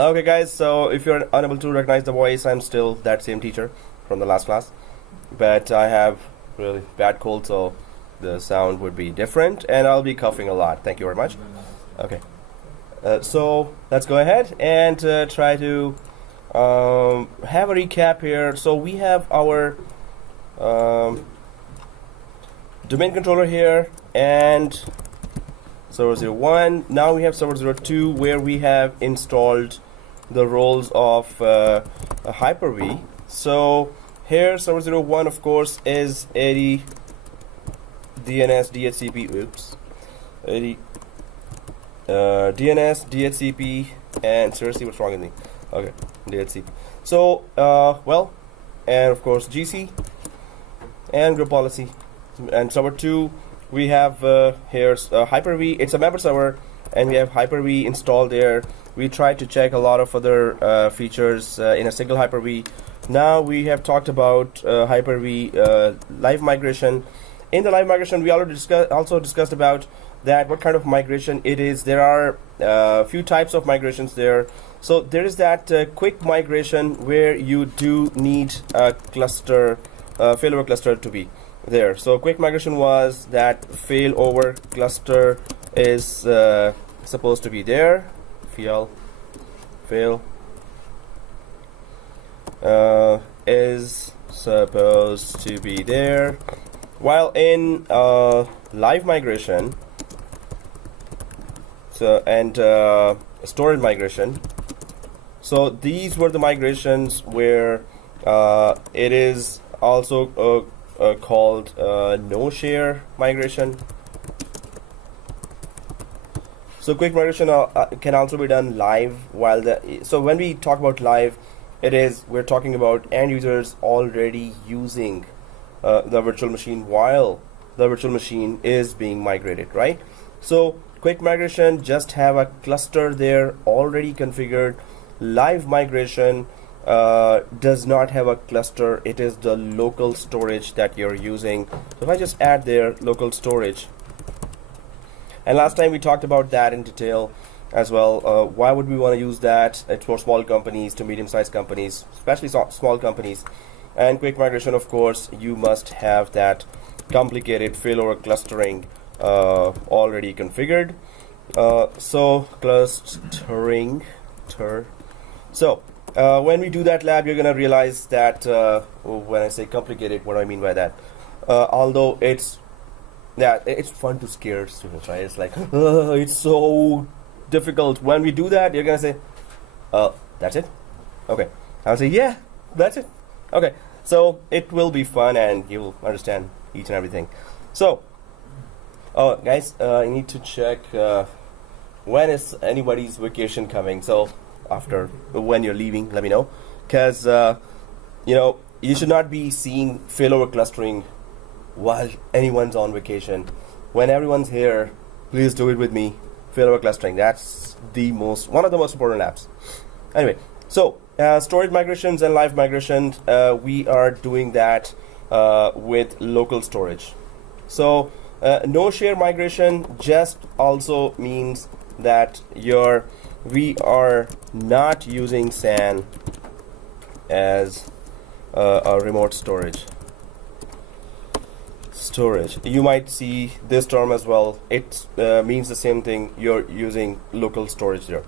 Okay guys, so if you're unable to recognize the voice, I'm still that same teacher from the last class, but I have really bad cold, so the sound would be different and I'll be coughing a lot. Thank you very much. Okay, so let's go ahead and try to have a recap here. So we have our domain controller here and server 01. Now we have server 02 where we have installed the roles of Hyper V. So here server 01 of course is 80 DNS DHCP. Oops, 80 DNS DHCP and seriously, what's wrong with me? Okay, DHCP. So well, and of course GC and group policy. And server 2 we have here's Hyper V. It's a member server and we have Hyper V installed there. We tried to check a lot of other features in a single Hyper V. Now we have talked about Hyper V LiveMigration. In the LiveMigration we already also discussed about that what kind of migration it is. There are a few types of migrations there. So there is that quick migration where you do need a cluster failover cluster to be there. So quick migration was that failover cluster is supposed to be there. Fail is supposed to be there. While in LiveMigration and storage migration, so these were the migrations where it is also called no share migration. So quick migration can also be done live. So when we talk about live, we're talking about end users already using the virtual machine while the virtual machine is being migrated, right? So quick migration just have a cluster there already configured. Live migration does not have a cluster. It is the local storage that you're using. So if I just add there local storage, and last time we talked about that in detail as well. Why would we want to use that? It's for small companies to medium-sized companies, especially small companies. And quick migration, of course, you must have that complicated failover clustering already configured. So clustering. So when we do that lab, you're gonna realize that when I say complicated, what do I mean by that? Although it's fun to scare students, right? It's like it's so difficult. When we do that, you're gonna say, that's it? Okay. I'll say, yeah, that's it. Okay. So it will be fun and you'll understand each and everything. So guys, I need to check when is anybody's vacation coming. So after when you're leaving, let me know, because you know, you should not be seeing failover clustering while anyone's on vacation. When everyone's here, please do it with me. Failover clustering, that's one of the most important apps. Anyway, so storage migrations and live migrations, we are doing that with local storage. So no share migration just also means that we are not using SAN as a remote storage. You might see this term as well. It means the same thing. You're using local storage there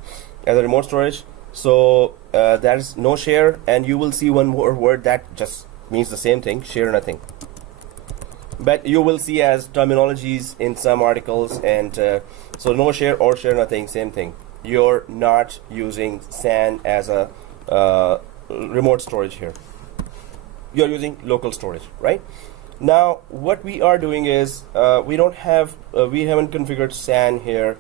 as a remote storage. So that is no share, and you will see one more word that just means the same thing, share nothing. But you will see as terminologies in some articles, and so no share or share nothing, same thing. You're not using SAN as a remote storage here. You're using local storage, right? Now what we are doing is we haven't configured SAN here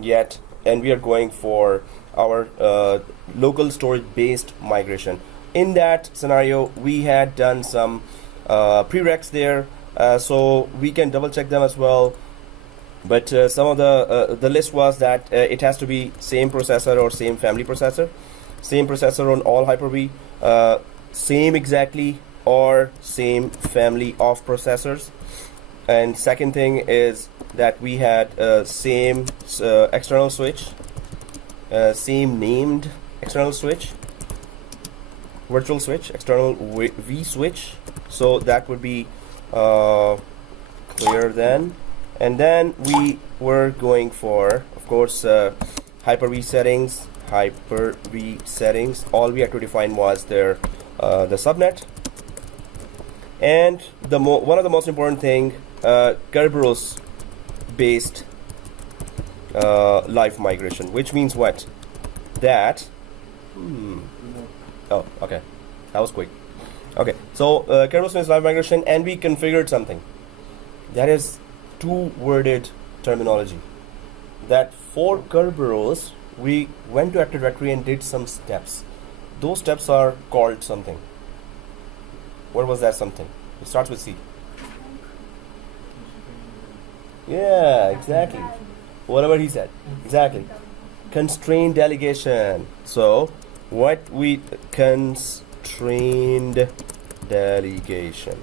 yet, and we are going for our local storage based migration. In that scenario, we had done some prereqs there, so we can double check them as well. But some of the list was that it has to be same processor or same family processor, same processor on all Hyper V, same exactly or same family of processors. And second thing is that we had same external switch, same named external switch, virtual switch, external V switch. So that would be clear then. And then we were going for, of course, Hyper V settings, Hyper V settings. All we had to define was their the subnet, and one of the most important thing, Kerberos based live migration, which means what? That oh, okay, that was quick. Okay, so Kerberos based live migration, and we configured something that is two-worded terminology. That for Kerberos, we went to Active Directory and did some steps. Those steps are called something. What was that something? It starts with C. Yeah, exactly. Whatever he said. Exactly. Constrained delegation. So, what we constrained delegation.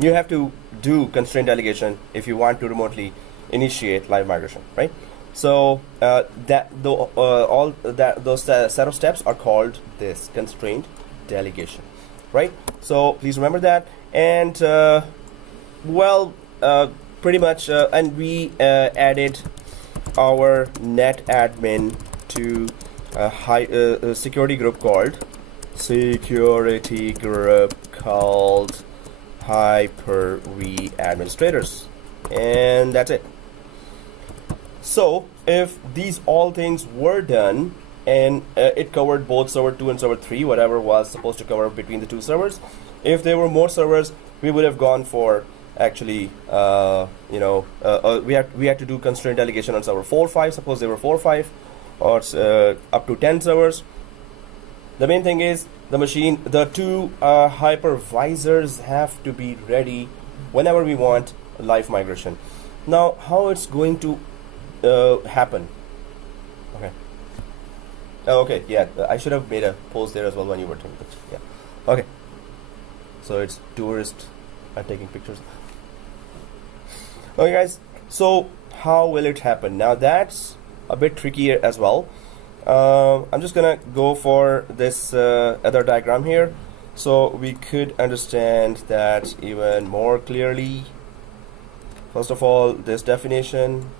You have to do constrained delegation if you want to remotely initiate live migration, right? So those set of steps are called this constrained delegation, right? So please remember that. And pretty much, and we added our net admin to a security group called Hyper V administrators, and that's it. So if these all things were done, and it covered both server 2 and server 3, whatever was supposed to cover between the two servers. If there were more servers, we would have gone for actually we had to do constraint delegation on server 4 5. Suppose there were 4 5 or up to 10 servers. The main thing is the two hypervisors have to be ready whenever we want live migration. Now, how it's going to happen? Okay. Oh, okay. Yeah, I should have made a post there as well when you were taking pictures. Yeah. Okay. So it's tourists are taking pictures. Okay, guys. So how will it happen? Now that's a bit trickier as well. I'm just gonna go for this other diagram here, so we could understand that even more clearly. First of all, this definition,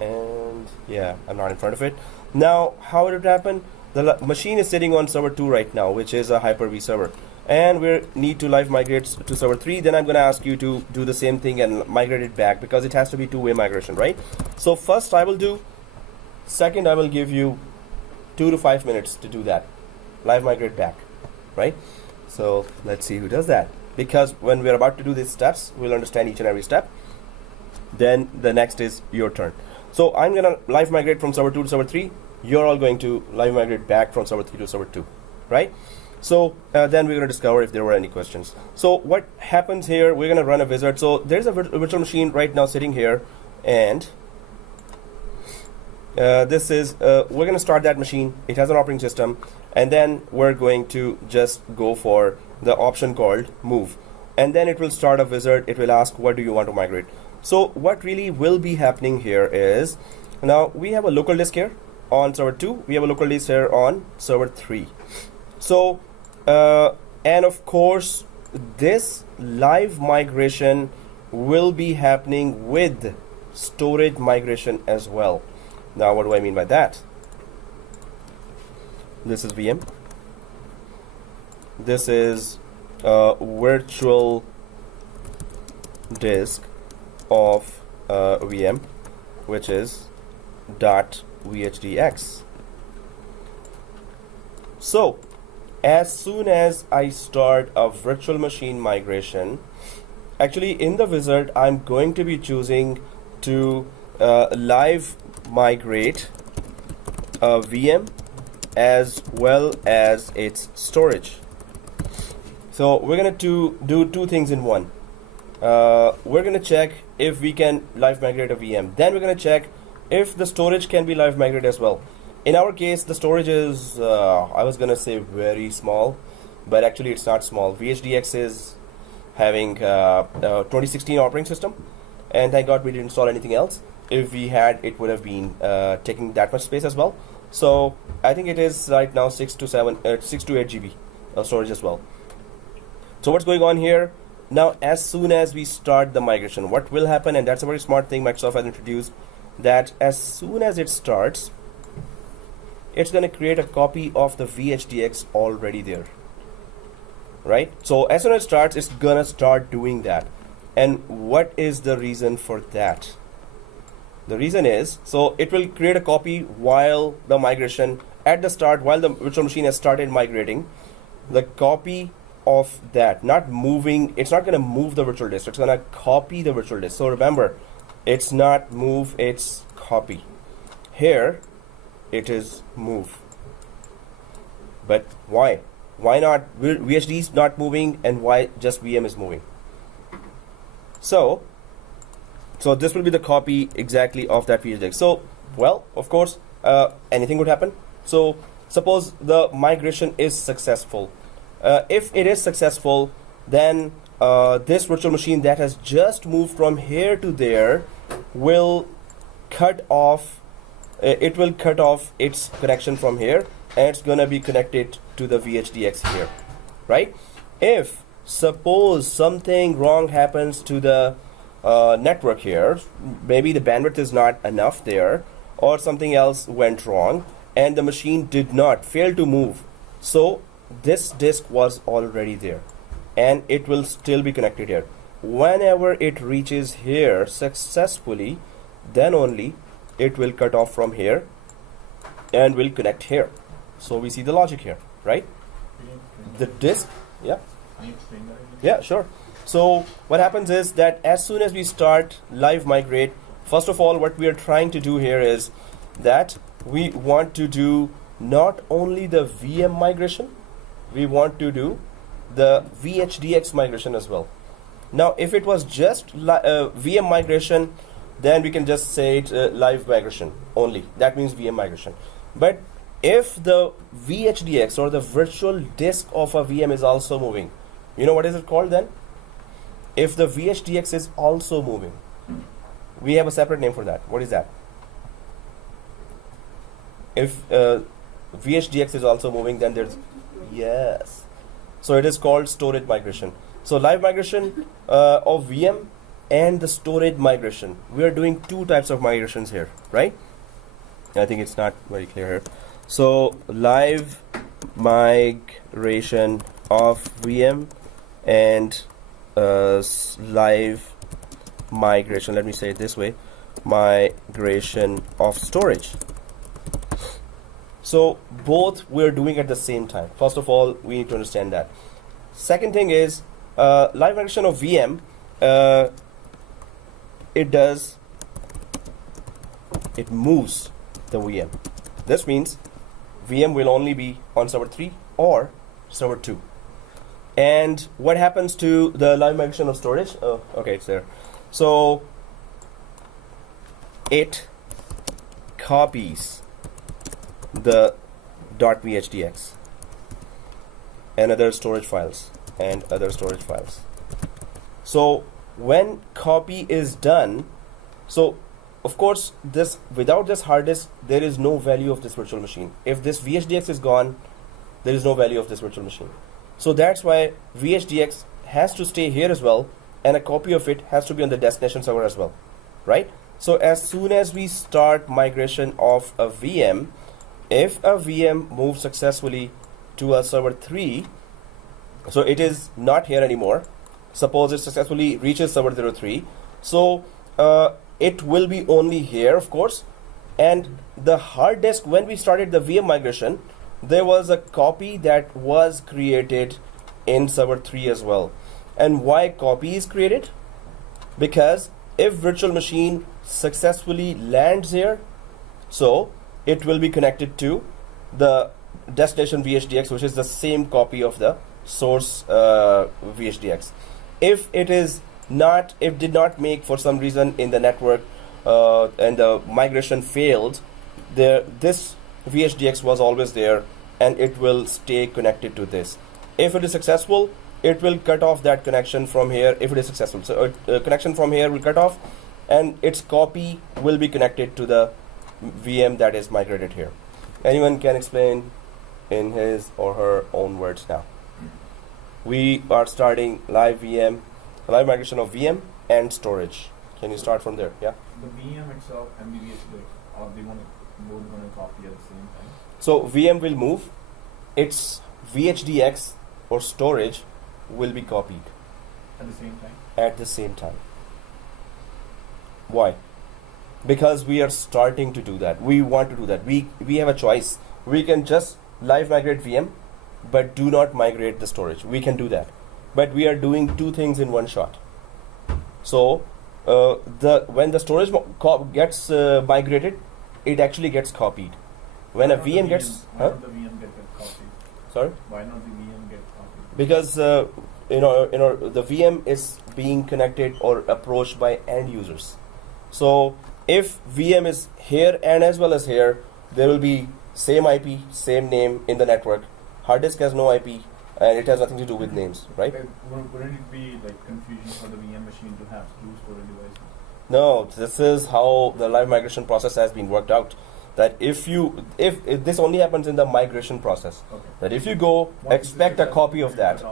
and yeah, I'm not in front of it. Now, how would it happen? The machine is sitting on server 2 right now, which is a Hyper V server, and we need to live migrate to server 3. Then I'm going to ask you to do the same thing and migrate it back, because it has to be two-way migration, right? So first I will do, second I will give you 2 to 5 minutes to do that, live migrate back, right? So let's see who does that, because when we're about to do these steps, we'll understand each and every step. Then the next is your turn. So I'm gonna live migrate from server 2 to server 3. You're all going to live migrate back from server 3 to server 2, right? So then we're gonna discover if there were any questions. So what happens here, we're gonna run a wizard. So there's a virtual machine right now sitting here, and this is, we're gonna start that machine. It has an operating system, and then we're going to just go for the option called move. And then it will start a wizard. It will ask, what do you want to migrate? So what really will be happening here is, now we have a local disk here on server 2, we have a local disk here on server 3. So and of course this live migration will be happening with storage migration as well. Now what do I mean by that? This is VM. This is a virtual disk of VM, which is .vhdx. So as soon as I start a virtual machine migration, actually in the wizard I'm going to be choosing to live migrate a VM as well as its storage. So we're going to do two things in one. We're going to check if we can live migrate a VM. Then we're going to check if the storage can be live migrated as well. In our case, the storage is, I was going to say very small, but actually it's not small. VHDX is having 2016 operating system, and thank God we didn't install anything else. If we had, it would have been taking that much space as well. So I think it is right now 6 to 8 GB storage as well. So what's going on here? Now, as soon as we start the migration, what will happen, and that's a very smart thing Microsoft has introduced, that as soon as it starts, it's going to create a copy of the VHDX already there, right? So as soon as it starts, it's going to start doing that. And what is the reason for that? The reason is, so it will create a copy while the migration, at the start, while the virtual machine has started migrating, the copy of that, not moving, it's not going to move the virtual disk, it's going to copy the virtual disk. So remember, it's not move, it's copy. Here it is move. But why not VHD is not moving, and why just VM is moving? So this will be the copy exactly of that VHDX. So, well, of course, anything would happen. So suppose the migration is successful. If it is successful, then this virtual machine that has just moved from here to there will cut off. It will cut off its connection from here, and it's gonna be connected to the VHDX here, right? If suppose something wrong happens to the network here, maybe the bandwidth is not enough there, or something else went wrong, and the machine did not fail to move. So this disk was already there, and it will still be connected here. Whenever it reaches here successfully, then only it will cut off from here and will connect here. So we see the logic here, right? The disk, yeah. Yeah, sure. So what happens is that as soon as we start LiveMigrate, first of all, what we are trying to do here is that we want to do not only the VM migration, we want to do the VHDX migration as well. Now, if it was just VM migration, then we can just say it live migration only. That means VM migration. But if the VHDX or the virtual disk of a VM is also moving, you know what is it called then? If the VHDX is also moving, we have a separate name for that. What is that? If VHDX is also moving, then there's, yes. So it is called storage migration. So live migration of VM and the storage migration. We are doing two types of migrations here, right? I think it's not very clear here. So live migration of VM and live migration, let me say it this way, migration of storage. So both we're doing at the same time. First of all, we need to understand that. Second thing is live migration of VM, it moves the VM. This means VM will only be on server 3 or server 2. And what happens to the live migration of storage? Oh, okay, it's there. So it copies the .vhdx and other storage files and other storage files. So when copy is done, so of course this, without this hard disk, there is no value of this virtual machine. If this VHDX is gone, there is no value of this virtual machine. So that's why VHDX has to stay here as well, and a copy of it has to be on the destination server as well, right? So as soon as we start migration of a VM, if a VM moves successfully to a server 3, so it is not here anymore. Suppose it successfully reaches server 03, so it will be only here, of course. And the hard disk, when we started the VM migration, there was a copy that was created in server 3 as well. And why copy is created? Because if virtual machine successfully lands here, so it will be connected to the destination VHDX, which is the same copy of the source VHDX. If it is not, if did not make for some reason in the network and the migration failed, this VHDX was always there, and it will stay connected to this. If it is successful, it will cut off that connection from here. If it is successful, so connection from here will cut off, and its copy will be connected to the VM that is migrated here. Anyone can explain in his or her own words now. We are starting live migration of VM and storage. Can you start from there? Yeah. The VM itself, MBVH, are they both going to copy at the same time? So VM will move. Its VHDX or storage will be copied At the same time? at the same time. Why? Because we are starting to do that. We want to do that. We have a choice. We can just live migrate VM, but do not migrate the storage. We can do that. But we are doing two things in one shot. So when the storage gets migrated, it actually gets copied. When a VM gets... Why not the VM get copied? Sorry? Why not the VM get copied? Because the VM is being connected or approached by end users. So if VM is here and as well as here, there will be same IP, same name in the network. Hard disk has no IP and it has nothing to do with names, right? Wouldn't it be like confusion for the VM machine to have two storage devices? No, this is how the live migration process has been worked out. That if this only happens in the migration process, Okay. that if you go, expect a copy of that.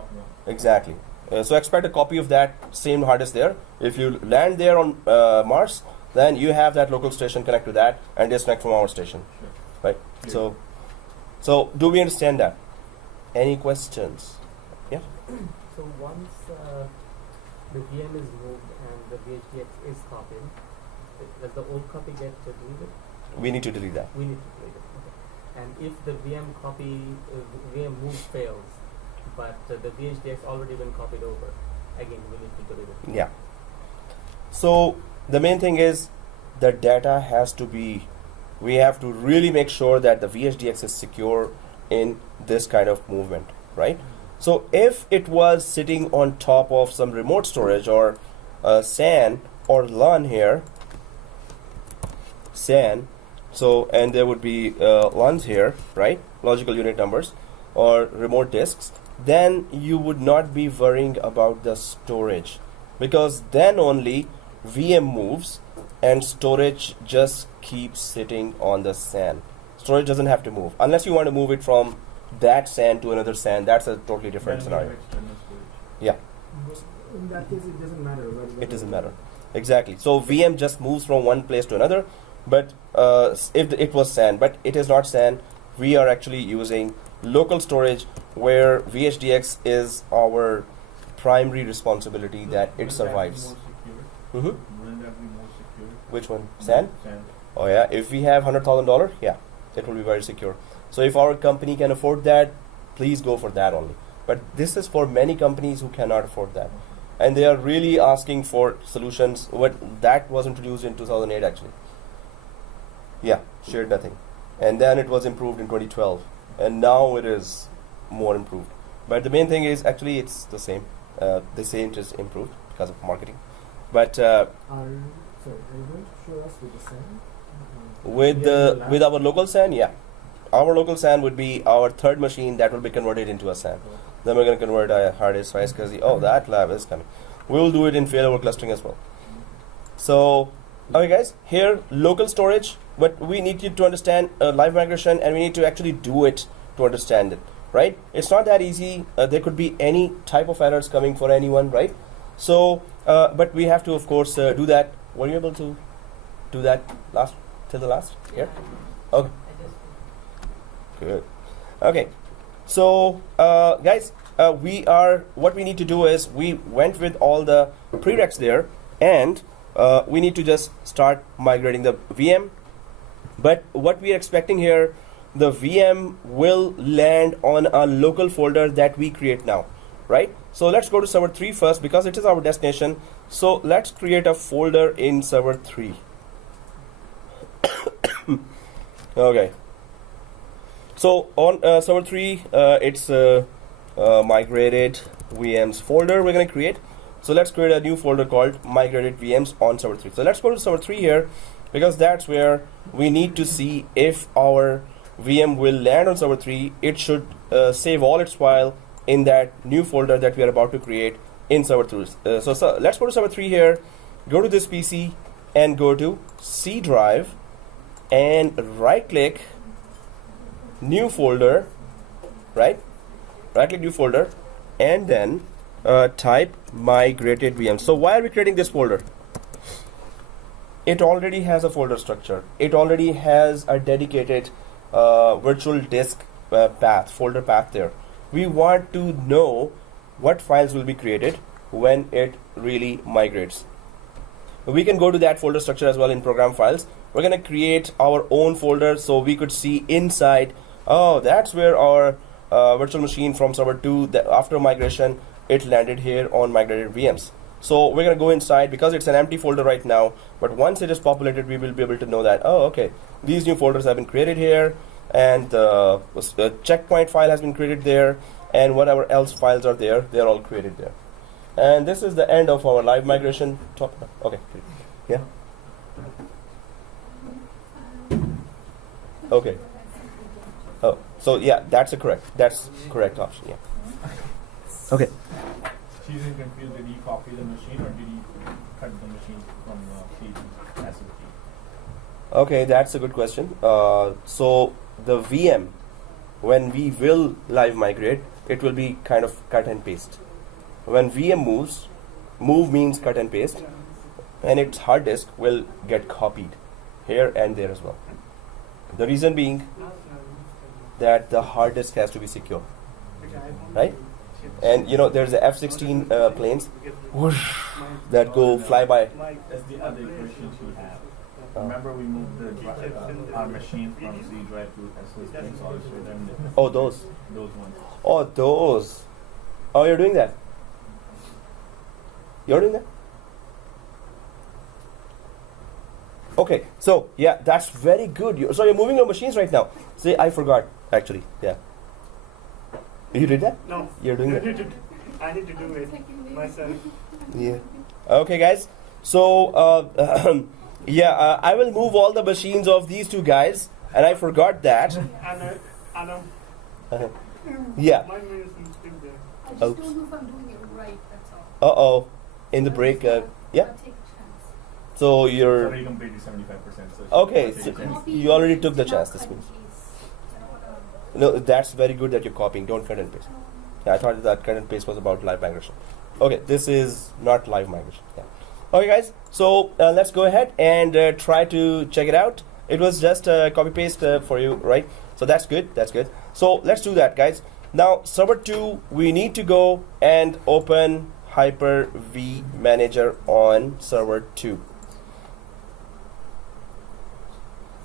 Exactly. So expect a copy of that same hard disk there. If you land there on Mars, then you have that local station connect to that and disconnect from our station, Sure. right? Clear. So do we understand that? Any questions? Yeah. So once the VM is moved and the VHDX is copied, does the old copy get deleted? We need to delete that. We need to delete it. Okay. And if the VM copy, VM move fails, but the VHDX already been copied over, again we need to delete it. Yeah. So the main thing is the data has to be, we have to really make sure that the VHDX is secure in this kind of movement, right? So if it was sitting on top of some remote storage or SAN or LAN here, SAN, so and there would be LANs here, right? Logical unit numbers or remote disks, then you would not be worrying about the storage, because then only VM moves and storage just keeps sitting on the SAN. Storage doesn't have to move unless you want to move it from that SAN to another SAN. That's a totally different scenario. Yeah. In that case, it doesn't matter. It doesn't matter. Exactly. So VM just moves from one place to another. But if it was SAN, but it is not SAN, we are actually using local storage where VHDX is our primary responsibility that it survives. Wouldn't that be more secure? Which one? SAN? SAN. Oh yeah. If we have $100,000, yeah, it will be very secure. So if our company can afford that, please go for that only. But this is for many companies who cannot afford that, and they are really asking for solutions. That was introduced in 2008 actually. Yeah, shared nothing, and then it was improved in 2012, and now it is more improved. But the main thing is actually it's the same. The same just improved because of marketing. But Are you going to show us with the SAN? with our local SAN, yeah, our local SAN would be our third machine that will be converted into a SAN. Then we're going to convert a hard disk twice because that lab is coming. We will do it in failover clustering as well. So, okay guys, here local storage, but we need you to understand live migration, and we need to actually do it to understand it, right? It's not that easy. There could be any type of errors coming for anyone, right? So, but we have to of course do that. Were you able to do that till the last? Yeah. Okay. Good. Okay. So, guys, what we need to do is we went with all the prereqs there, and we need to just start migrating the VM. But what we are expecting here, the VM will land on a local folder that we create now, right? So let's go to server 3 first because it is our destination. So let's create a folder in server 3. Okay. So on server 3, it's migrated VMs folder we're going to create. So let's create a new folder called migrated VMs on server 3. So let's go to server 3 here, because that's where we need to see if our VM will land on server 3. It should save all its file in that new folder that we are about to create in server 3. So let's go to server 3 here, go to this PC and go to C drive and right click new folder, right? Right click new folder, and then type migrated VM. So why are we creating this folder? It already has a folder structure. It already has a dedicated virtual disk folder path there. We want to know what files will be created when it really migrates. We can go to that folder structure as well in program files. We're going to create our own folder so we could see inside, oh, that's where our virtual machine from server 2, after migration, it landed here on migrated VMs. So we're going to go inside because it's an empty folder right now, but once it is populated, we will be able to know that, oh, okay, these new folders have been created here, and the checkpoint file has been created there, and whatever else files are there, they're all created there. And this is the end of our live migration topic. Okay, yeah. Okay. Oh, so yeah, that's correct option. Yeah. Okay. She's confused. Did he copy the machine or did he cut the machine from the SSD? Okay, that's a good question. So the VM, when we will live migrate, it will be kind of cut and paste. When VM moves, move means cut and paste, and its hard disk will get copied here and there as well. The reason being that the hard disk has to be secure, right? And you know, there's the F-16 planes whoosh, that go flyby. That's the other question she had. Remember we moved our machine from Z drive to SSD, so I'll show them Oh, those. those ones. Oh, those. Oh, you're doing that? You're doing that? Okay, so yeah, that's very good. So you're moving your machines right now. See, I forgot actually. Yeah. You did that? No. You're doing that? I need to do it myself. Yeah. Okay, guys. So yeah, I will move all the machines of these two guys, and I forgot that. Anna, Yeah. my mail is still there. I just Oops. don't know if I'm doing it right, that's all. Uh-oh. In the break, yeah. I'll take a chance. So It's you're already completed 75%. So okay. she'll So take a chance. Copy you already and took the not chance. This cut and means paste. I don't wanna- no. That's very good that you're copying. Don't cut and paste. Yeah, I thought that cut and paste was about live migration. Okay, this is not live migration. Yeah. Okay, guys. So let's go ahead and try to check it out. It was just copy paste for you, right? So that's good. That's good. So let's do that, guys. Now, server 2, we need to go and open Hyper V Manager on server 2.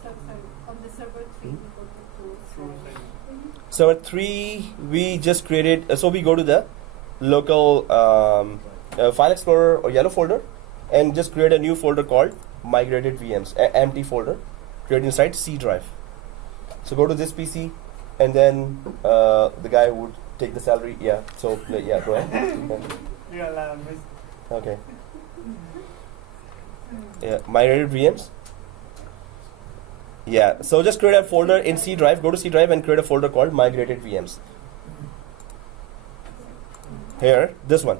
So, on the server 3, we go to Server 3, we just created, so we go to the local file explorer or yellow folder and just create a new folder called migrated VMs, empty folder, create inside C drive. So go to this PC and then the guy would take the salary. Yeah, so yeah, go ahead. Yeah, Okay. Yeah, migrated VMs. Yeah, so just create a folder in C drive, go to C drive and create a folder called migrated VMs. Here, this one,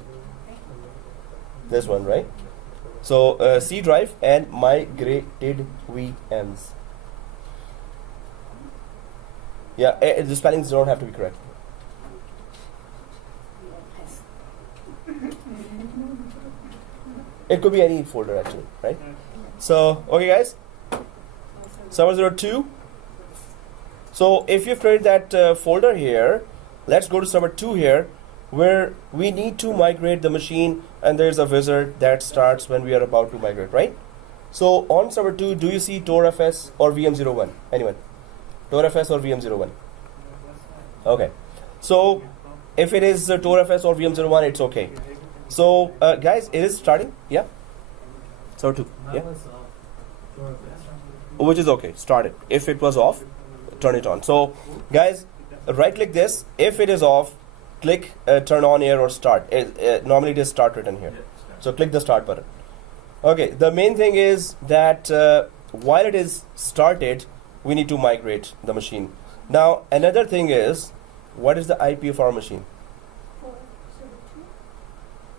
right? So C drive and migrated VMs. Yeah, the spellings don't have to be correct. It could be any folder actually, right? So, okay guys, server 02. So if you've created that folder here, let's go to server 2 here, where we need to migrate the machine, and there's a wizard that starts when we are about to migrate, right? So on server 2, do you see TORFS or VM01? Anyone? TORFS or VM01? Okay. So if it is TORFS or VM01, it's okay. So guys, it is starting. Yeah. Server 2. Yeah. Which is okay. Start it. If it was off, turn it on. So guys, right click this. If it is off, click turn on here or start. Normally it is start written here. So click the start button. Okay, the main thing is that while it is started, we need to migrate the machine. Now another thing is, what is the IP of our machine?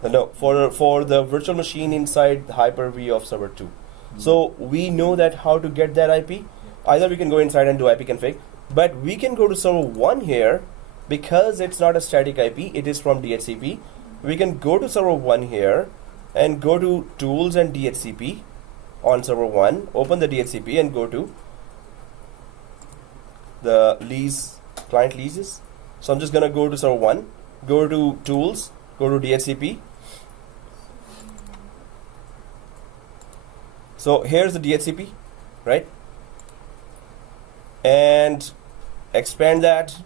No, for the virtual machine inside the Hyper V of server 2. So we know that how to get that IP. Either we can go inside and do IP config, But we can go to server 1 here because it's not a static IP, it is from DHCP. We can go to server 1 here and go to tools and DHCP on server 1, open the DHCP and go to the lease, client leases. So I'm just gonna go to server 1, go to tools, go to DHCP. So here's the DHCP, right? And expand that,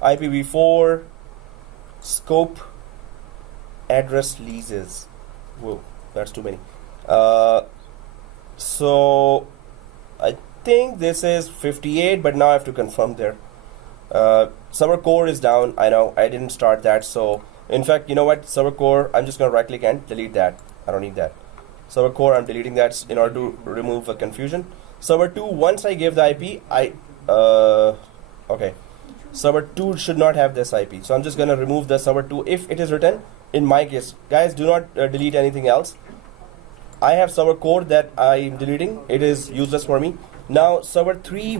IPv4, scope, address leases. Whoa, that's too many. So I think this is 58, but now I have to confirm there. Server core is down. I know I didn't start that. So in fact, you know what? Server core, I'm just gonna right click and delete that. I don't need that. Server core, I'm deleting that in order to remove the confusion. Server 2, once I give the IP, okay. Server 2 should not have this IP. So I'm just gonna remove the server 2 if it is written. In my case, guys, do not delete anything else. I have server core that I'm deleting. It is useless for me. Now server 3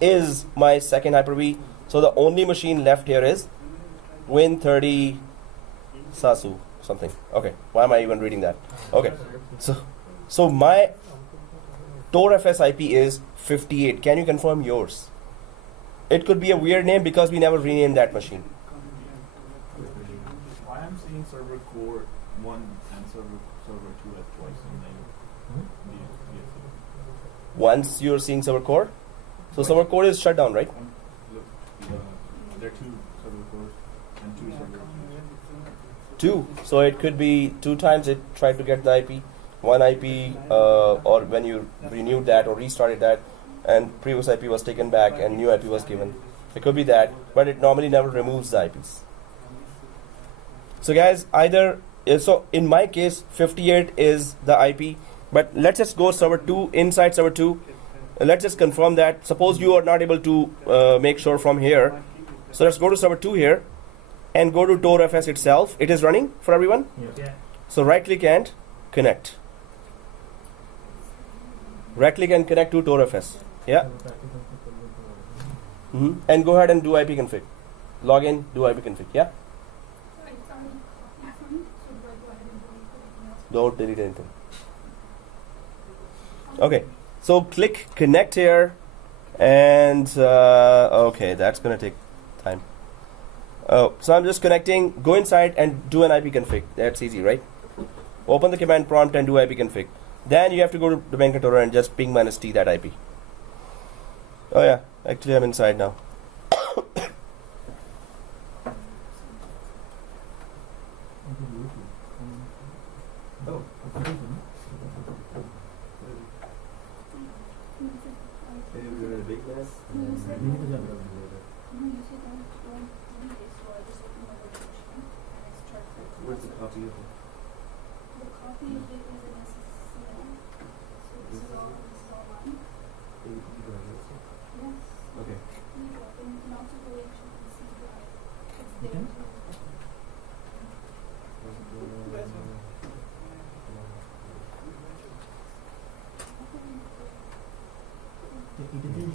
is my second Hyper-V. So the only machine left here is Win30 Sasu something. Okay, why am I even reading that? Okay, so my TorFS IP is 58. Can you confirm yours? It could be a weird name because we never renamed that machine. Why I'm seeing server core 1 and server 2 at twice in the Once you're seeing server core, so server core is shut down, right? Look, there are 2 server cores and 2 servers. 2. So it could be 2 times it tried to get the IP, one IP, or when you renewed that or restarted that, and previous IP was taken back and new IP was given. It could be that, but it normally never removes the IPs. So guys, so in my case, 58 is the IP, but let's just go server 2, inside server 2. Let's just confirm that. Suppose you are not able to make sure from here. So let's go to server 2 here and go to TorFS itself. It is running for everyone? Yeah. So right click and connect. Right click and connect to TorFS. Yeah. And go ahead and do IP config. Log in, do IP config. Yeah. Don't delete anything. Okay. So click connect here, and okay, that's gonna take time. So I'm just connecting. Go inside and do an IP config. That's easy, right? Open the command prompt and do IP config. Then you have to go to domain controller and just ping -t that IP. Oh yeah, actually I'm inside now. Where's the copy of it? The copy of it is in SSL. So this is all mine. Yes. Okay. You can also go into the C drive. It's there Okay. too.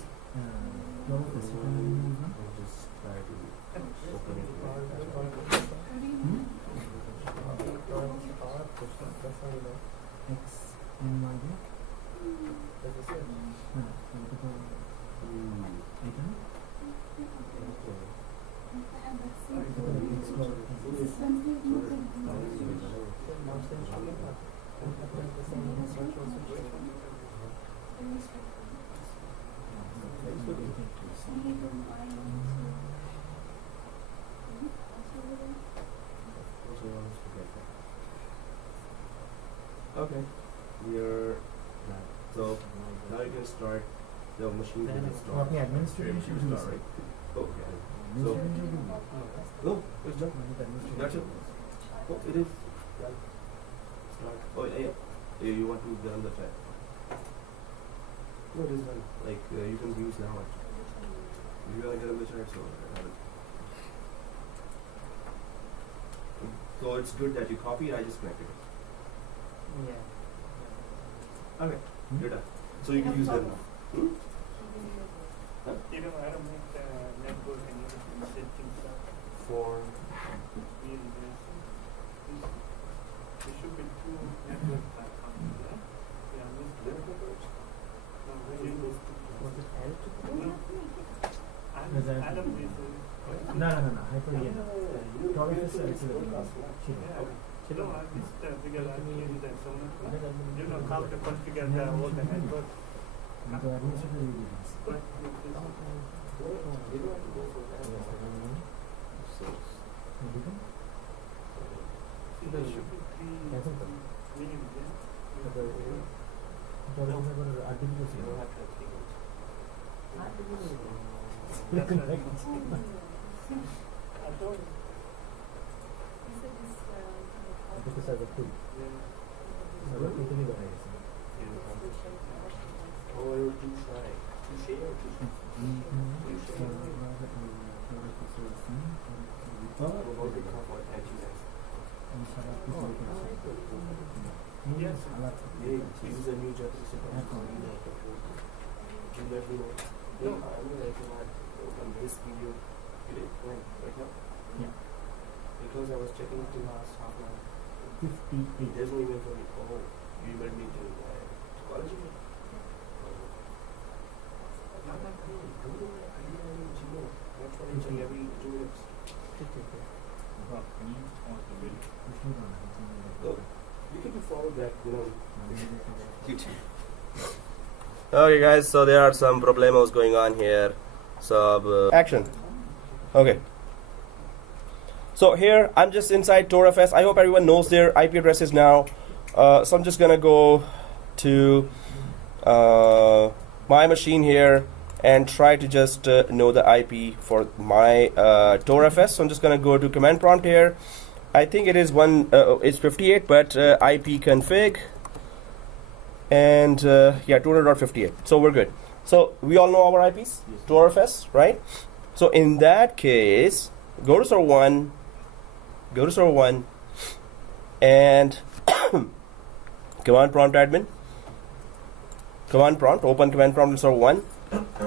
Okay. So now you can start the machine. Copy administration should be Start, right? Okay. administration. No, it's done. That's it. Oh, it is. Done. Start. Oh yeah. You want to be on the chat? No, it is done. Like you can use now. Actually. You wanna get on the chat, so I have it. So it's good that you copy. I just connected it. Yeah. Okay. You're done. So you can use them now. You know, I don't make the network and everything, settings up. For Really, there should be two network platforms, yeah? Yeah, this network. No, really, those two. Was it added to the No. Does that- Adam is No. Hyper V. Torrefs is yeah. Chill No, out. I missed because I changed the zone. I had admin You know control. how to configure the all the network. So administrator you do this. But with this, Everything? see, there should be three Cancel them. minimum, yeah? Torrefs is a artificial signal. That's right. I told you. Because I was two. Yeah. So what people you guys? Yes. this is a new generation. No. On this video, right now? Yeah. Because I was checking it the last half an hour. 58. There's no email for me. Oh, you emailed me to college email? Not that cool. I need an Gmail. That's what I'm saying every 2 minutes. But he wants to build. Look, you can follow that, YouTube. No. Okay guys, so there are some problemos going on here. So action. Okay. So here I'm just inside TorFS. I hope everyone knows their IP addresses now. So I'm just gonna go to my machine here and try to just know the IP for my TorFS. So I'm just gonna go to command prompt here. I think it is it's 58, but IP config. And yeah, 200.58. So we're good. So we all know our IPs, TorFS, right? So in that case, go to server 1, and command prompt admin, open command prompt in server 1,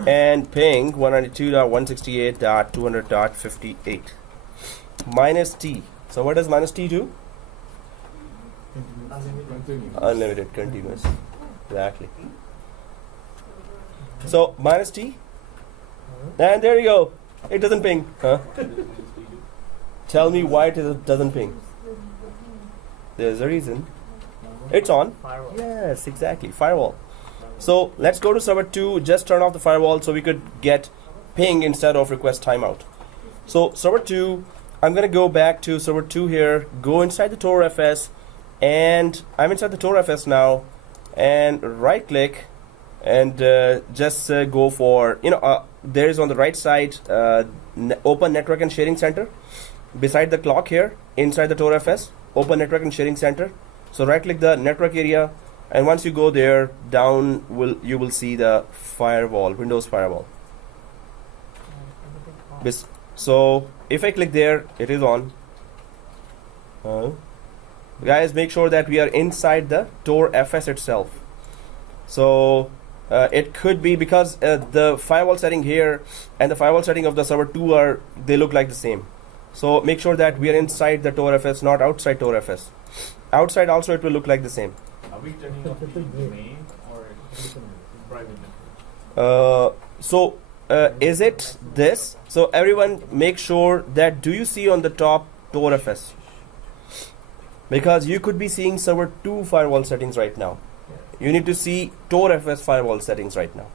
and ping 192.168.200.58 minus T. So what does minus T do? Unlimited, continuous. Exactly. So minus T, and there you go. It doesn't ping. Huh? Tell me why it doesn't ping. There's a reason. It's on. Firewall. Yes, exactly. Firewall. So let's go to server 2. Just turn off the firewall so we could get ping instead of request timeout. So server 2. I'm gonna go back to server 2 here. Go inside the TorFS. And I'm inside the TorFS now, and right click and just go for, there is on the right side open network and sharing center beside the clock here inside the TorFS, open network and sharing center. So right click the network area, and once you go there, down you will see the firewall, Windows firewall. So if I click there, it is on. Guys, make sure that we are inside the TorFS itself. So it could be because the firewall setting here and the firewall setting of the server 2 they look like the same. So make sure that we are inside the TorFS, not outside TorFS. Outside also it will look like the same. Are we turning off the main or private network? Is it this? So everyone make sure that, do you see on the top TorFS? Because you could be seeing server 2 firewall settings right now. You need to see TorFS firewall settings right now.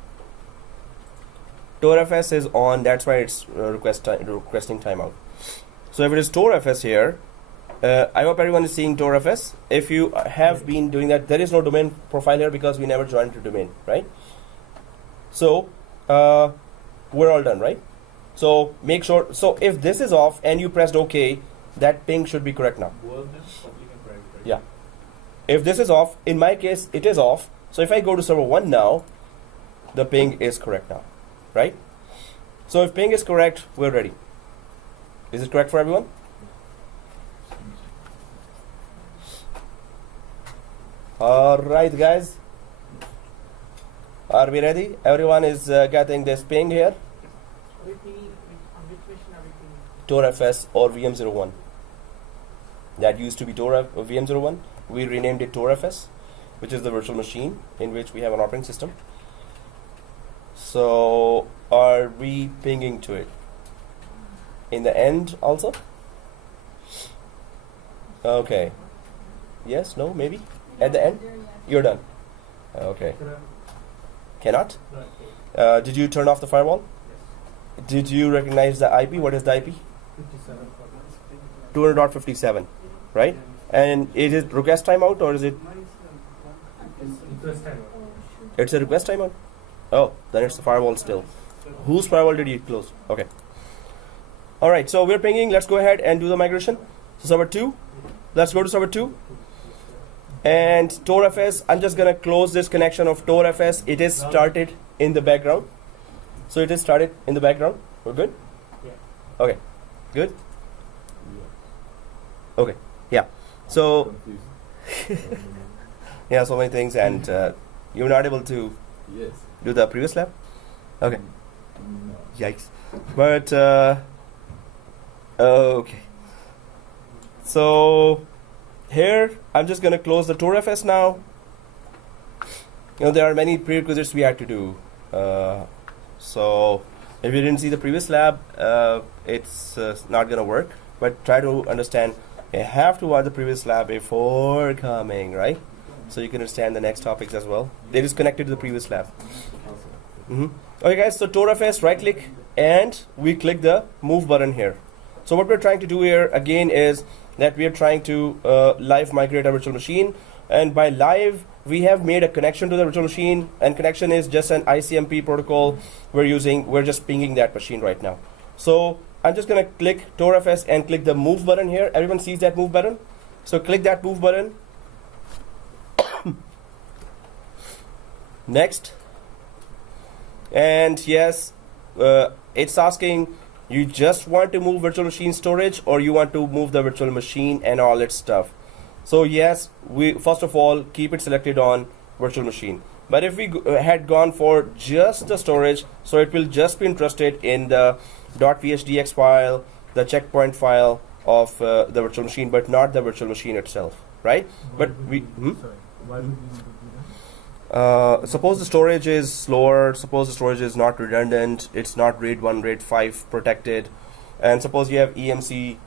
TorFS is on, that's why it's requesting timeout. So if it is TorFS here, I hope everyone is seeing TorFS. If you have been doing that, there is no domain profile here because we never joined to domain, right? So we're all done, right? So make sure, so if this is off and you pressed OK, that ping should be correct now. Yeah. If this is off, in my case, it is off. So if I go to server 1 now, the ping is correct now, right? So if ping is correct, we're ready. Is it correct for everyone? All right, guys. Are we ready? Everyone is getting this ping here. On which machine are we pinging? TorFS or VM01. That used to be VM01. We renamed it TorFS, which is the virtual machine in which we have an operating system. So are we pinging to it? In the end also? Okay. Yes, no, maybe? At the end? You're done. Okay. Cannot? Did you turn off the firewall? Did you recognize the IP? What is the IP? 200.57, right? And is it request timeout or is it? It's a request timeout? Oh, then it's the firewall still. Whose firewall did you close? Okay. Alright, so we're pinging. Let's go ahead and do the migration. So server 2. Let's go to server 2. And TorFS, I'm just going to close this connection of TorFS. It is started in the background. So it is started in the background. We're good? Yeah. Okay. Good? Okay. Yeah. So, yeah, so many things. And you're not able to do the previous lab? Okay. Yikes. But, okay. So, here, I'm just going to close the TorFS now. You know, there are many prerequisites we had to do. So, if you didn't see the previous lab, it's not going to work. But try to understand, you have to watch the previous lab before coming, right? So you can understand the next topics as well. It is connected to the previous lab. Okay, guys, so TorFS, right-click, and we click the Move button here. So what we're trying to do here, again, is that we are trying to live migrate a virtual machine. And by live, we have made a connection to the virtual machine, and connection is just an ICMP protocol we're just pinging that machine right now. So I'm just going to click TorFS and click the Move button here. Everyone sees that Move button? So click that Move button. Next. And yes, it's asking, you just want to move virtual machine storage or you want to move the virtual machine and all its stuff. So yes, we first of all keep it selected on virtual machine. But if we had gone for just the storage, so it will just be interested in the .vhdx file, the checkpoint file of the virtual machine, but not the virtual machine itself, right? But we Why would we want to do that? suppose the storage is slower, suppose the storage is not redundant, it's not RAID 1, RAID 5 protected, and suppose you have EMC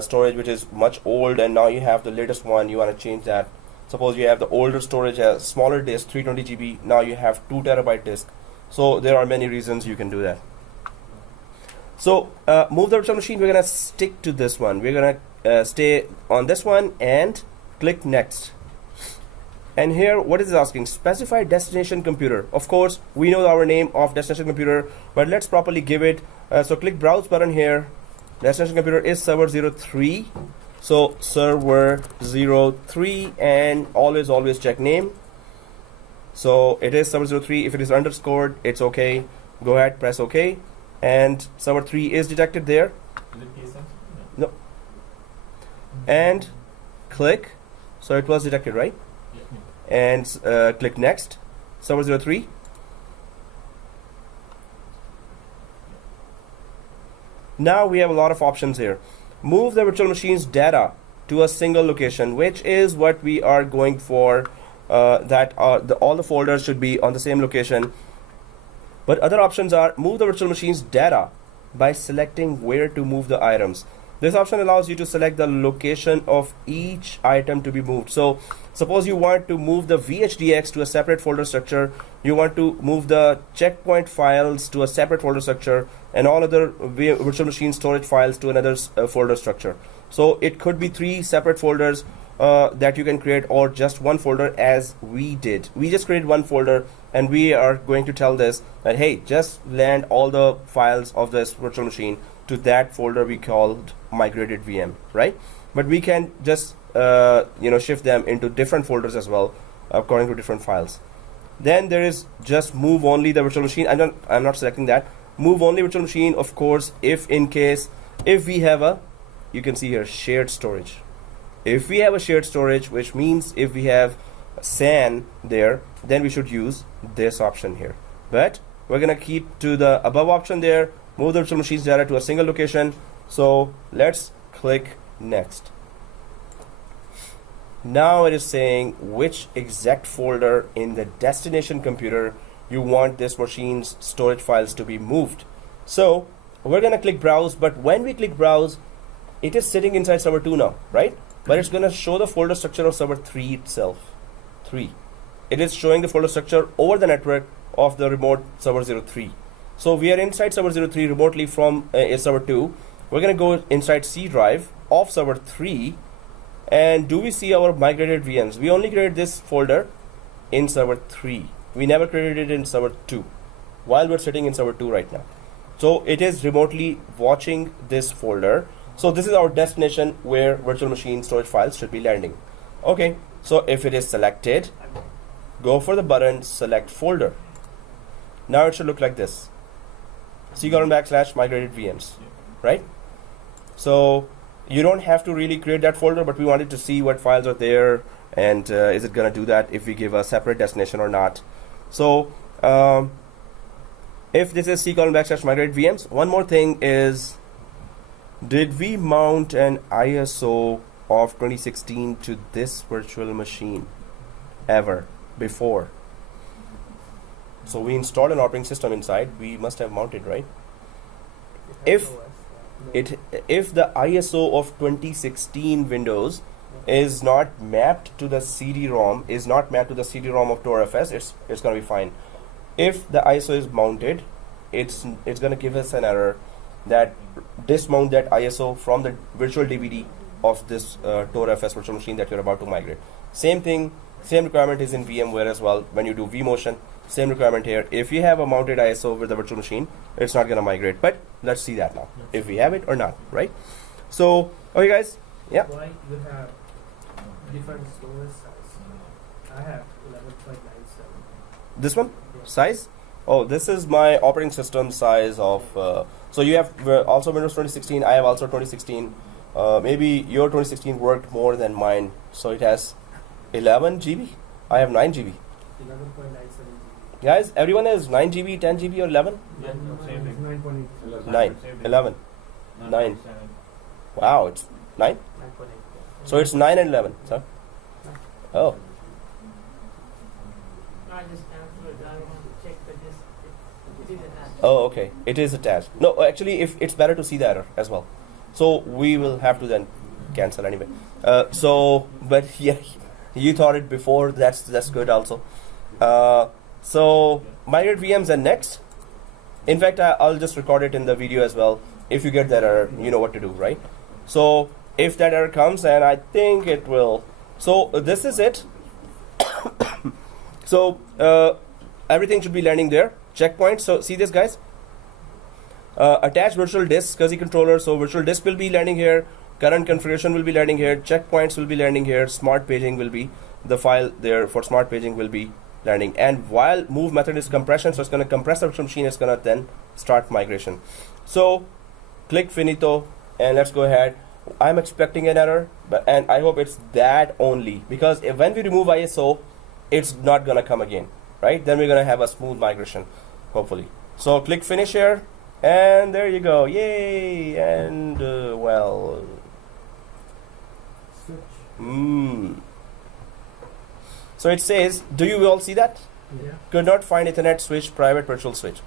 storage which is much old and now you have the latest one, you want to change that. Suppose you have the older storage, a smaller disk, 320 GB, now you have 2 terabyte disk. So there are many reasons you can do that. So move the virtual machine, we're going to stick to this one. We're going to stay on this one and click next. And here, what is it asking? Specify destination computer. Of course, we know our name of destination computer, but let's properly give it. So click browse button here. Destination computer is server 03. So server 03 and always check name. So it is server 03. If it is underscored, it's okay. Go ahead, press OK. And server 3 is detected there. Is it case sensitive? No. And click. So it was detected, right? And click next. Server 03. Now we have a lot of options here. Move the virtual machine's data to a single location, which is what we are going for. All the folders should be on the same location. But other options are move the virtual machine's data by selecting where to move the items. This option allows you to select the location of each item to be moved. So suppose you want to move the VHDX to a separate folder structure, you want to move the checkpoint files to a separate folder structure, and all other virtual machine storage files to another folder structure. So it could be 3 separate folders that you can create, or just one folder as we did. We just created one folder and we are going to tell this that, hey, just land all the files of this virtual machine to that folder we called migrated VM, right? But we can just shift them into different folders as well according to different files. Then there is just move only the virtual machine. I'm not selecting that. Move only virtual machine, of course, if we have a, you can see here, shared storage. If we have a shared storage, which means if we have SAN there, then we should use this option here. But we're gonna keep to the above option there, move the virtual machines data to a single location. So let's click next. Now it is saying which exact folder in the destination computer you want this machine's storage files to be moved. So we're gonna click browse, but when we click browse, it is sitting inside server 2 now, right? But it's gonna show the folder structure of server 3 itself. 3. It is showing the folder structure over the network of the remote server 03. So we are inside server 03 remotely from server 2. We're gonna go inside C drive of server 3, and do we see our migrated VMs? We only created this folder in server 3. We never created it in server 2 while we're sitting in server 2 right now. So it is remotely watching this folder. So this is our destination where virtual machine storage files should be landing. Okay, so if it is selected, go for the button, select folder. Now it should look like this. C:\/ migrated VMs, right? So you don't have to really create that folder, but we wanted to see what files are there, and is it going to do that if we give a separate destination or not. So if this is C:\/ migrated VMs, one more thing is, did we mount an ISO of 2016 to this virtual machine ever before? So we installed an operating system inside, we must have mounted, right? If the ISO of 2016 Windows is not mapped to the CD-ROM, of TorFS, it's gonna be fine. If the ISO is mounted, it's gonna give us an error that dismount that ISO from the virtual DVD of this TorFS virtual machine that you're about to migrate. Same thing, same requirement is in VMware as well. When you do vMotion, same requirement here. If you have a mounted ISO with the virtual machine, it's not gonna migrate. But let's see that now, if we have it or not, right? So, okay guys, yeah. Why you have different storage size? I have 11.97. This one, size? Oh, this is my operating system size of, so you have also Windows 2016, I have also 2016. Maybe your 2016 worked more than mine, so it has 11 GB. I have 9 GB. 11.97 GB. Guys, everyone has 9 GB, 10 GB, or 11? Yeah, same thing. 9.8. 9, 11, 9. Wow, it's 9? 9.8. So it's 9 and 11, sir? Oh. I just answered it. I want to check that it is attached. Oh, okay. It is attached. No, actually, if it's better to see the error as well. So we will have to then cancel anyway. But yeah, you thought it before. That's good also. So migrate VMs and next. In fact, I'll just record it in the video as well. If you get that error, you know what to do, right? So if that error comes, and I think it will. So this is it. So everything should be landing there. Checkpoint. So see this, guys. Attach virtual disk SCSI controller. So virtual disk will be landing here. Current configuration will be landing here. Checkpoints will be landing here. Smart paging will be the file there for smart paging will be landing. And while move method is compression, so it's going to compress the virtual machine. It's going to then start migration. So click finito and let's go ahead. I'm expecting an error, and I hope it's that only, because when we remove ISO, it's not going to come again, right? Then we're going to have a smooth migration, hopefully. So click finish here, and there you go. Yay! And well, Switch. So it says, do you all see that? Yeah. Could not find Ethernet switch, private virtual switch.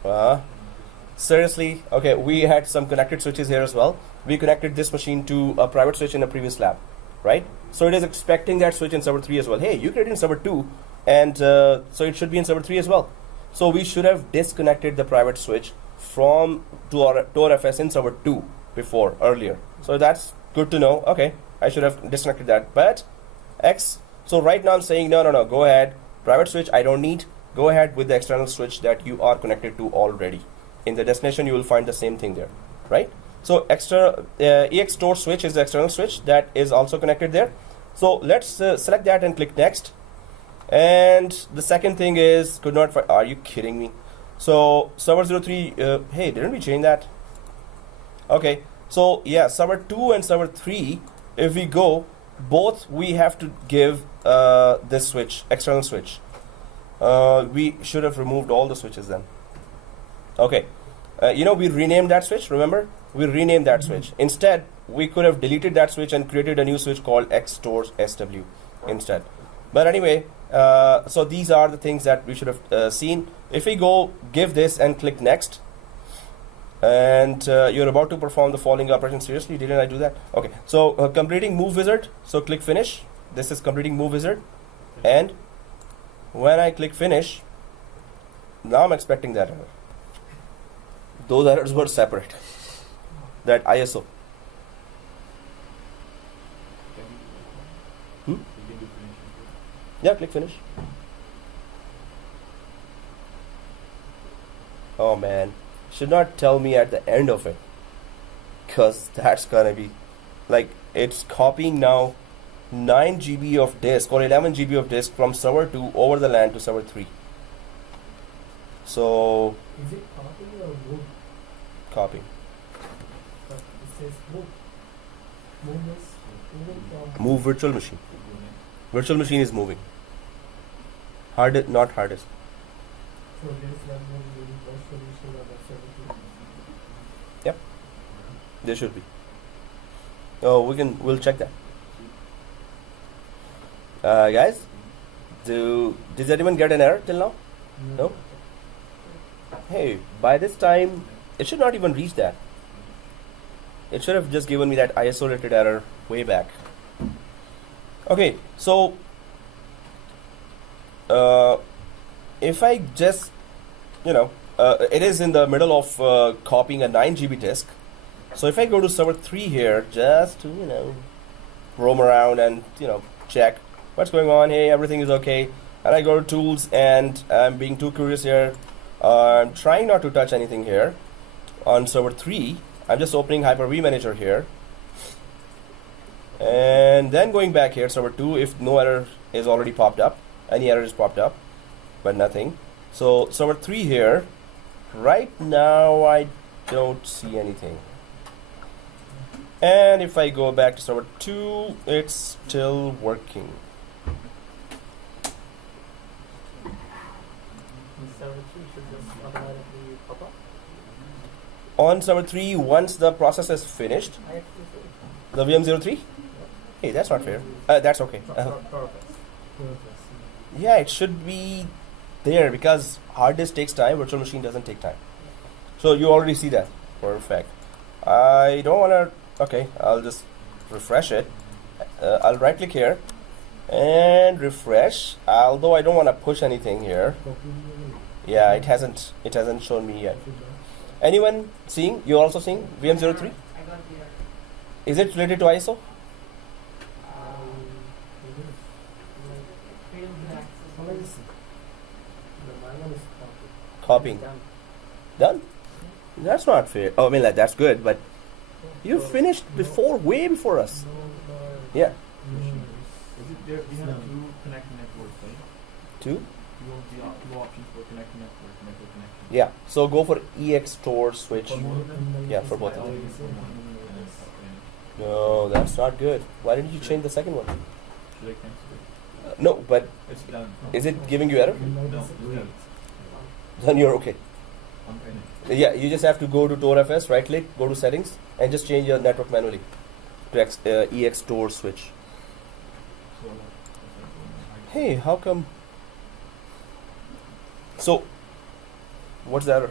Seriously? Okay, we had some connected switches here as well. We connected this machine to a private switch in a previous lab, right? So it is expecting that switch in server 3 as well. Hey, you created in server 2, and so it should be in server 3 as well. So we should have disconnected the private switch from TorFS in server 2 earlier. So that's good to know. Okay, I should have disconnected that. But X, so right now I'm saying no, go ahead. Private switch I don't need. Go ahead with the external switch that you are connected to already. In the destination you will find the same thing there, right? So extra EX store switch is the external switch that is also connected there. So let's select that and click next. And the second thing is could not find. Are you kidding me? So server 03, hey, didn't we change that? Okay, so yeah, server 2 and server 3, if we go, both we have to give this switch, external switch. We should have removed all the switches then. Okay, we renamed that switch, remember? We renamed that switch. Instead, we could have deleted that switch and created a new switch called xstores SW instead. But anyway, so these are the things that we should have seen. If we go give this and click next, and you're about to perform the following operation. Seriously, didn't I do that? Okay, so completing move wizard, so click finish. This is completing move wizard, and when I click finish, now I'm expecting that error. Those errors were separate. That ISO. Yeah, click finish. Oh man, should not tell me at the end of it, because that's gonna be like, it's copying now 9 GB of disk or 11 GB of disk from server 2 over the LAN to server 3. So Is it copy or move? copy. But it says move. Move is moving from. Move virtual machine. Virtual machine is moving. Hard, not hardest. So there is one more moving virtual machine on the server. Yep, there should be. Oh, we'll check that. Guys, did anyone get an error till now? No? Hey, by this time, it should not even reach that. It should have just given me that isolated error way back. Okay, so if I just, it is in the middle of copying a 9 GB disk. So if I go to server 3 here, just to, roam around and, check what's going on. Hey, everything is okay. And I go to tools, and I'm being too curious here. I'm trying not to touch anything here. On server 3, I'm just opening Hyper V Manager here. And then going back here, server 2, if no error is already popped up. Any error is popped up, but nothing. So server 3 here, right now I don't see anything. And if I go back to server 2, it's still working. Server 3 should just automatically pop up. On server 3, once the process is finished, I actually see. the VM03? Hey, that's not fair. That's okay. Yeah, it should be there because hard disk takes time, virtual machine doesn't take time. So you already see that. Perfect. I don't want to. Okay, I'll just refresh it. I'll right click here and refresh. Although I don't want to push anything here. Yeah, it hasn't shown me yet. Anyone seeing? You're also seeing VM03? I got the error. Is it related to ISO? Failed to access. Copying. Done. Done? That's not fair. Oh, I mean, like, that's good, but you finished before, way before us. Yeah. Is it there? We have two connecting networks, right? Two? Two options for connecting network connection. Yeah. So go for EX store switch. Yeah, for both of them. No, that's not good. Why didn't you change the second one? Should I cancel it? No, but It's done. is it giving you error? No, it's done. Then you're okay. I'm finished. Yeah, you just have to go to TorFS, right click, go to settings, and just change your network manually to EX store switch. So, Hey, how come? So, what's the error?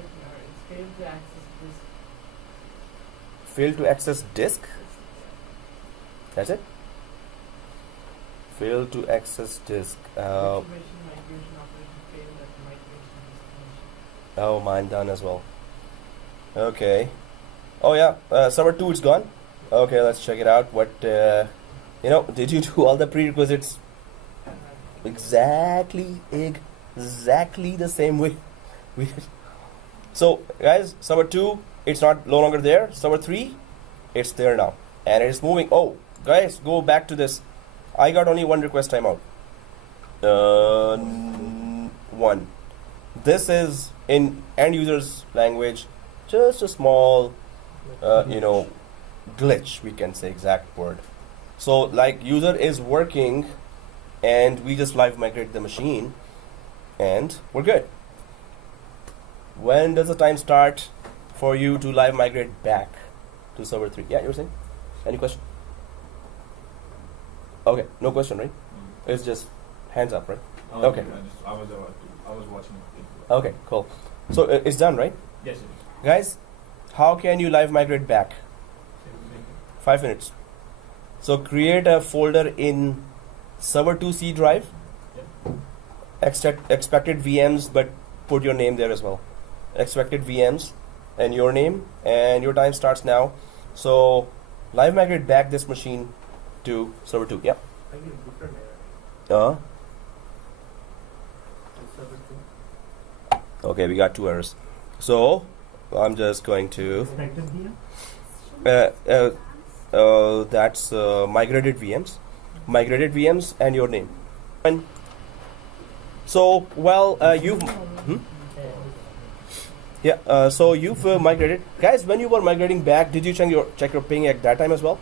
It's failed to access this. Failed to access disk? That's it? Failed to access disk. Migration operation failed at migration destination. Oh, mine done as well. Okay. Oh yeah, server 2 it's gone. Okay, let's check it out. What, did you do all the prerequisites exactly the same way? So guys, server 2, it's not no longer there. Server 3, it's there now. And it is moving. Oh, guys, go back to this. I got only one request timeout. One. This is in end user's language, just a small, glitch, we can say, exact word. So like user is working and we just live migrate the machine and we're good. When does the time start for you to live migrate back to server 3? Yeah, you were saying? Any question? Okay, no question, right? It's just hands up, right? Okay. I was watching it. Okay, cool. So it's done, right? Yes, it is. Guys, how can you live migrate back? 5 minutes. So create a folder in server 2 C drive, expected VMs, but put your name there as well. Expected VMs and your name, and your time starts now. So live migrate back this machine to server 2. Yeah. I get different error. Server 2. Okay, we got 2 errors. So I'm just going to Expected VM? that's migrated VMs and your name. And so you've so you've migrated, guys. When you were migrating back, did you check your ping at that time as well?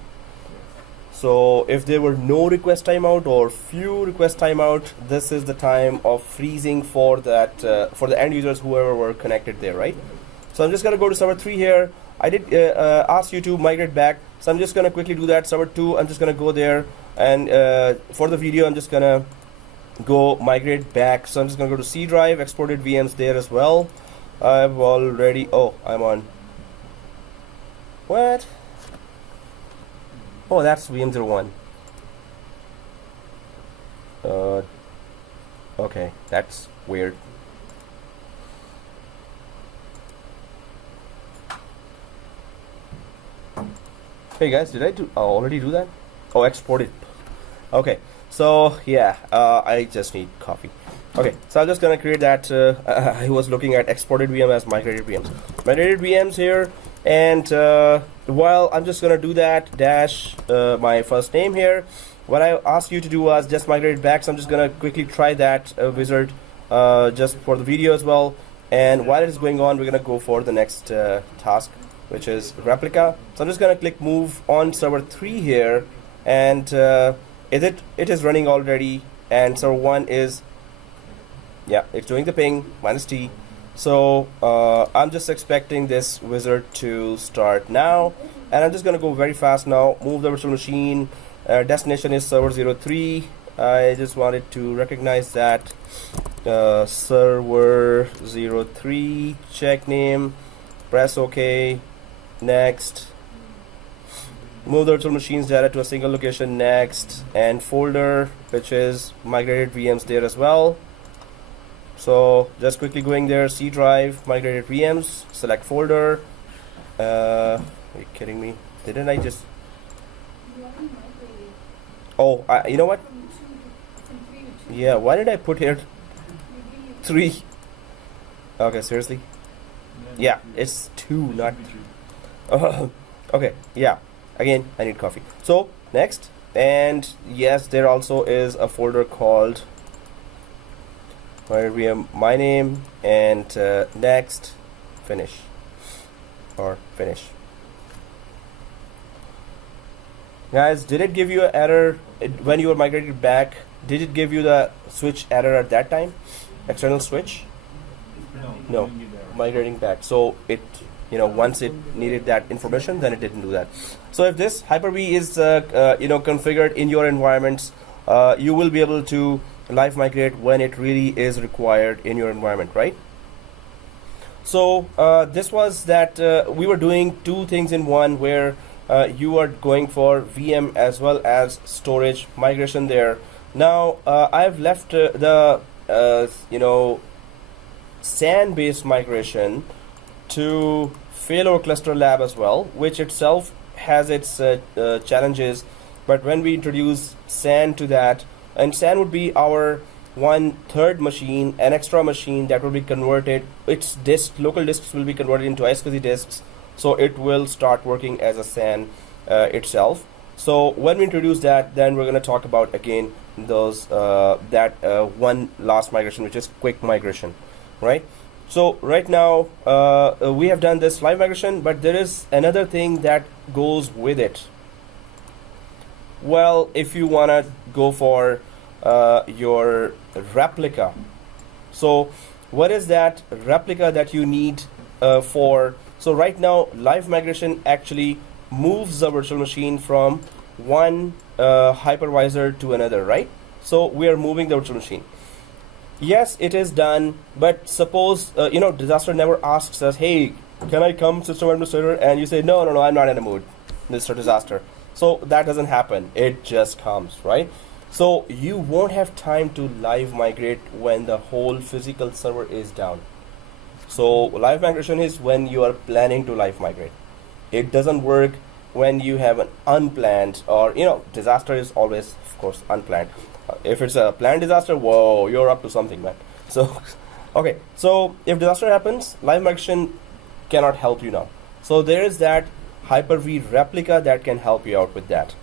So if there were no request timeout or few request timeout, this is the time of freezing for that for the end users, whoever were connected there, right? So I'm just gonna go to server 3 here. I did ask you to migrate back, so I'm just gonna quickly do that. Server 2, I'm just gonna go there, and for the video, I'm just gonna go migrate back. So I'm just gonna go to C drive, exported VMs there as well. I've already. Oh, I'm on. What? Oh, that's VM01. Okay, that's weird. Hey guys, did I already do that? Oh, export it. Okay, so yeah, I just need coffee. Okay, so I'm just gonna create that. I was looking at exported VM as migrated VMs. Migrated VMs here, and while I'm just gonna do that, dash my first name here. What I asked you to do was just migrate it back. So I'm just gonna quickly try that wizard just for the video as well. And while it is going on, we're gonna go for the next task, which is replica. So I'm just gonna click move on server 3 here, and it is running already, and server 1 is, yeah, it's doing the ping -T. So I'm just expecting this wizard to start now, and I'm just gonna go very fast now. Move the virtual machine. Destination is server 03. I just wanted to recognize that server 03. Check name. Press OK. Next. Move the virtual machine's data to a single location. Next. And folder, which is migrated VMs there as well. So just quickly going there, C drive, migrated VMs, select folder. Are you kidding me? Didn't I just? You already migrated Oh, you know what? from 3 to 2. Yeah, why did I put here Maybe you 3? Okay, seriously? Yeah, it's 2, not. Okay, yeah. Again, I need coffee. So next, and yes, there also is a folder called my name, and next, finish, or finish. Guys, did it give you an error when you were migrated back? Did it give you the switch error at that time? External switch? No, migrating back. So it, once it needed that information, then it didn't do that. So if this Hyper-V is, configured in your environments, you will be able to live migrate when it really is required in your environment, right? So this was that we were doing 2 things in one, where you are going for VM as well as storage migration there. Now I've left the SAN based migration to failover cluster lab as well, which itself has its challenges. But when we introduce SAN to that, and SAN would be our 1/3 machine, an extra machine that will be converted, its local disks will be converted into iSCSI disks, so it will start working as a SAN itself. So when we introduce that, then we're going to talk about again those one last migration, which is quick migration, right? So right now we have done this live migration, but there is another thing that goes with it. Well, if you want to go for your replica, so what is that replica that you need for? So right now, LiveMigration actually moves the virtual machine from one hypervisor to another, right? So we are moving the virtual machine. Yes, it is done, but suppose, disaster never asks us, hey, can I come, system administrator? And you say, no, I'm not in the mood, Mr. Disaster. So that doesn't happen. It just comes, right? So you won't have time to live migrate when the whole physical server is down. So live migration is when you are planning to live migrate. It doesn't work when you have an unplanned, or disaster is always, of course, unplanned. If it's a planned disaster, whoa, you're up to something, man. So, okay, so if disaster happens, live migration cannot help you now. So there is that Hyper V Replica that can help you out with that.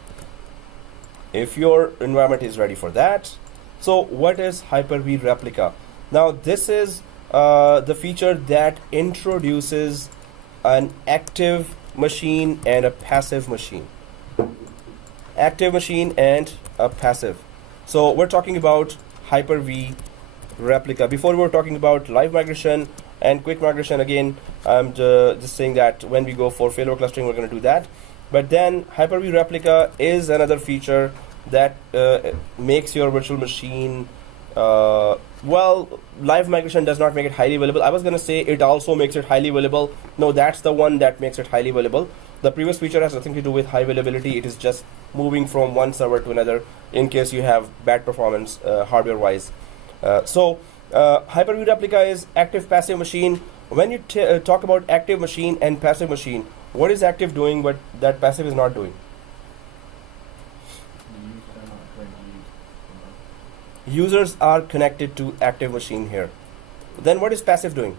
If your environment is ready for that. So what is Hyper V Replica? Now this is the feature that introduces an active machine and a passive machine. Active machine and a passive. So we're talking about Hyper V Replica. Before we were talking about live migration and quick migration. Again, I'm just saying that when we go for failover clustering, we're going to do that. But then Hyper V Replica is another feature that makes your virtual machine, well, live migration does not make it highly available. I was going to say it also makes it highly available. No, that's the one that makes it highly available. The previous feature has nothing to do with high availability. It is just moving from one server to another in case you have bad performance hardware-wise. So Hyper V Replica is active passive machine. When you talk about active machine and passive machine, what is active doing but that passive is not doing? Users are connected to active machine here. Then what is passive doing?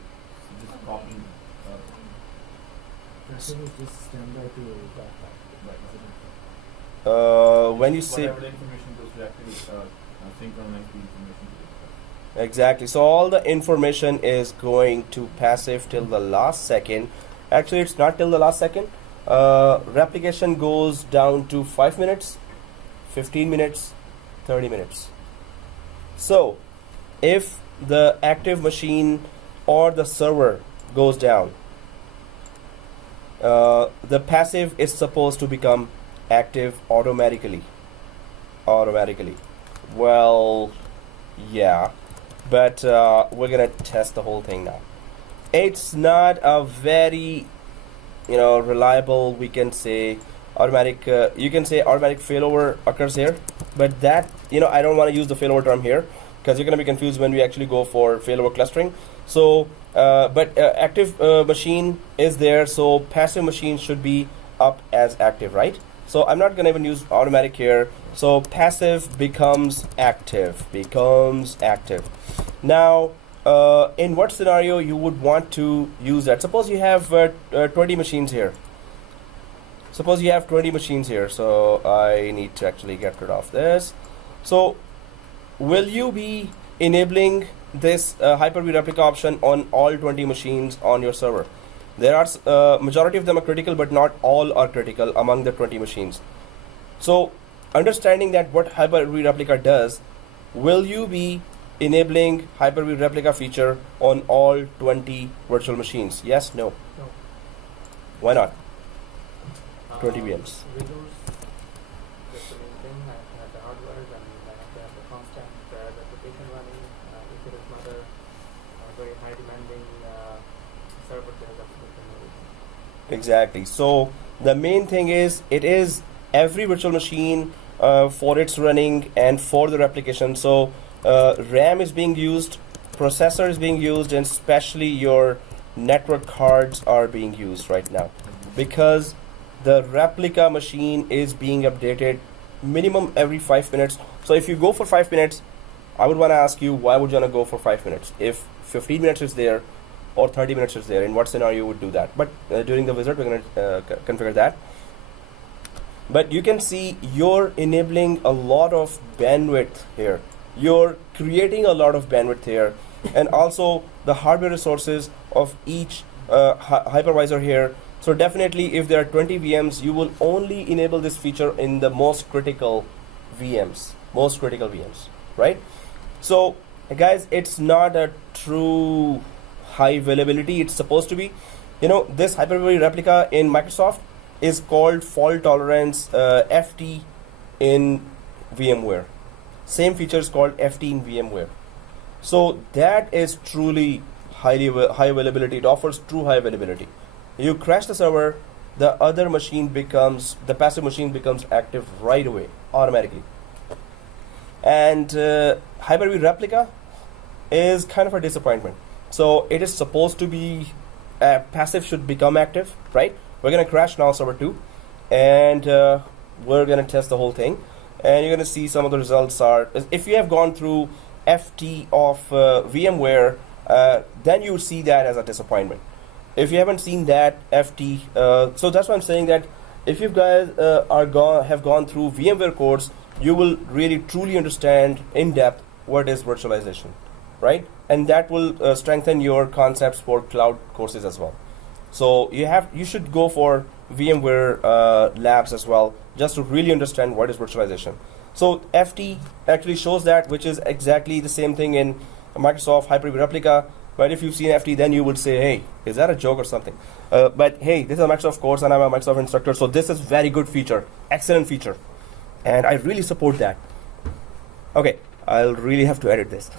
Just copying. Passive is just standby to backup. When you say whatever the information goes to active, synchronize the information to exactly, so all the information is going to passive till the last second. Actually, it's not till the last second. Replication goes down to 5 minutes, 15 minutes, 30 minutes. So if the active machine or the server goes down, the passive is supposed to become active automatically. Well, yeah, but we're gonna test the whole thing now. It's not a very reliable, we can say automatic, you can say automatic failover occurs here, but that I don't want to use the failover term here because you're going to be confused when we actually go for failover clustering. So but active machine is there, so passive machine should be up as active, right? So I'm not going to even use automatic here. So passive becomes active. Now in what scenario you would want to use that? Suppose you have 20 machines here. So I need to actually get rid of this. So will you be enabling this Hyper V Replica option on all 20 machines on your server? There are majority of them are critical, but not all are critical among the 20 machines. So understanding that what Hyper V Replica does, will you be enabling Hyper V Replica feature on all 20 virtual machines? Yes, no? No. Why not? 20 VMs. Windows, just the main thing. I have to have the hardware, and I have to have the constant replication running. If it is not a very high demanding server, there is absolutely no reason. Exactly. So the main thing is, it is every virtual machine for its running and for the replication. So RAM is being used, processor is being used, and especially your network cards are being used right now, because the replica machine is being updated minimum every 5 minutes. So if you go for 5 minutes, I would want to ask you, why would you want to go for 5 minutes? If 15 minutes is there or 30 minutes is there, in what scenario you would do that? But during the visit, we're going to configure that. But you can see you're enabling a lot of bandwidth here. You're creating a lot of bandwidth here. And also the hardware resources of each hypervisor here. So definitely, if there are 20 VMs, you will only enable this feature in the most critical VMs, right? So guys, it's not a true high availability. It's supposed to be, this Hyper V Replica in Microsoft is called fault tolerance FT in VMware. Same feature is called FT in VMware. So that is truly high availability. It offers true high availability. You crash the server, the passive machine becomes active right away, automatically. And Hyper V Replica is kind of a disappointment. So it is supposed to be passive should become active, right? We're gonna crash now server 2, and we're gonna test the whole thing, and you're gonna see some of the results are, if you have gone through FT of VMware, then you would see that as a disappointment. If you haven't seen that FT, so that's why I'm saying that if you guys have gone through VMware course, you will really truly understand in depth what is virtualization, right? And that will strengthen your concepts for cloud courses as well. So you should go for VMware labs as well, just to really understand what is virtualization. So FT actually shows that, which is exactly the same thing in Microsoft Hyper V Replica. But if you've seen FT, then you would say, hey, is that a joke or something? But hey, this is a Microsoft course and I'm a Microsoft instructor, so this is very good feature, excellent feature. And I really support that. Okay, I'll really have to edit this.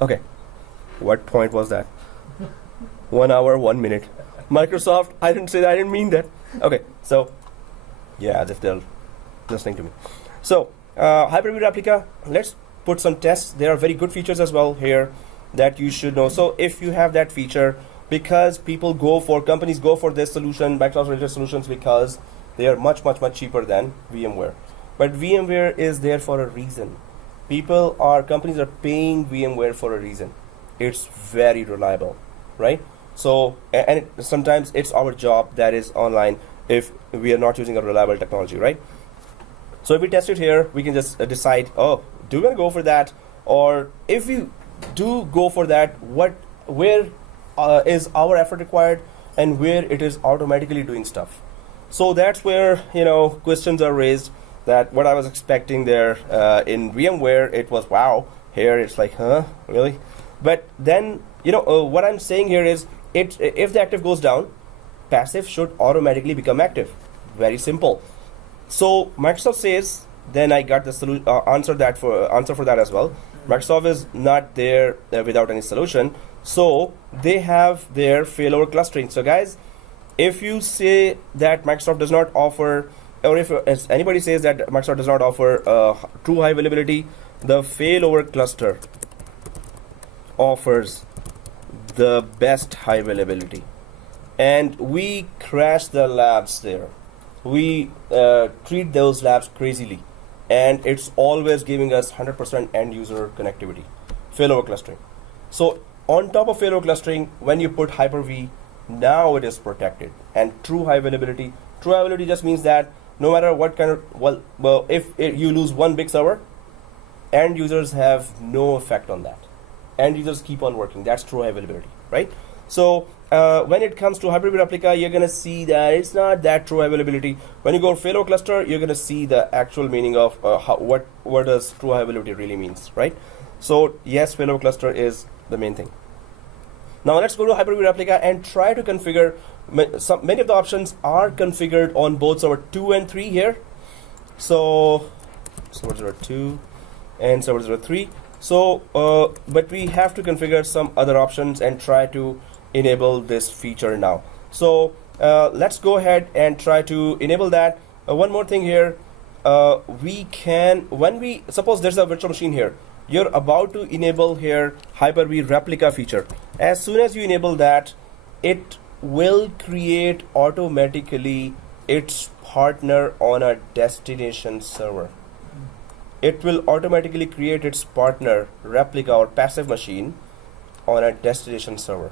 Okay, what point was that? 1 hour, 1 minute. Microsoft, I didn't say that, I didn't mean that. Okay, so, yeah, as if they're listening to me. So, Hyper V Replica, let's put some tests. There are very good features as well here that you should know. So if you have that feature, because companies go for this solution, Microsoft related solutions, because they are much cheaper than VMware. But VMware is there for a reason. Companies are paying VMware for a reason. It's very reliable, right? So, sometimes it's our job that is online if we are not using a reliable technology, right? So if we test it here, we can just decide, do we want to go for that? Or if we do go for that, where is our effort required and where it is automatically doing stuff? So that's where, questions are raised, that what I was expecting there in VMware, it was wow. Here it's like, huh, really? But then, what I'm saying here is, if the active goes down, passive should automatically become active. Very simple. So Microsoft says, then I got the answer for that as well. Microsoft is not there without any solution. So they have their failover clustering. So guys, if you say that Microsoft does not offer, or if anybody says that Microsoft does not offer true high availability, the failover cluster offers the best high availability. And we crash the labs there. We treat those labs crazily. And it's always giving us 100% end user connectivity, failover clustering. So on top of failover clustering, when you put Hyper V, now it is protected. And true high availability just means that no matter what kind of, if you lose one big server, end users have no effect on that. End users keep on working. That's true high availability, right? So when it comes to Hyper V Replica, you're going to see that it's not that true availability. When you go failover cluster, you're going to see the actual meaning of what does true availability really means, right? So yes, failover cluster is the main thing. Now let's go to Hyper V Replica and try to configure. Many of the options are configured on both server 2 and 3 here. So server 2 and server 3. So, but we have to configure some other options and try to enable this feature now. So let's go ahead and try to enable that. One more thing here, we can, suppose there's a virtual machine here, you're about to enable here Hyper V Replica feature. As soon as you enable that, it will create automatically its partner on a destination server. It will automatically create its partner replica or passive machine on a destination server,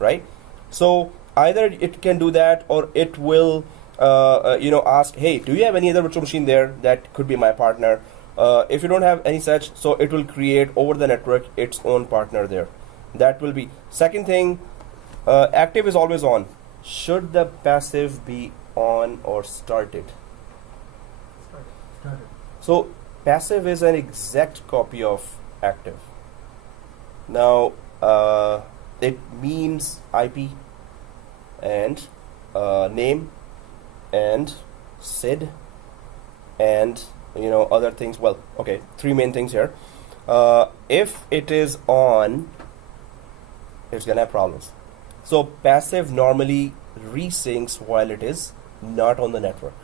right? So either it can do that, or it will ask, hey, do you have any other virtual machine there that could be my partner? If you don't have any such, so it will create over the network its own partner there. That will be second thing. Active is always on. should the passive be on or started? Started. So passive is an exact copy of active. Now it means IP and name and SID and other things. Well, okay, three main things here. If it is on, it's gonna have problems. So passive normally resyncs while it is not on the network.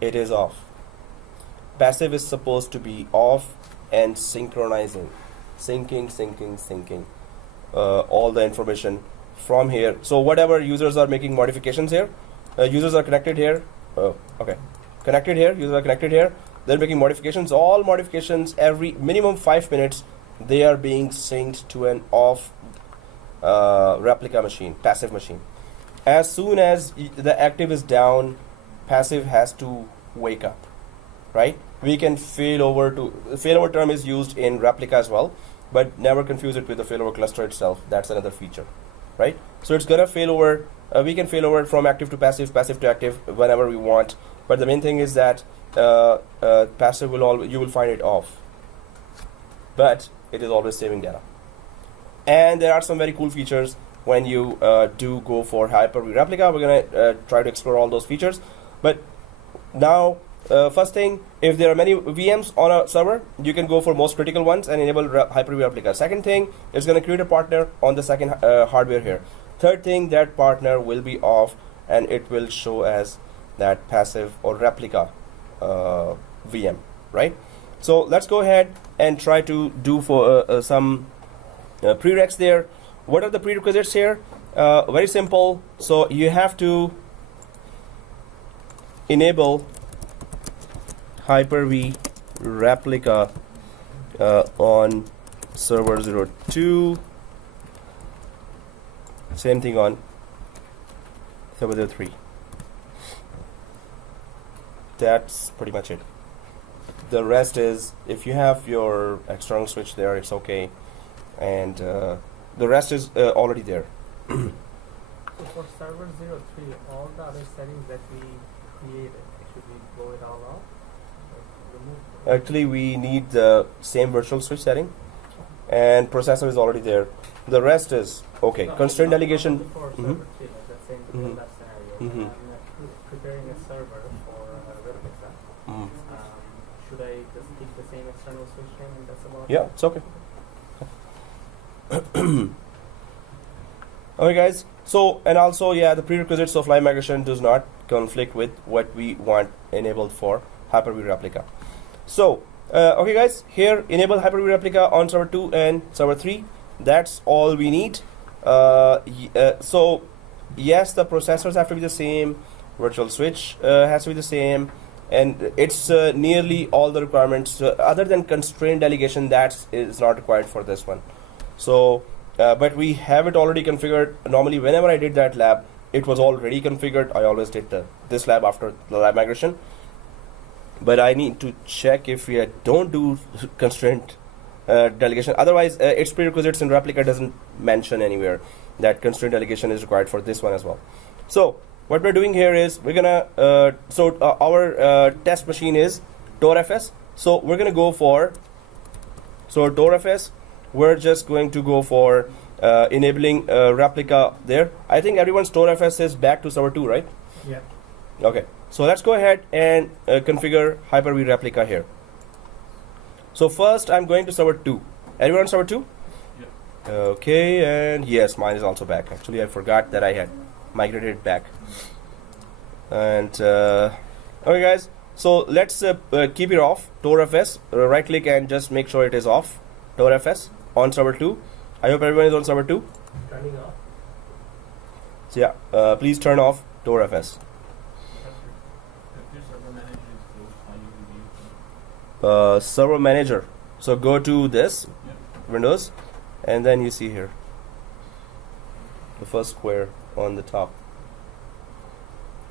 It is off. Passive is supposed to be off and synchronizing, syncing all the information from here. So whatever users are making modifications here, users are connected here. Okay, connected here. Users are connected here. They're making modifications. All modifications every minimum 5 minutes. They are being synced to an off replica machine, passive machine. As soon as the active is down, passive has to wake up, right? We can failover term is used in replica as well, but never confuse it with the failover cluster itself. That's another feature, right? So it's gonna failover. We can failover from active to passive, passive to active whenever we want. But the main thing is that passive you will find it off, but it is always saving data. And there are some very cool features when you do go for Hyper V Replica. We're gonna try to explore all those features. But now, first thing, if there are many VMs on a server, you can go for most critical ones and enable Hyper V Replica. Second thing, it's gonna create a partner on the second hardware here. Third thing, that partner will be off and it will show as that passive or replica VM, right? So let's go ahead and try to do for some prereqs there. What are the prerequisites here? Very simple. So you have to enable Hyper V Replica on server 02. Same thing on server 03. That's pretty much it. The rest is, if you have your external switch there, it's okay. And the rest is already there. So for server 03, all the other settings that we created, should we blow it all out? Remove them? Actually, we need the same virtual switch setting, and processor is already there. The rest is okay. No, Constraint not delegation. For server 3, like that's saying to build that scenario. I'm preparing a server for replica. Should I just keep the same external switch name and that's about Yeah, it's okay. Okay, guys. So, and also, yeah, the prerequisites of LiveMigration does not conflict with what we want enabled for Hyper V Replica. So, okay, guys, here enable Hyper V Replica on server 2 and server 3. That's all we need. So, yes, the processors have to be the same. Virtual switch has to be the same. And it's nearly all the requirements other than constraint delegation that is not required for this one. So, but we have it already configured. Normally, whenever I did that lab, it was already configured. I always did this lab after the lab migration. But I need to check if we don't do constraint delegation. Otherwise, its prerequisites in replica doesn't mention anywhere that constraint delegation is required for this one as well. So what we're doing here is we're gonna our test machine is TorFS. So we're gonna go for TorFS. We're just going to go for enabling replica there. I think everyone's TorFS is back to server 2, right? Yeah. Okay. So let's go ahead and configure Hyper V Replica here. So first I'm going to server 2. Everyone on server 2? Yeah. Okay, and yes, mine is also back. Actually, I forgot that I had migrated it back. And okay, guys. So let's keep it off. TorFS. Right click and just make sure it is off. TorFS on server 2. I hope everyone is on server 2. Turning off. So yeah, please turn off TorFS. Server manager. So go to this Windows, and then you see here the first square on the top.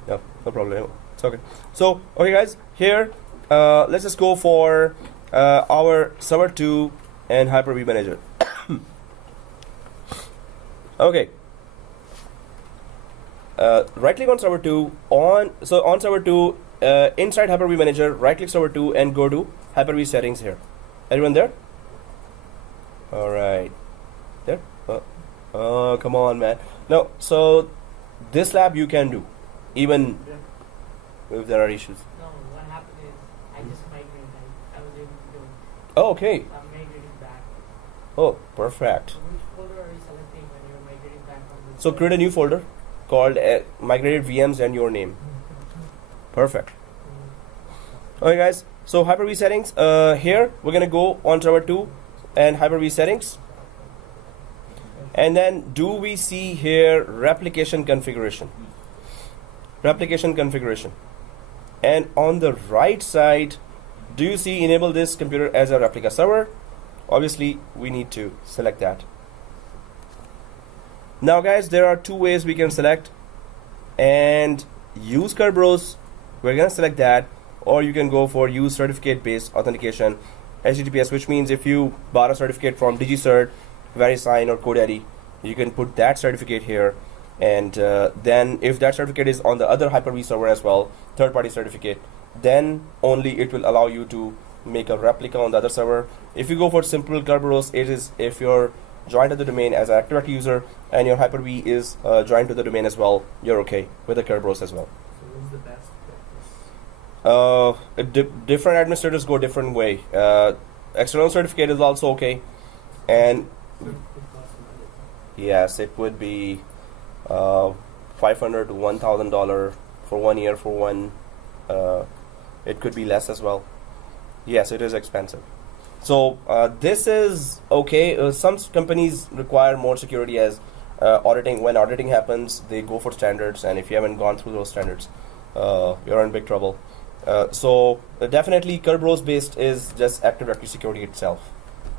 Yeah, no problem. It's okay. So okay, guys, here let's just go for our server 2 and Hyper V manager. Okay. right click on server 2 on server 2 inside Hyper V Manager, right click server 2 and go to Hyper V Settings here. Everyone there? All right, there. Oh, come on, man. No, so this lab you can do even if there are issues. No, what happened is I just migrated. I was able to do it. Oh, okay. I'm migrating back. Oh, perfect. So which folder are you selecting when you're migrating back from this? So create a new folder called migrated VMs and your name. Perfect. Okay, guys. So Hyper V Settings. Here we're gonna go on server 2 and Hyper V Settings. And then do we see here replication configuration? Replication configuration. And on the right side, do you see enable this computer as a replica server? Obviously, we need to select that. Now, guys, there are two ways we can select and use Kerberos. We're gonna select that, or you can go for use certificate-based authentication, HTTPS, which means if you bought a certificate from DigiCert, VeriSign, or GoDaddy, you can put that certificate here. And then if that certificate is on the other Hyper V server as well, third-party certificate, then only it will allow you to make a replica on the other server. If you go for simple Kerberos, it is if you're joined to the domain as an Active Directory user and your Hyper V is joined to the domain as well, you're okay with the Kerberos as well. So what's the best practice? Different administrators go different way. External certificate is also okay, and So it costs money. yes, it would be $500 to $1,000 for 1 year for one. It could be less as well. Yes, it is expensive. So this is okay. Some companies require more security as auditing. When auditing happens, they go for standards, and if you haven't gone through those standards, you're in big trouble. So definitely Kerberos based is just Active Directory security itself,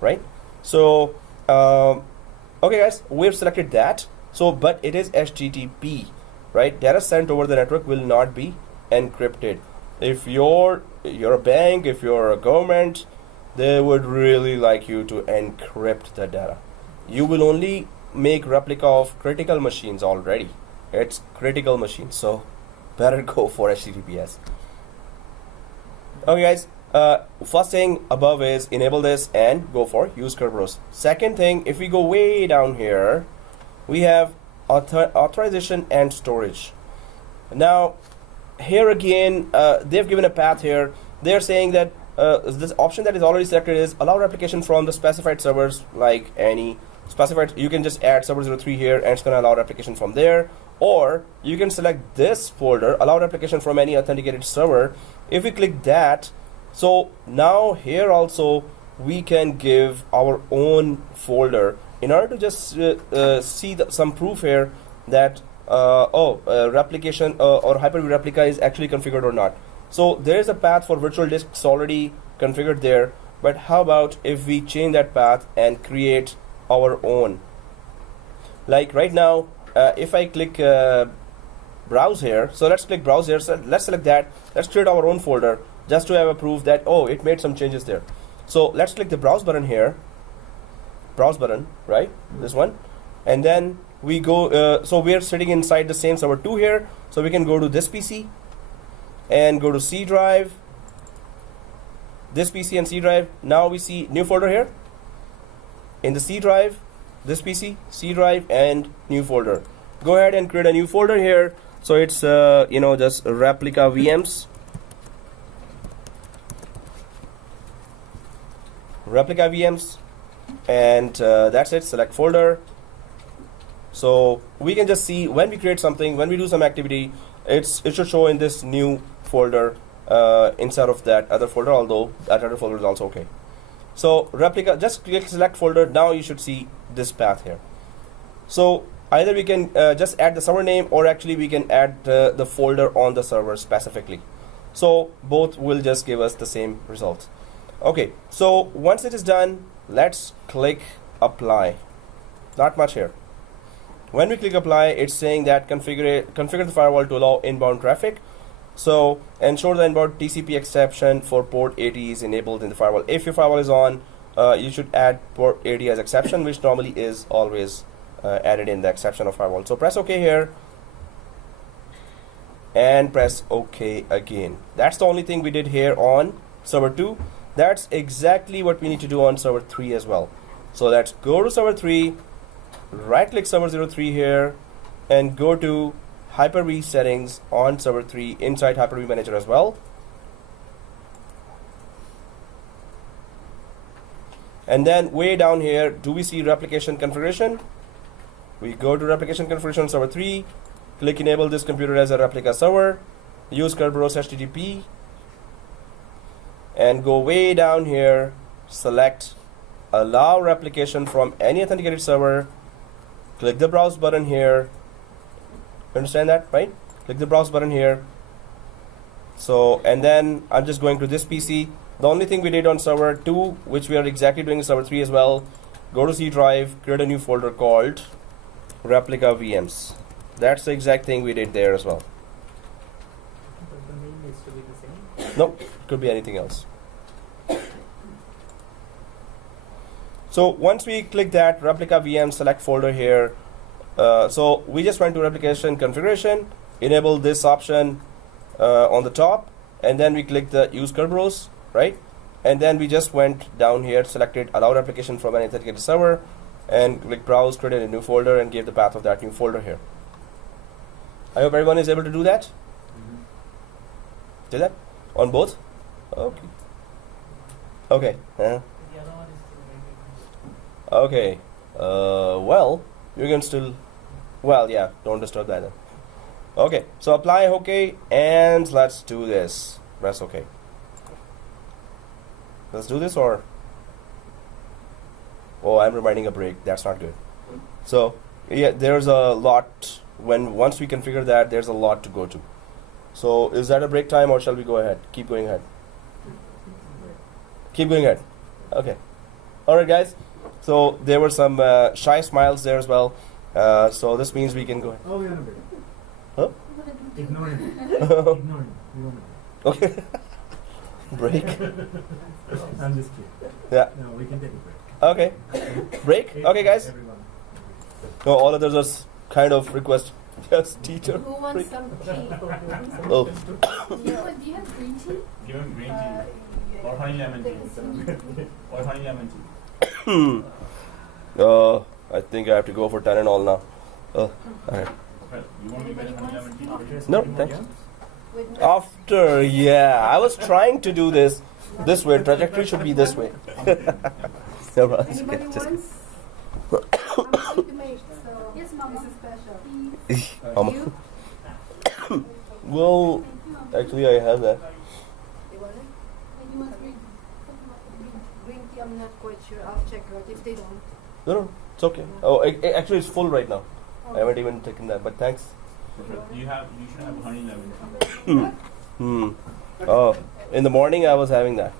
right? So okay, guys, we've selected that. So, but it is HTTP, right? Data sent over the network will not be encrypted. If you're a bank, if you're a government, they would really like you to encrypt the data. You will only make replica of critical machines already. It's critical machines, so better go for HTTPS. Okay, guys. First thing above is enable this and go for use Kerberos. Second thing, if we go way down here, we have authorization and storage. Now, here again, they've given a path here. They're saying that this option that is already selected is allow replication from the specified servers, like any specified. You can just add server 03 here, and it's going to allow replication from there. Or you can select this folder, allow replication from any authenticated server. If we click that, so now here also we can give our own folder in order to just see some proof here that replication or Hyper V Replica is actually configured or not. So there is a path for virtual disks already configured there, but how about if we change that path and create our own? Like right now, if I click browse here, so let's click browse here, so let's select that, let's create our own folder just to have a proof that, oh, it made some changes there. So let's click the browse button here, browse button, right, this one, and then we go, so we are sitting inside the same server 2 here, so we can go to this PC and go to C drive, this PC and C drive. Now we see new folder here in the C drive, this PC, C drive, and new folder. Go ahead and create a new folder here. So it's just replica VMs, and that's it. Select folder. So we can just see when we create something, when we do some activity, it should show in this new folder instead of that other folder, although that other folder is also okay. So replica, just click select folder. Now you should see this path here. So either we can just add the server name, or actually we can add the folder on the server specifically. So both will just give us the same results. Okay, so once it is done, let's click apply. Not much here. When we click apply, it's saying that configure the firewall to allow inbound traffic. So ensure the inbound TCP exception for port 80 is enabled in the firewall. If your firewall is on, you should add port 80 as exception, which normally is always added in the exception of firewall. So press OK here. and press OK again. That's the only thing we did here on server 2. That's exactly what we need to do on server 3 as well. So let's go to server 3, right click server 03 here, and go to Hyper V settings on server 3 inside Hyper V Manager as well. And then way down here, do we see replication configuration? We go to replication configuration server 3, click enable this computer as a replica server, use Kerberos HTTP, and go way down here, select allow replication from any authenticated server, click the browse button here. Understand that, right? Click the browse button here. So, and then I'm just going to this PC. The only thing we did on server 2, which we are exactly doing in server 3 as well, go to C drive, create a new folder called replica VMs. That's the exact thing we did there as well. But the name needs to be the same. Nope, it could be anything else. So once we click that replica VM select folder here, so we just went to replication configuration, enable this option on the top, and then we click the use Kerberos, right? And then we just went down here, selected allow replication from an authenticated server, and click browse, created a new folder, and gave the path of that new folder here. I hope everyone is able to do that. Did that on both? Okay. Okay. Okay. Well, you can still. Well, yeah. Don't disturb that then. Okay. So apply OK, and let's do this. Press OK. Let's do this, or. Oh, I'm reminding a break. That's not good. So yeah, there's a lot. Once we configure that, there's a lot to go to. So is that a break time, or shall we go ahead? Keep going ahead. Keep going ahead. Okay. All right, guys. So there were some shy smiles there as well. So this means we can go ahead. Oh, we're on a break. Huh? Ignore him. Ignore him. We want Okay. Break. I'm just kidding. Yeah. No, we can take a break. Okay. Break. Okay, guys. Everyone. No, all others are kind of request. Yes, teacher. Who wants Break. some tea? Oh. Do you have green tea? Give him green tea. Or honey lemon tea. Or honey lemon tea. I think I have to go for 10 and all now. All right. Well, you want me to get honey lemon tea? No, thanks. After, yeah, I was trying to do this way. Trajectory should be this way. No, no, it's okay. Anybody Just wants? I'm going to make, so yes, Mom, this is special. You? well, actually, I have that. You want it? And you want green tea? I'm not quite sure. I'll check out if they don't. No, it's okay. Oh, actually, it's full right now. I haven't even taken that, but thanks. You should have honey lemon tea. Oh, in the morning I was having that.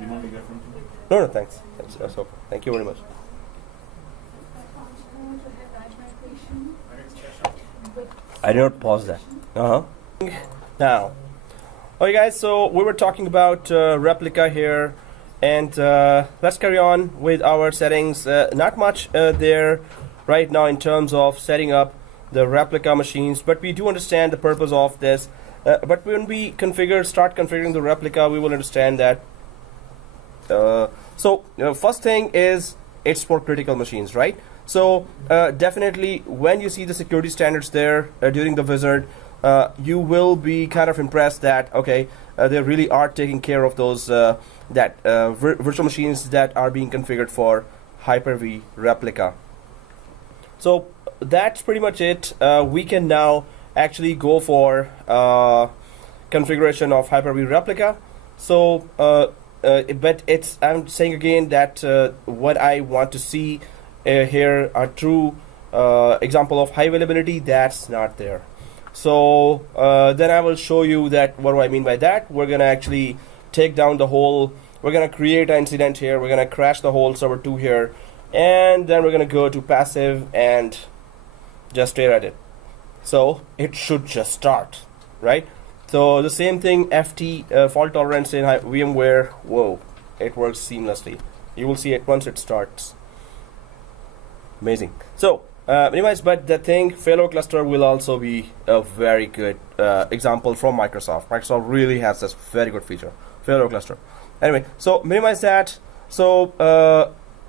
You want me to get from tea? No, thanks. That's okay. Thank you very much. I did not pause that. Now, okay, guys. So we were talking about replica here, and let's carry on with our settings. Not much there right now in terms of setting up the replica machines, but we do understand the purpose of this. But when we start configuring the replica, we will understand that. So first thing is it's for critical machines, right? So definitely when you see the security standards there during the wizard, you will be kind of impressed that okay, they really are taking care of those virtual machines that are being configured for Hyper V Replica. So that's pretty much it. We can now actually go for configuration of Hyper V Replica. So but I'm saying again that what I want to see here are true example of high availability that's not there. So then I will show you that what do I mean by that. We're gonna actually take down the whole, we're gonna create an incident here, we're gonna crash the whole server 2 here, and then we're gonna go to passive and just stare at it. So it should just start, right? So the same thing, FT fault tolerance in VMware, whoa, it works seamlessly. You will see it once it starts. Amazing. So minimize, but the thing, failover cluster will also be a very good example from Microsoft. Microsoft really has this very good feature, failover cluster. Anyway, so minimize that. So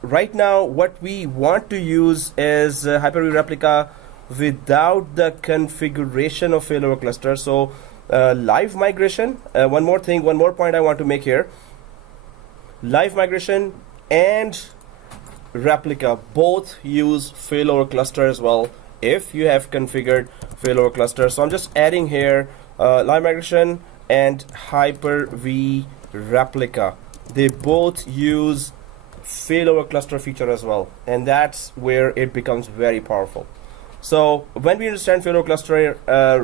right now what we want to use is Hyper V Replica without the configuration of failover cluster. So LiveMigration, one more thing, one more point I want to make here. LiveMigration and Replica both use failover cluster as well if you have configured failover cluster. So I'm just adding here LiveMigration and Hyper V Replica. They both use failover cluster feature as well, and that's where it becomes very powerful. So when we understand failover cluster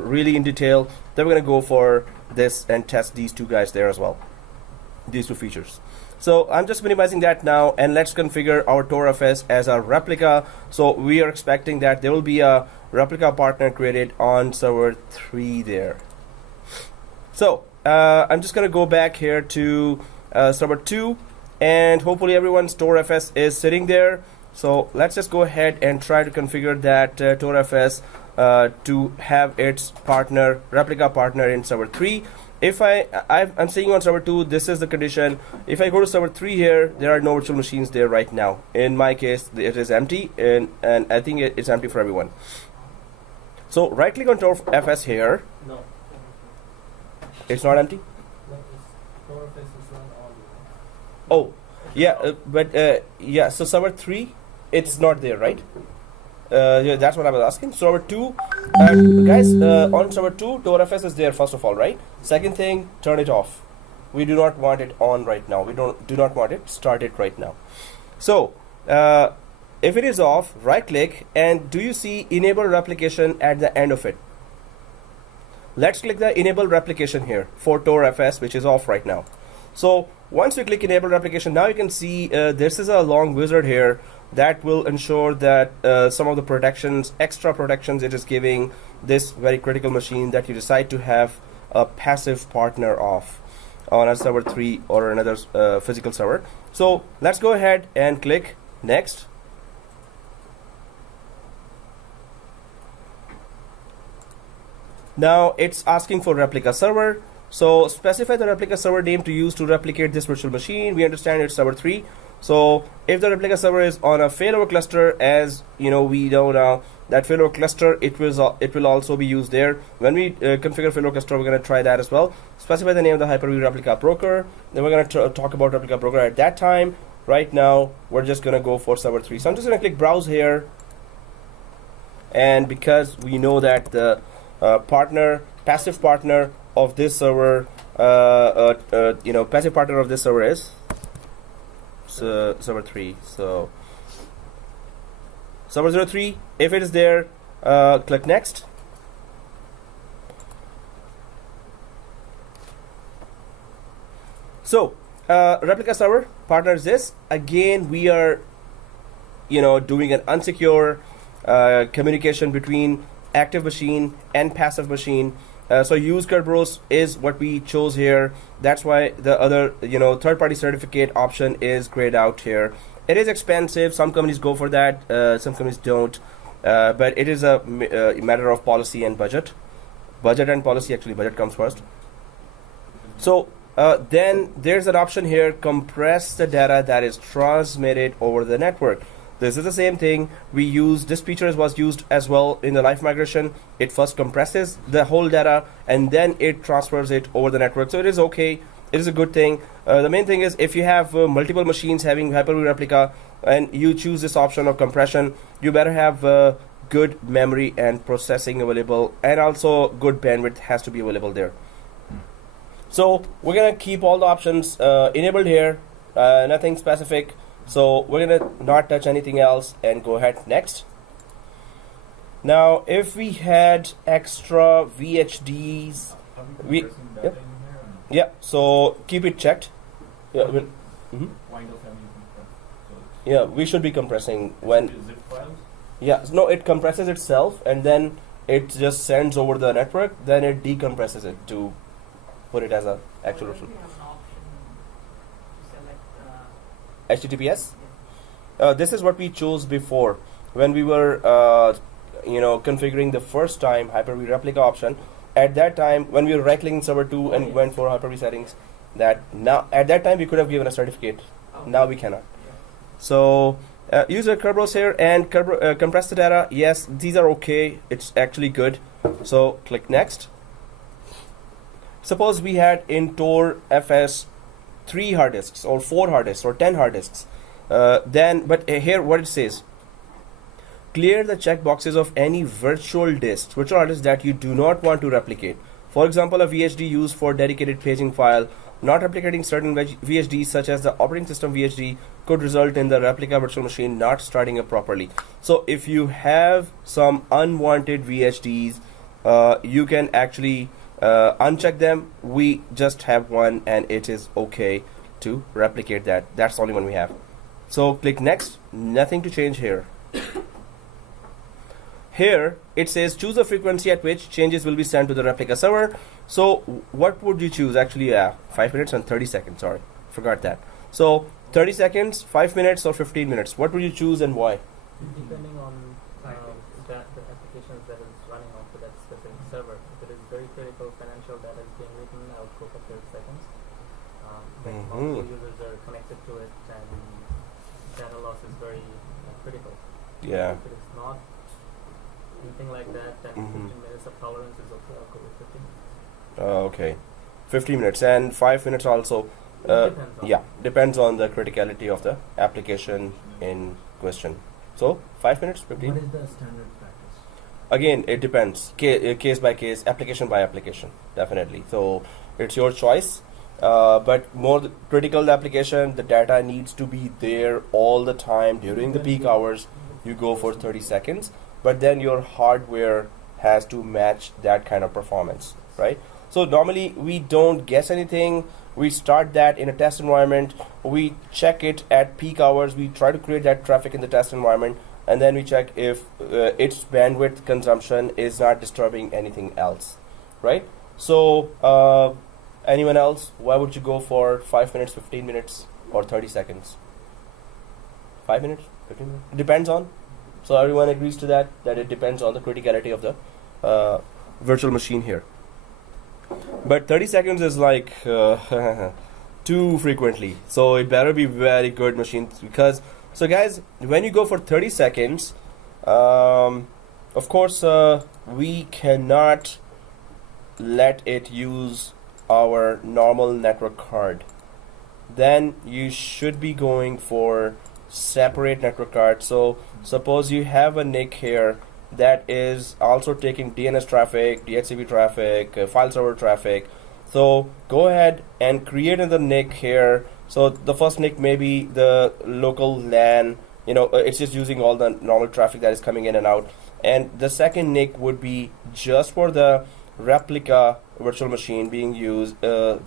really in detail, then we're going to go for this and test these two guys there as well, these two features. So I'm just minimizing that now, and let's configure our TorFS as a replica. So we are expecting that there will be a replica partner created on server 3 there. So I'm just going to go back here to server 2, and hopefully everyone's TorFS is sitting there. So let's just go ahead and try to configure that TorFS to have its partner, replica partner in server 3. If I'm seeing on server 2, this is the condition. If I go to server 3 here, there are no virtual machines there right now. In my case, it is empty, and I think it's empty for everyone. So right click on TorFS here. No. It's not empty? No, TorFS is not on. Oh, yeah, yeah, so server 3, it's not there, right? Yeah, that's what I was asking. Server 2, guys, on server 2, TorFS is there first of all, right? Second thing, turn it off. We do not want it on right now. We do not want it started right now. So if it is off, right click, and do you see enable replication at the end of it? Let's click the enable replication here for TorFS, which is off right now. So once we click enable replication, now you can see this is a long wizard here that will ensure that some of the protections, extra protections it is giving this very critical machine that you decide to have a passive partner off on a server 3 or another physical server. So let's go ahead and click next. Now it's asking for replica server. So specify the replica server name to use to replicate this virtual machine. We understand it's server 3. So if the replica server is on a failover cluster, as you know, we know now that failover cluster, it will also be used there. When we configure failover cluster, we're going to try that as well. Specify the name of the Hyper V Replica broker. Then we're going to talk about replica broker at that time. Right now, we're just going to go for server 3. So I'm just going to click browse here. And because we know that the passive partner of this server, passive partner of this server is server 3. So server 03, if it is there, click next. So replica server partner is this. Again, we are doing an unsecure communication between active machine and passive machine. So use Kerberos is what we chose here. That's why the other third-party certificate option is grayed out here. It is expensive. Some companies go for that, some companies don't, but it is a matter of policy and budget and policy. Actually, budget comes first. So then there's an option here, compress the data that is transmitted over the network. This is the same thing we use. This feature was used as well in the LiveMigration. It first compresses the whole data and then it transfers it over the network. So it is okay. It is a good thing. The main thing is if you have multiple machines having Hyper V Replica and you choose this option of compression, you better have good memory and processing available, and also good bandwidth has to be available there. So we're gonna keep all the options enabled here, nothing specific. So we're gonna not touch anything else and go ahead next. Now if we had extra VHDs, yeah, so keep it checked. Yeah, yeah, we should be compressing when. Zip files? Yeah, no, it compresses itself and then it just sends over the network. Then it decompresses it to put it as a actual version. HTTPS. This is what we chose before. when we were configuring the first time Hyper V Replica option. At that time, when we were right-clicking server 2 and went for Hyper V settings, that now at that time we could have given a certificate. Now we cannot. So user Kerberos here and compress the data. Yes, these are okay. It's actually good. So click next. Suppose we had in Tor FS 3 hard disks or 4 hard disks or 10 hard disks. But here what it says: clear the checkboxes of any virtual hard disk that you do not want to replicate. For example, a VHD used for dedicated paging file. Not replicating certain VHDs such as the operating system VHD could result in the replica virtual machine not starting up properly. So if you have some unwanted VHDs, you can actually uncheck them. We just have one and it is okay to replicate that. That's the only one we have. So click next. Nothing to change here. Here it says choose a frequency at which changes will be sent to the replica server. So what would you choose? Actually 5 minutes and 30 seconds, sorry, forgot that. So 30 seconds, 5 minutes or 15 minutes, what would you choose and why? Depending on the applications that is running onto that specific server. If it is very critical financial data is being written, I would go for 30 seconds. But multiple users are connected to it and data loss is very critical. Yeah. If it is not anything like that, then 15 minutes of tolerance is okay. I'll go with 15 minutes. Okay, 15 minutes and 5 minutes also. Depends on the criticality of the application in question. So 5 minutes, 15. What is the standard practice? Again, it depends, case by case, application by application, definitely. So it's your choice. But more critical the application, the data needs to be there all the time during the peak hours. You go for 30 seconds, but then your hardware has to match that kind of performance, right? So normally we don't guess anything. We start that in a test environment. We check it at peak hours. We try to create that traffic in the test environment, and then we check if its bandwidth consumption is not disturbing anything else, right? So anyone else? Why would you go for 5 minutes, 15 minutes, or 30 seconds? 5 minutes, 15 minutes? It depends on. So everyone agrees to that it depends on the criticality of the virtual machine here. But 30 seconds is like too frequently. So it better be very good machines because, so guys, when you go for 30 seconds, of course, we cannot let it use our normal network card. Then you should be going for separate network card. So suppose you have a NIC here that is also taking DNS traffic, DHCP traffic, file server traffic. So go ahead and create another NIC here. So the first NIC may be the local LAN, it's just using all the normal traffic that is coming in and out. And the second NIC would be just for the replica virtual machine being used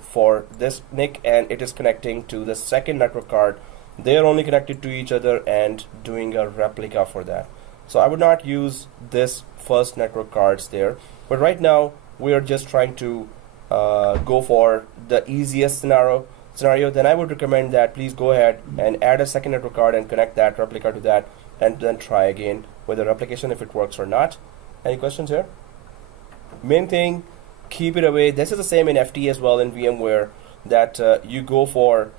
for this NIC, and it is connecting to the second network card. They are only connected to each other and doing a replica for that. So I would not use this first network cards there. But right now we are just trying to go for the easiest scenario. Then I would recommend that please go ahead and add a second network card and connect that replica to that, and then try again with the replication if it works or not. Any questions here? Main thing, keep it away. This is the same in FT as well in VMware, that you go for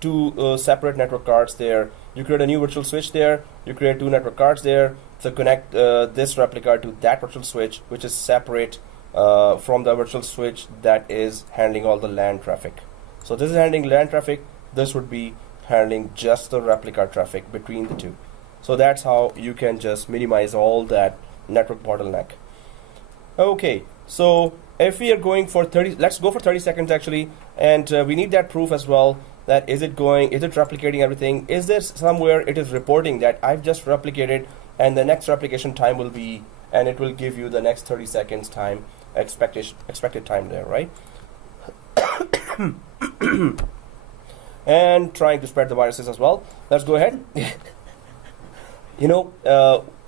two separate network cards there. You create a new virtual switch there. You create two network cards there. So connect this replica to that virtual switch, which is separate from the virtual switch that is handling all the LAN traffic. So this is handling LAN traffic. This would be handling just the replica traffic between the two. So that's how you can just minimize all that network bottleneck. Okay, so if we are going for 30, let's go for 30 seconds actually, and we need that proof as well. That is it replicating everything? Is there somewhere it is reporting that I've just replicated and the next replication time will be, and it will give you the next 30 seconds time, expected time there, right? And trying to spread the viruses as well. Let's go ahead.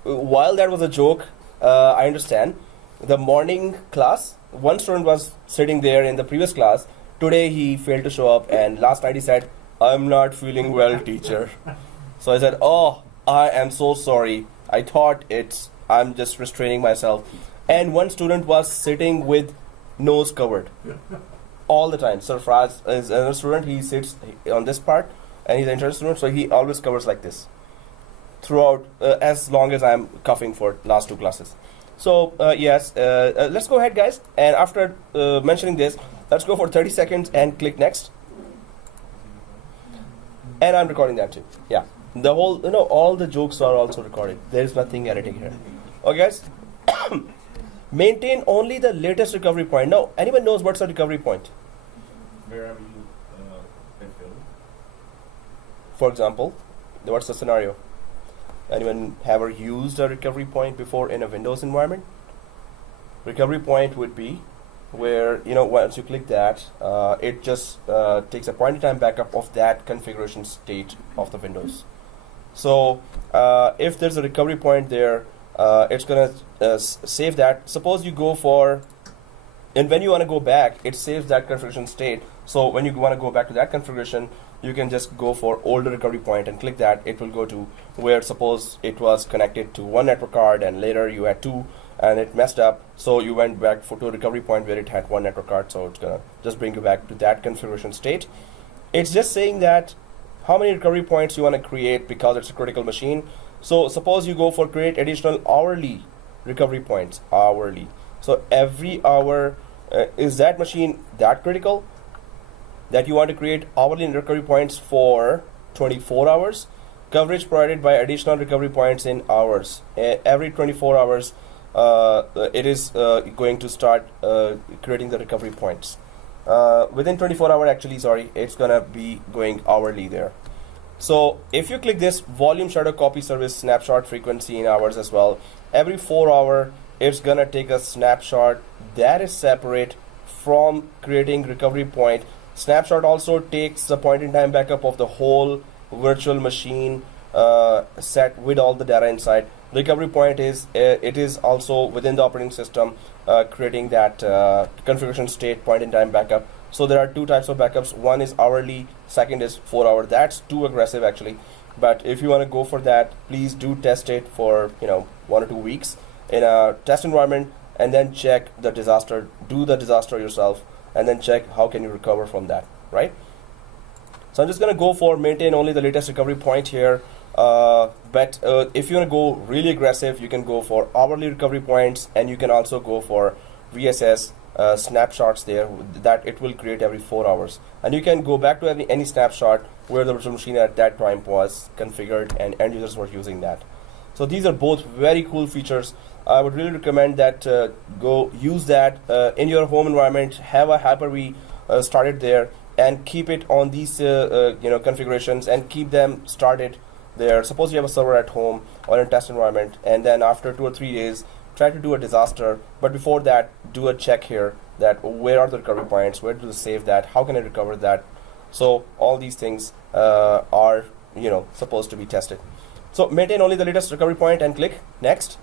While that was a joke, I understand. The morning class, one student was sitting there in the previous class. Today he failed to show up, and last night he said, "I'm not feeling well, teacher." So I said, "Oh, I am so sorry. I thought I'm just restraining myself. And one student was sitting with nose covered all the time. Sarfraz is another student. He sits on this part, and he's an intern student, so he always covers like this throughout as long as I'm coughing for last 2 classes. So yes, let's go ahead, guys. And after mentioning this, let's go for 30 seconds and click next. And I'm recording that too. Yeah, the whole, all the jokes are also recorded. There's nothing editing here. Okay, guys. Maintain only the latest recovery point. Now, anyone knows what's a recovery point? Wherever you can fill. For example, what's the scenario? Anyone ever used a recovery point before in a Windows environment? Recovery point would be where, once you click that, it just takes a point-in-time backup of that configuration state of the Windows. So if there's a recovery point there, it's going to save that. Suppose you go for, and when you want to go back, it saves that configuration state. So when you want to go back to that configuration, you can just go for older recovery point and click that. It will go to where, suppose it was connected to 1 network card and later you had 2 and it messed up. So you went back to a recovery point where it had 1 network card. So it's going to just bring you back to that configuration state. It's just saying that how many recovery points you want to create because it's a critical machine. So suppose you go for create additional hourly recovery points, hourly. So every hour, is that machine that critical that you want to create hourly recovery points for 24 hours? Coverage provided by additional recovery points in hours. Every 24 hours, it is going to start creating the recovery points. Within 24 hours, actually, sorry, it's going to be going hourly there. So if you click this volume shadow copy service snapshot frequency in hours as well, every 4 hours, it's going to take a snapshot that is separate from creating recovery point. Snapshot also takes the point-in-time backup of the whole virtual machine set with all the data inside. Recovery point is it is also within the operating system creating that configuration state point-in-time backup. So there are 2 types of backups. One is hourly, second is 4 hour. That's too aggressive actually. But if you want to go for that, please do test it for 1 or 2 weeks in a test environment, and then check the disaster. Do the disaster yourself, and then check how can you recover from that, right? So I'm just going to go for maintain only the latest recovery point here. But if you want to go really aggressive, you can go for hourly recovery points, and you can also go for VSS snapshots there that it will create every 4 hours. And you can go back to any snapshot where the virtual machine at that time was configured and end users were using that. So these are both very cool features. I would really recommend that go use that in your home environment. Have a Hyper V started there and keep it on these configurations and keep them started there. Suppose you have a server at home or in a test environment, and then after 2 or 3 days try to do a disaster, but before that do a check here that where are the recovery points, where do they save that, how can I recover that. So all these things are supposed to be tested. So maintain only the latest recovery point and click next.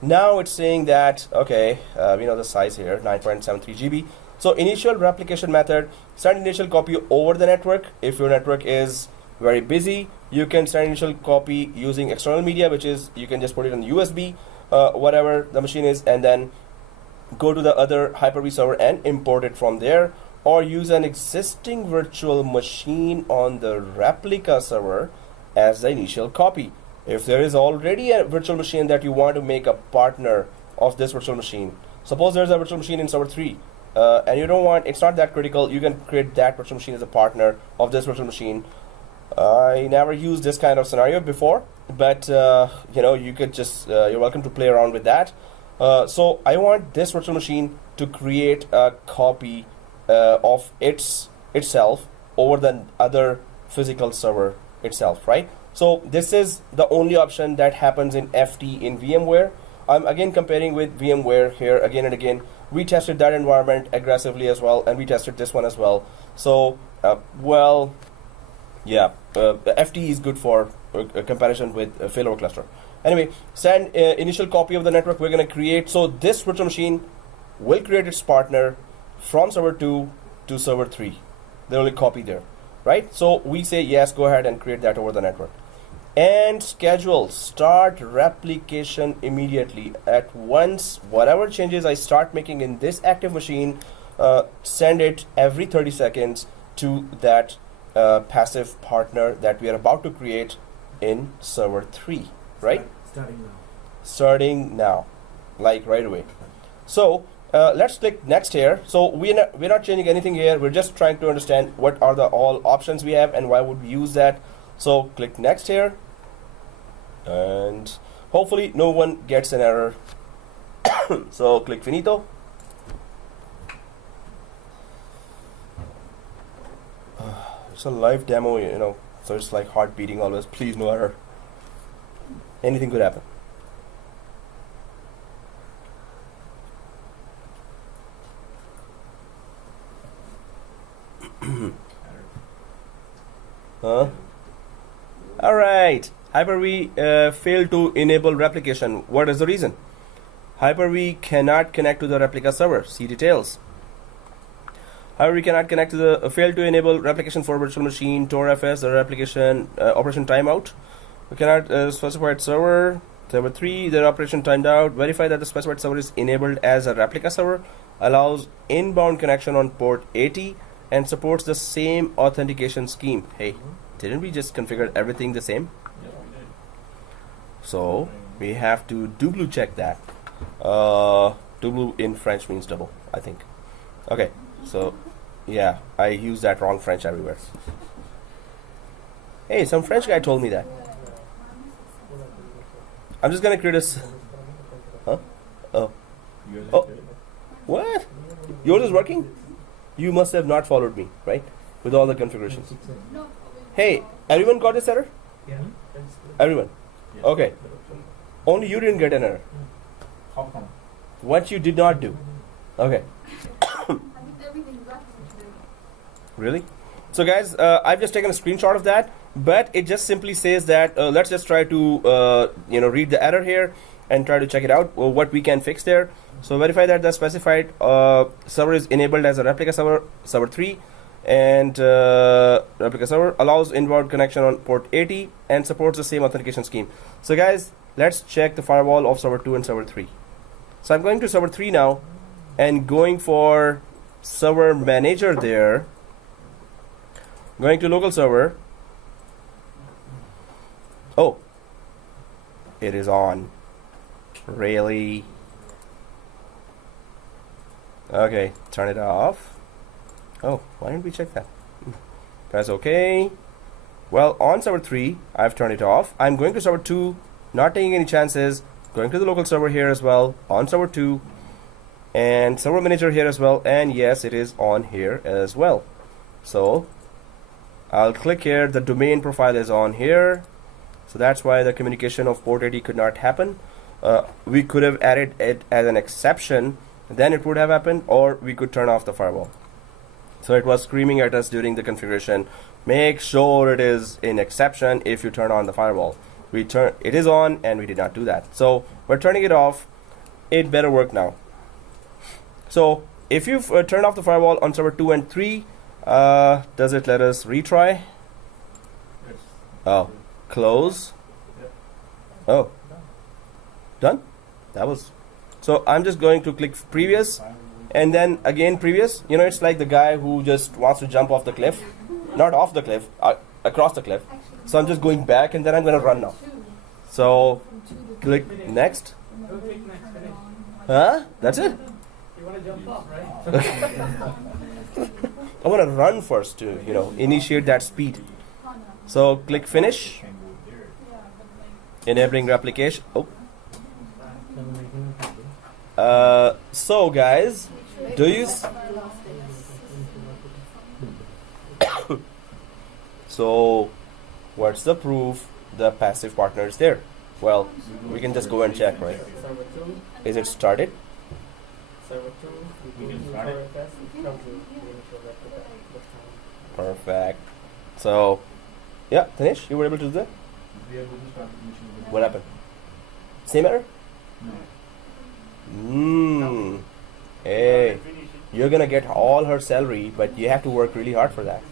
Now it's saying that, okay, we know the size here, 9.73 GB. So initial replication method, send initial copy over the network. If your network is very busy, you can send initial copy using external media, which is you can just put it on USB, whatever the machine is, and then go to the other Hyper V server and import it from there, or use an existing virtual machine on the replica server as the initial copy. If there is already a virtual machine that you want to make a partner of this virtual machine, suppose there's a virtual machine in server 3 and you don't want, it's not that critical, you can create that virtual machine as a partner of this virtual machine. I never used this kind of scenario before, but you could just you're welcome to play around with that. So I want this virtual machine to create a copy of itself over the other physical server itself, right? So this is the only option that happens in FT in VMware. I'm again comparing with VMware here again and again. We tested that environment aggressively as well, and we tested this one as well. So FT is good for a comparison with a failover cluster. Anyway, send initial copy of the network we're going to create. So this virtual machine will create its partner from server 2 to server 3. There will be a copy there, right? So we say yes, go ahead and create that over the network. and schedule start replication immediately. At once, whatever changes I start making in this active machine, send it every 30 seconds to that passive partner that we are about to create in server 3, right? Starting now, like right away. So let's click next here. So we're not changing anything here. We're just trying to understand what are the all options we have and why would we use that. So click next here, and hopefully no one gets an error. So click finito. It's a live demo, you know, so it's like heart beating always. Please, no error. Anything could happen. All right. Hyper V failed to enable replication. What is the reason? Hyper V cannot connect to the replica server. See details. However, we cannot connect to the failed to enable replication for virtual machine, TORFS, the replication operation timeout. We cannot specify server 3, the operation timed out. Verify that the specified server is enabled as a replica server, allows inbound connection on port 80, and supports the same authentication scheme. Hey, didn't we just configure everything the same? Yeah, we did. So we have to double check that. Double in French means double, I think. Okay, so yeah, I use that wrong French everywhere. Hey, some French guy told me that. I'm just gonna create a huh? Oh. Oh. What? Yours is working? You must have not followed me, right? With all the configurations. Hey, everyone got this error? Yeah. Everyone? Yes. Okay. Only you didn't get an error. How come? What you did not do. Okay. Really? So guys, I've just taken a screenshot of that, but it just simply says that let's just try to read the error here and try to check it out, or what we can fix there. So verify that the specified server is enabled as a replica server, server 3, and replica server allows inbound connection on port 80 and supports the same authentication scheme. So guys, let's check the firewall of server 2 and server 3. So I'm going to server 3 now and going for server manager there. Going to local server. Oh, it is on. Really? Okay, turn it off. Oh, why didn't we check that? That's okay. Well, on server 3, I've turned it off. I'm going to server 2, not taking any chances. Going to the local server here as well, on server 2, and server manager here as well. And yes, it is on here as well. So I'll click here. The domain profile is on here. So that's why the communication of port 80 could not happen. We could have added it as an exception, then it would have happened, or we could turn off the firewall. So it was screaming at us during the configuration, make sure it is an exception if you turn on the firewall. It is on, and we did not do that. So we're turning it off. It better work now. So if you've turned off the firewall on server 2 and 3, does it let us retry? Yes. Oh, close. Yep. Oh, done? That was... So I'm just going to click previous, and then again previous. You know, it's like the guy who just wants to jump off the cliff. Not off the cliff, across the cliff. So I'm just going back, and then I'm going to run now. So click next. Huh? That's it? You want to jump off, right? I want to run first to, initiate that speed. So click finish. Enabling replication. Oh. So guys, do you so what's the proof the passive partner is there? Well, we can just go and check, right? Server 2. Is it started? Server 2. We can start it. Perfect. So yeah, Tanesh, you were able to do that? We are able to start the machine with What happened? Same error? No. Hey, you're gonna get all her salary, but you have to work really hard for that.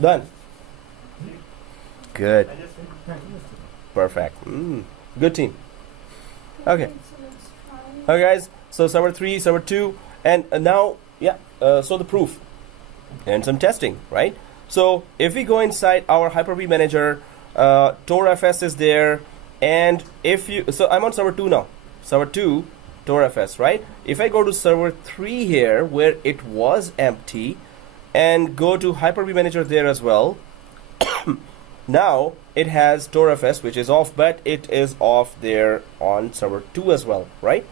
Done. Good. I just Perfect. Good team. Okay. So let's try. Okay, guys. So server 3, server 2, and now, yeah. So the proof and some testing, right? So if we go inside our Hyper V manager, TorFS is there, and if you, so I'm on server 2 now. Server 2, TorFS, right? If I go to server 3 here, where it was empty, and go to Hyper V manager there as well, now it has TorFS, which is off, but it is off there on server 2 as well, right?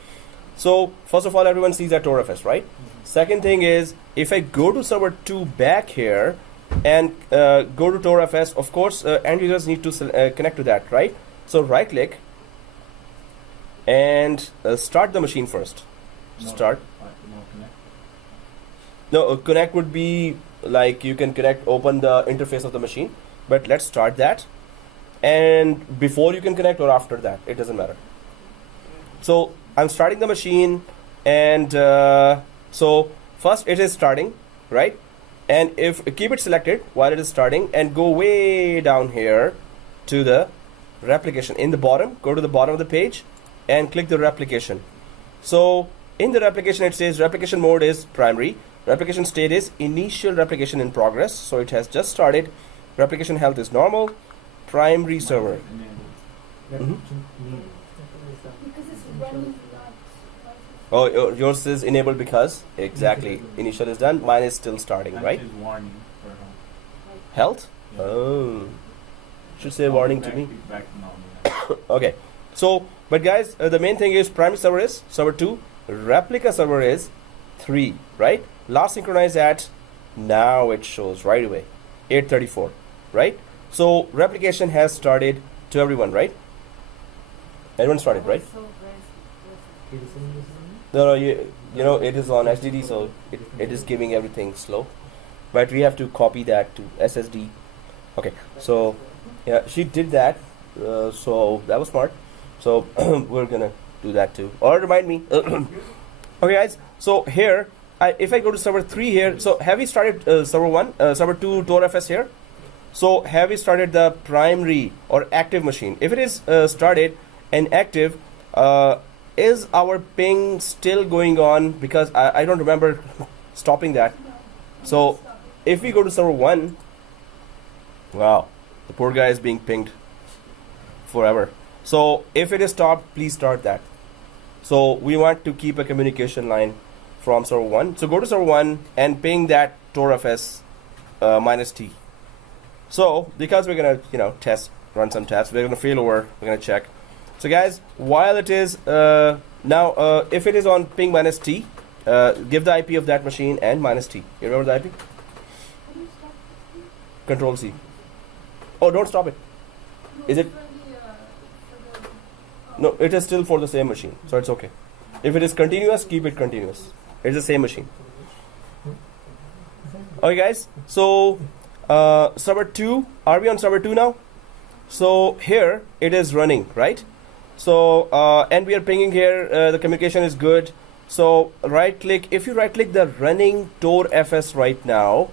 So first of all, everyone sees that TorFS, right? Second thing is, if I go to server 2 back here and go to TorFS, of course, end users need to connect to that, right? So right click and start the machine first. Start. No, connect would be like you can connect, open the interface of the machine, but let's start that. And before you can connect or after that, it doesn't matter. So I'm starting the machine, and so first it is starting, right? And if keep it selected while it is starting, and go way down here to the replication in the bottom. Go to the bottom of the page and click the replication. So in the replication, it says replication mode is primary, replication state is initial replication in progress, so it has just started. Replication health is normal, primary server. Because it's running not. Oh, yours is enabled because exactly initial is done. Mine is still starting, right? Warning for Health. Yeah. Oh, should say warning to me. Back to normal. Okay, so but guys, the main thing is primary server is server 2, replica server is 3, right? Last synchronized at, now it shows right away 8:34, right? So replication has started to everyone, right? Everyone started, right? No, you know it is on SSD, so it is giving everything slow, but we have to copy that to SSD. Okay, so yeah, she did that, so that was smart. So we're gonna do that too. Or remind me. Okay, guys. So here, if I go to server 3 here, so have we started server 1, server 2 TorFS here? So have we started the primary or active machine? If it is started and active, is our ping still going on? Because I don't remember stopping that. So if we go to server 1, wow, the poor guy is being pinged forever. So if it is stopped, please start that. So we want to keep a communication line from server 1. So go to server 1 and ping that TorFS -T. So because we're gonna test, run some tests, we're gonna fail over, we're gonna check. So guys, while it is now if it is on ping -T, give the IP of that machine and -T. You remember the IP? Control C. Oh, don't stop it. Is it? No, it is still for the same machine, so it's okay. If it is continuous, keep it continuous. It's the same machine. Okay, guys. So server 2. Are we on server 2 now? So here it is running, right? So and we are pinging here. The communication is good. So right click. If you right click the running TorFS right now,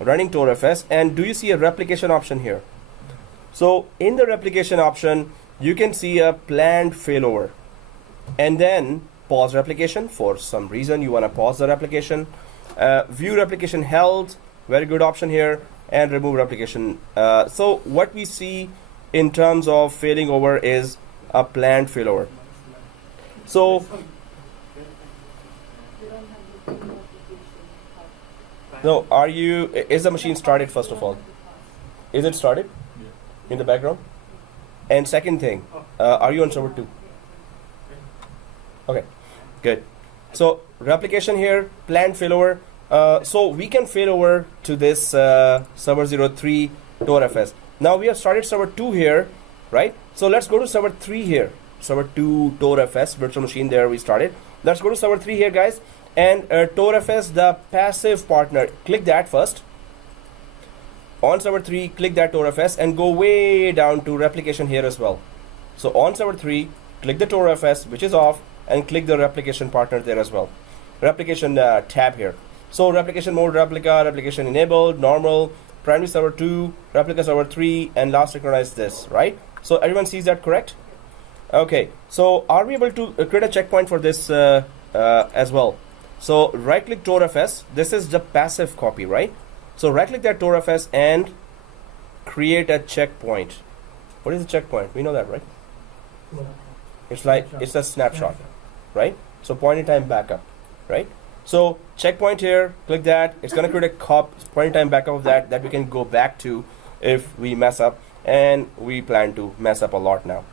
running TorFS, and do you see a replication option here? So in the replication option, you can see a planned failover, and then pause replication. For some reason you want to pause the replication. View replication health, very good option here, and remove replication. So what we see in terms of failing over is a planned failover. So no, is the machine started first of all? Is it started in the background? And second thing, are you on server 2? Okay, good. So replication here, planned failover. So we can fail over to this server 03 TorFS. Now we have started server 2 here, right? So let's go to server 3 here. Server 2 TorFS virtual machine, there we started. Let's go to server 3 here, guys. And TorFS, the passive partner, click that first. On server 3, click that TorFS and go way down to replication here as well. So on server 3, click the TorFS, which is off, and click the replication partner there as well. Replication tab here. So replication mode, replica, replication enabled, normal, primary server 2, replica server 3, and last synchronize this, right? So everyone sees that correct? Okay, so are we able to create a checkpoint for this as well? So right click TorFS, this is the passive copy, right? So right click that TorFS and create a checkpoint. What is a checkpoint? We know that, right? It's like, it's a snapshot, right? So point in time backup, right? So checkpoint here, click that. It's going to create a point in time backup of that we can go back to if we mess up, and we plan to mess up a lot now.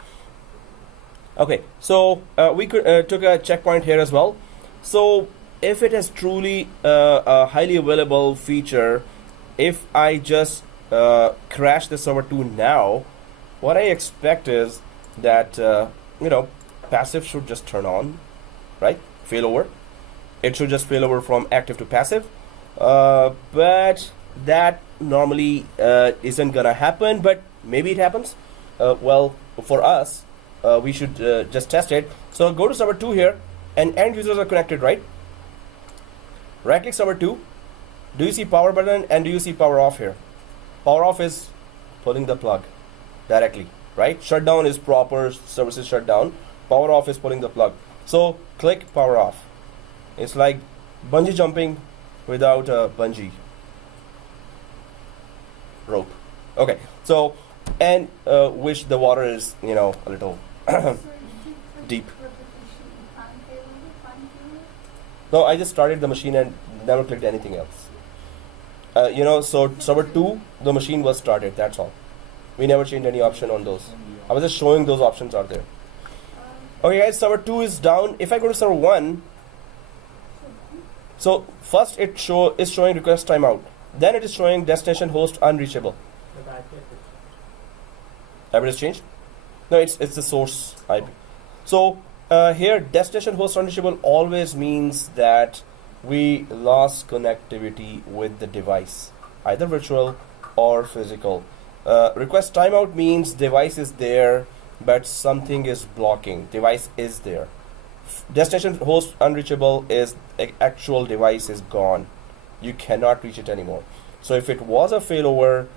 Okay, so we took a checkpoint here as well. So if it is truly a highly available feature, if I just crash the server 2 now, what I expect is that passive should just turn on, right? Failover. It should just failover from active to passive, but that normally isn't gonna happen, but maybe it happens. Well, for us, we should just test it. So go to server 2 here, and end users are connected, right? Right click server 2. Do you see power button, and do you see power off here? Power off is pulling the plug directly, right? Shutdown is proper services shutdown. Power off is pulling the plug. So click power off. It's like bungee jumping without a bungee rope. Okay, so and which the water is a little deep. No, I just started the machine and never clicked anything else. So server 2, the machine was started. That's all. We never changed any option on those. I was just showing those options are there. Okay, guys, server 2 is down. If I go to server 1, so first it is showing request timeout. Then it is showing destination host unreachable. Have it changed? No, it's the source IP. So here destination host unreachable always means that we lost connectivity with the device, either virtual or physical. Request timeout means device is there, but something is blocking. Device is there. Destination host unreachable is actual device is gone. You cannot reach it anymore. So if it was a failover,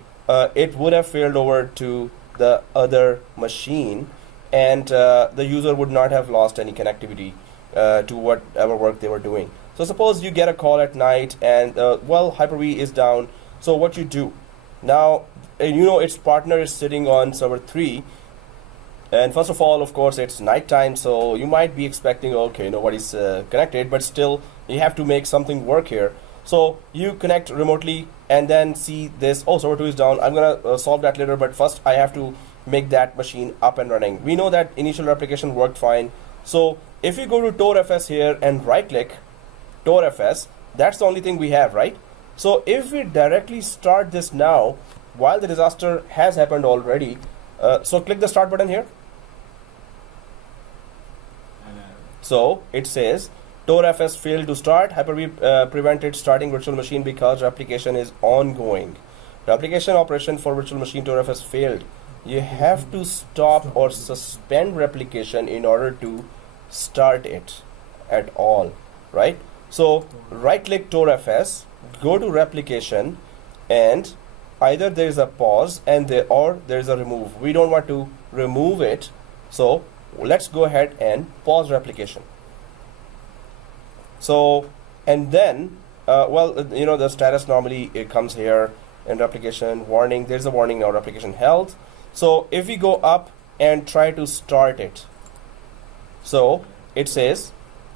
it would have failed over to the other machine, and the user would not have lost any connectivity to whatever work they were doing. So suppose you get a call at night and Hyper V is down. So what you do now, its partner is sitting on server 3, and first of all, of course, it's nighttime, so you might be expecting, okay, nobody's connected, but still you have to make something work here. So you connect remotely and then see this, oh, server 2 is down. I'm gonna solve that later, but first I have to make that machine up and running. We know that initial replication worked fine. So if you go to TorFS here and right click TorFS, that's the only thing we have, right? So if we directly start this now, while the disaster has happened already, so click the start button here. So it says TorFS failed to start. Hyper V prevented starting virtual machine because replication is ongoing. Replication operation for virtual machine TorFS failed. You have to stop or suspend replication in order to start it at all, right? So right click TorFS, go to replication, and either there is a pause or there is a remove. We don't want to remove it, so let's go ahead and pause replication. So, and then the status normally it comes here in replication warning. There's a warning now, replication held. So if we go up and try to start it, so it says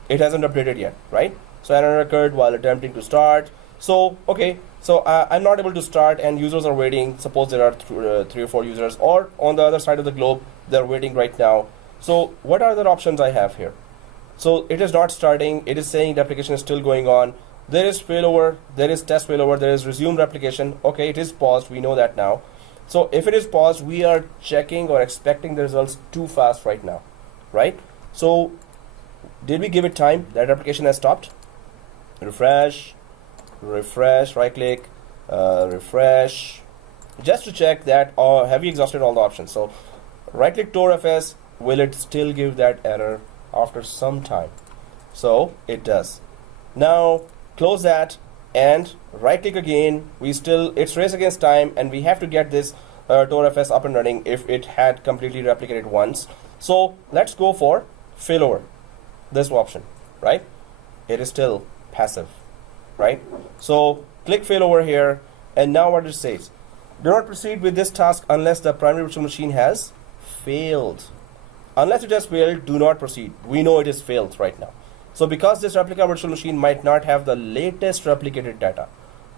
it hasn't updated yet, right? So error occurred while attempting to start. So okay, so I'm not able to start and users are waiting. Suppose there are 3 or 4 users, or on the other side of the globe they're waiting right now. So what are the options I have here? So it is not starting. It is saying the application is still going on. There is failover, there is test failover, there is resume replication. Okay, it is paused. We know that now. So if it is paused, we are checking or expecting the results too fast right now, right? So did we give it time? That application has stopped. Refresh, right click, refresh, just to check that have we exhausted all the options. So right click TorFS, will it still give that error after some time? So it does. Now close that and right click again. It's race against time, and we have to get this ToRFS up and running if it had completely replicated once. So let's go for failover, this option, right? It is still passive, right? So click failover here, and now what it says: do not proceed with this task unless the primary virtual machine has failed. Unless it has failed, do not proceed. We know it is failed right now. So because this replica virtual machine might not have the latest replicated data,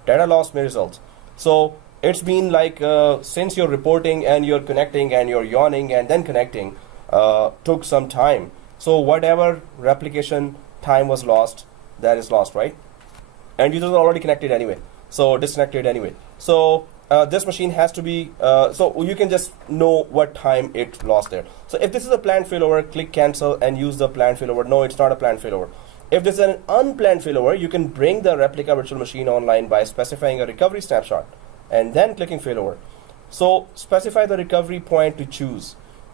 data loss may result. So it's been like since you're reporting and you're connecting and you're yawning and then connecting, took some time. So whatever replication time was lost, that is lost, right? And users are already connected anyway, so disconnected anyway. So this machine has to be, so you can just know what time it lost there. So if this is a planned failover, click cancel and use the planned failover. No, it's not a planned failover. If this is an unplanned failover, you can bring the replica virtual machine online by specifying a recovery snapshot and then clicking failover. So specify the recovery point to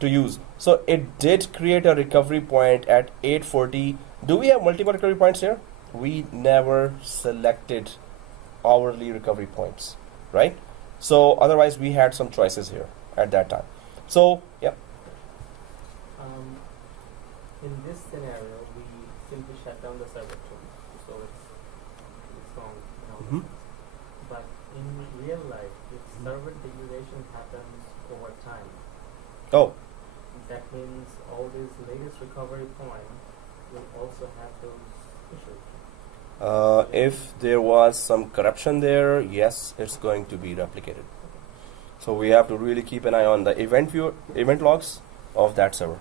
use. So it did create a recovery point at 840. Do we have multiple recovery points here? We never selected hourly recovery points, right? So otherwise we had some choices here at that time. So yeah. In this scenario, we simply shut down the server too, so it's gone. But in real life, if server degradation happens over time, that means all these latest recovery points will also have those issues. If there was some corruption there, yes, it's going to be replicated. So we have to really keep an eye on the event logs of that server.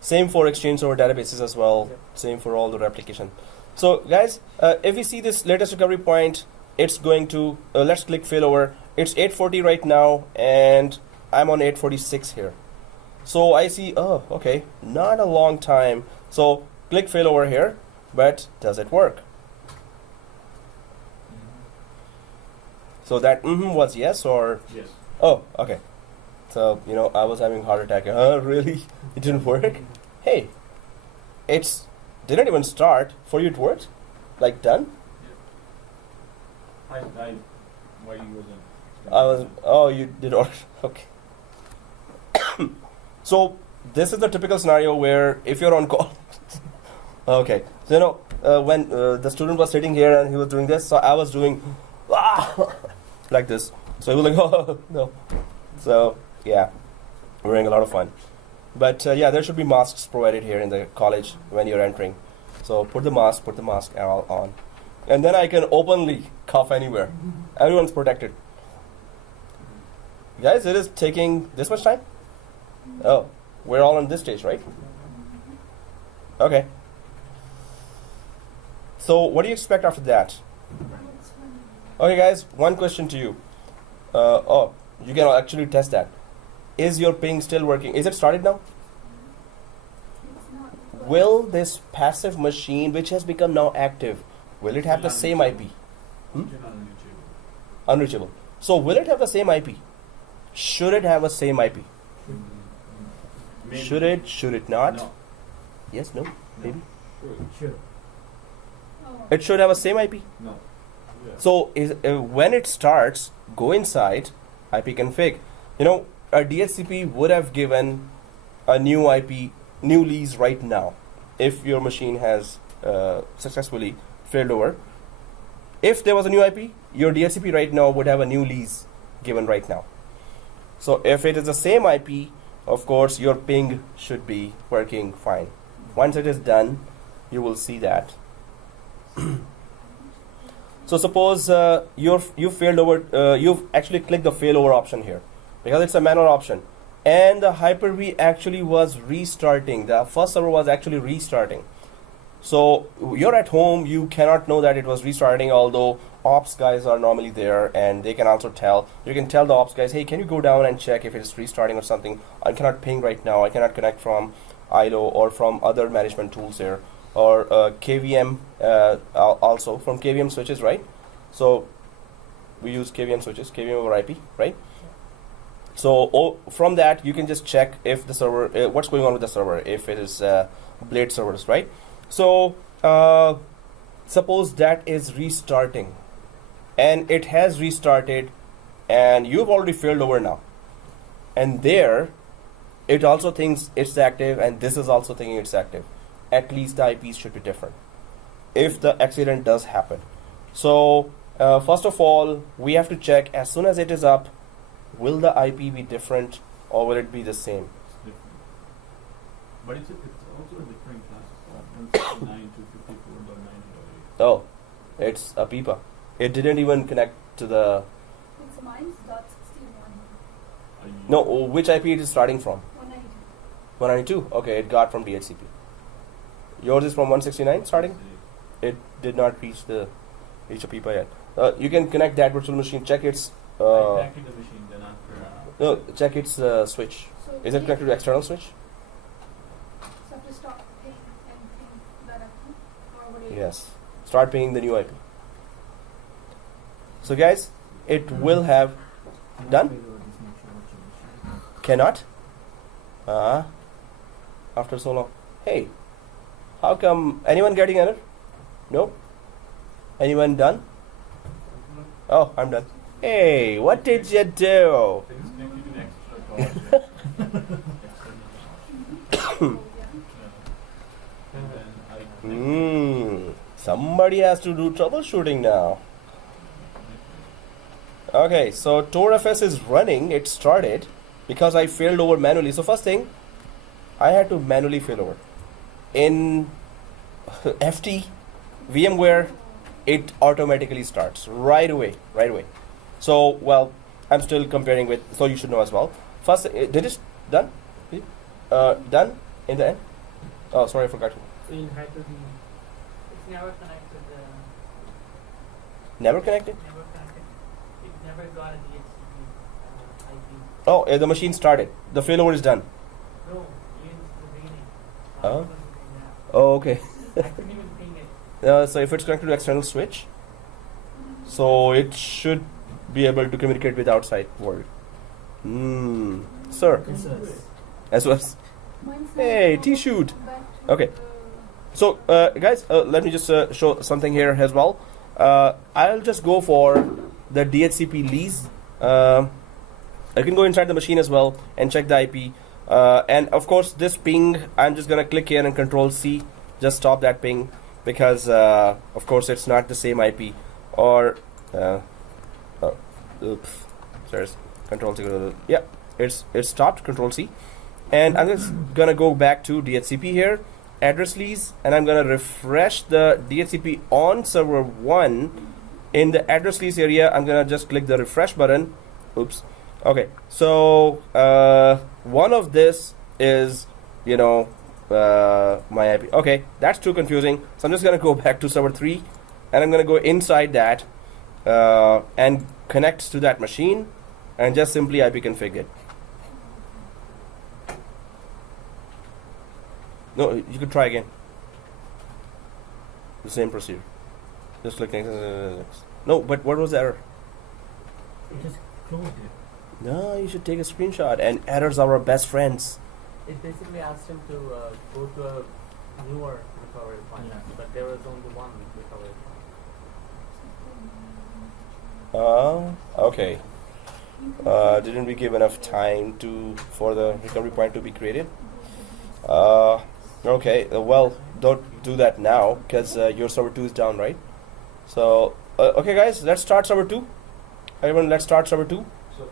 Same for Exchange server databases as well. Yep. Same for all the replication. So guys, if we see this latest recovery point, it's going to, let's click failover. It's 840 right now, and I'm on 846 here. So I see, oh, okay, not a long time. So click failover here, but does it work? So that was yes or? Yes. Oh, okay. So, you know, I was having a heart attack. Really? It didn't work? Hey, it's didn't even start. For you it worked? Like done? I why you wasn't? I was, oh, you did order. Okay. So this is the typical scenario where if you're on call. Okay. So, you know, when the student was sitting here and he was doing this, so I was doing like this. So he was like, oh, no. So, yeah, we're having a lot of fun. But yeah, there should be masks provided here in the college when you're entering. So put the mask all on. And then I can openly cough anywhere. Everyone's protected. Guys, it is taking this much time? Oh, we're all on this stage, right? Okay. So what do you expect after that? Okay, guys, one question to you. Oh, you can actually test that. Is your ping still working? Is it started now? Will this passive machine, which has become now active, will it have the same IP? Unreachable. So will it have the same IP? Should it have the same IP? Maybe. Should it? Should it not? No. Yes, no, maybe. Sure. It should have the same IP. No. Yeah. So when it starts, go inside IP config. You know, a DHCP would have given a new IP, new lease right now, if your machine has successfully failed over. If there was a new IP, your DHCP right now would have a new lease given right now. So if it is the same IP, of course, your ping should be working fine. Once it is done, you will see that. So suppose you failed over, you've actually clicked the failover option here because it's a manual option, and the Hyper V actually was restarting. The first server was actually restarting. So you're at home, you cannot know that it was restarting, although ops guys are normally there and they can also tell. You can tell the ops guys, hey, can you go down and check if it is restarting or something? I cannot ping right now. I cannot connect from ILO or from other management tools here, or KVM also from KVM switches, right? So we use KVM switches, KVM over IP, right? So from that you can just check if the server, what's going on with the server, if it is Blade servers, right? So suppose that is restarting, and it has restarted, and you've already failed over now, and there it also thinks it's active, and this is also thinking it's active. At least the IPs should be different if the accident does happen. So first of all, we have to check as soon as it is up, will the IP be different or will it be the same? It's different. But it's also a different class of 169.254.9.8. Oh, it's a pipa. It didn't even connect to the... It's mine's .61. No, which IP it is starting from? 192. 192? Okay, it got from DHCP. Yours is from 169 starting? It did not reach a pipa yet. You can connect that virtual machine, check its... I connected the machine, then after... no, check its switch. So Is it connected to external switch? So I have to stop ping and ping that IP? Or what do you Yes. Start pinging the new IP. So guys, it will have done. Cannot? After so long. Hey, how come anyone getting error? No? Anyone done? Oh, I'm done. Hey, what did you do? It's connected to an extra card. And then I Somebody has to do troubleshooting now. Okay, so TorFS is running. It started because I failed over manually. So first thing, I had to manually fail over. In FT, VMware, it automatically starts right away. So, well, I'm still comparing with, so you should know as well. First, did it done? Done in the end? Oh, sorry, I forgot. So in Hyper V, It's never connected. Never connected? Never connected. It never got a DHCP IP. Oh, the machine started. The failover is done. No, even the beginning. Oh. Wasn't doing that. Oh, okay. I couldn't even ping it. So if it's connected to external switch, so it should be able to communicate with outside world. Sir. As well as, Mine's hey, not T-shoot. back to Okay. So, guys, let me just show something here as well. I'll just go for the DHCP lease. I can go inside the machine as well and check the IP. And of course, this ping, I'm just gonna click here and Control C, just stop that ping, because of course it's not the same IP. Or oops, there's Control C. Yeah, it's stopped. Control C, and I'm just gonna go back to DHCP here. Address lease, and I'm gonna refresh the DHCP on server 1. In the address lease area, I'm gonna just click the refresh button. Oops. Okay, so one of this is, my IP. Okay, that's too confusing. So I'm just gonna go back to server 3, and I'm gonna go inside that and connect to that machine, and just simply IP config it. No, you could try again. The same procedure. Just click next. No, but what was the error? It just closed it. No, you should take a screenshot. And errors are our best friends. it basically asked him to go to a newer recovery point, but there was only one recovery point. Okay. Didn't we give enough time for the recovery point to be created? Okay. Well, don't do that now because your server 2 is down, right? So, okay, guys, let's start server 2. Everyone, let's start server 2. So,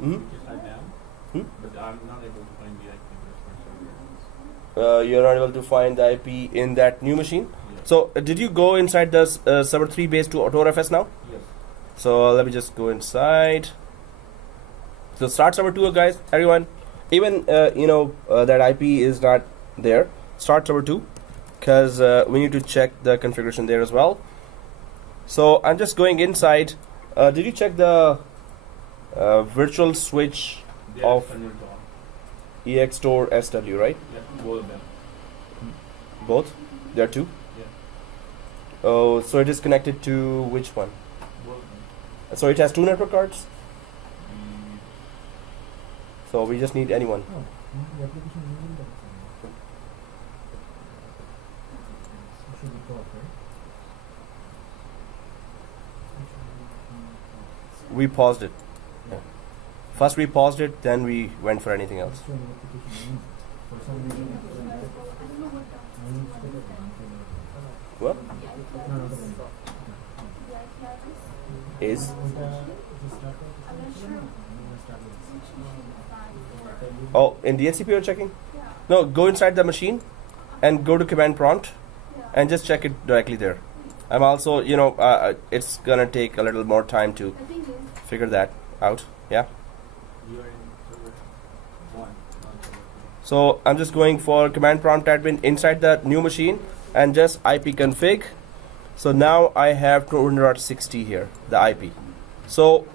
Mhm. just type down, but I'm not able to find the IP address for server. You're not able to find the IP in that new machine. Yeah. So, did you go inside the server 3 base to AutoRFS now? Yes. So let me just go inside. So start server 2, guys, everyone. Even that IP is not there. Start server 2 because we need to check the configuration there as well. So I'm just going inside. Did you check the virtual switch They are of turned on. EXStore SW, right? Yeah, both of them. Both? There are two? Yeah. Oh, so it is connected to which one? Both of them. So it has two network cards? Mm, So we just need any one. Oh, the application is using that. It should be top, right? we paused it. Yeah. First we paused it, then we went for anything else. What? Is? Oh, in DHCP you're checking? No, go inside the machine and go to command prompt and just check it directly there. I'm also, it's gonna take a little more time to figure that out. Yeah. So I'm just going for command prompt admin inside the new machine and just ipconfig. So now I have 200.60 here, the IP. So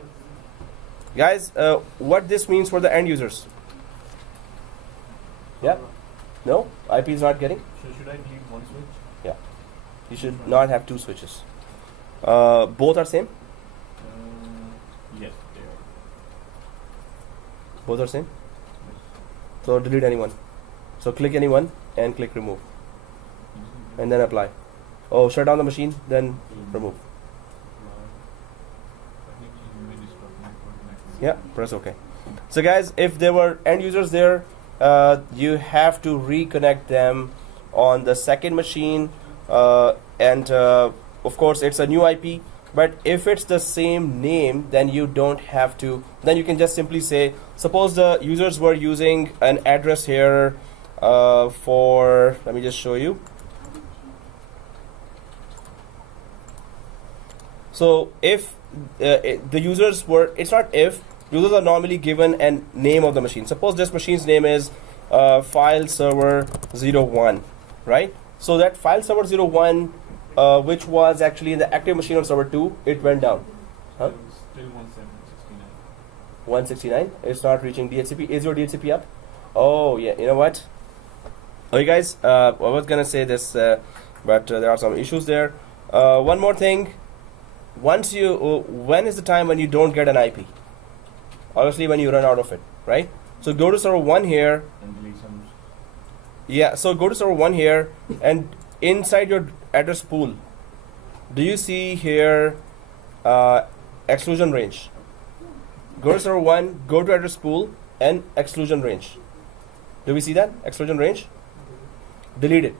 guys, what this means for the end users? Yeah? No? IP is not getting? So should I delete one switch? Yeah. You should not have two switches. Both are same? Yes, they are. Both are same? So delete anyone. So click anyone and click remove. And then apply. Oh, shut down the machine, then remove. Yeah, press OK. So guys, if there were end users there, you have to reconnect them on the second machine, and of course it's a new IP. But if it's the same name, then you don't have to. Then you can just simply say, suppose the users were using an address here for, let me just show you. So if the users were, it's not if, users are normally given a name of the machine. Suppose this machine's name is file server 01, right? So that file server 01, which was actually in the active machine on server 2, it went down. Huh? Still 1769. 169? It's not reaching DHCP. Is your DHCP up? Oh, yeah. You know what? Okay, guys, I was going to say this, but there are some issues there. One more thing. Once you, when is the time when you don't get an IP? Obviously, when you run out of it, right? So go to server 1 here. And delete some. Yeah, so go to server 1 here, and inside your address pool, do you see here exclusion range? Go to server 1, go to address pool, and exclusion range. Do we see that? Exclusion range? Delete it.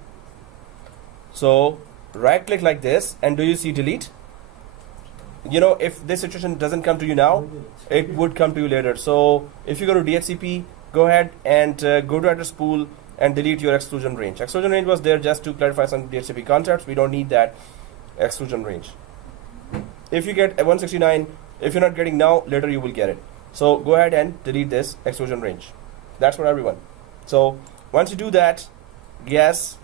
So right click like this, and do you see delete? If this situation doesn't come to you now, it would come to you later. So if you go to DHCP, go ahead and go to address pool and delete your exclusion range. Exclusion range was there just to clarify some DHCP concepts. We don't need that exclusion range. If you get 169, if you're not getting now, later you will get it. So go ahead and delete this exclusion range. That's for everyone. So once you do that, yes,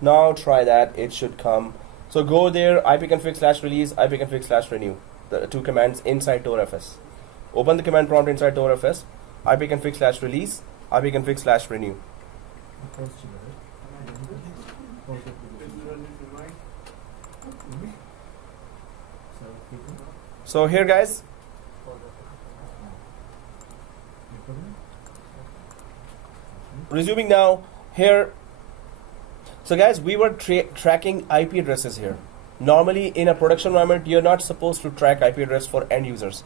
now try that. It should come. So go there, ipconfig/release, ipconfig/renew, the two commands inside ToRFS. Open the command prompt inside ToRFS, ipconfig/release, ipconfig/renew. So here, guys, resuming now here. So guys, we were tracking IP addresses here. Normally in a production environment, you're not supposed to track IP address for end users.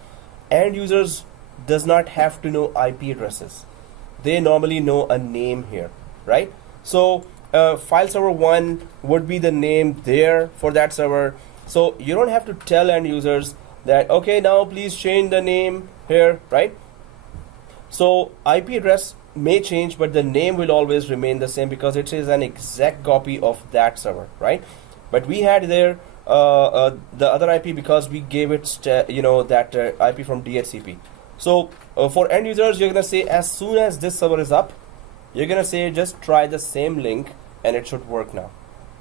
End users does not have to know IP addresses. They normally know a name here, right? So file server 1 would be the name there for that server. So you don't have to tell end users that, okay, now please change the name here, right? So IP address may change, but the name will always remain the same because it is an exact copy of that server, right? But we had there the other IP because we gave it that IP from DHCP. So for end users, you're gonna say as soon as this server is up, you're gonna say just try the same link and it should work now.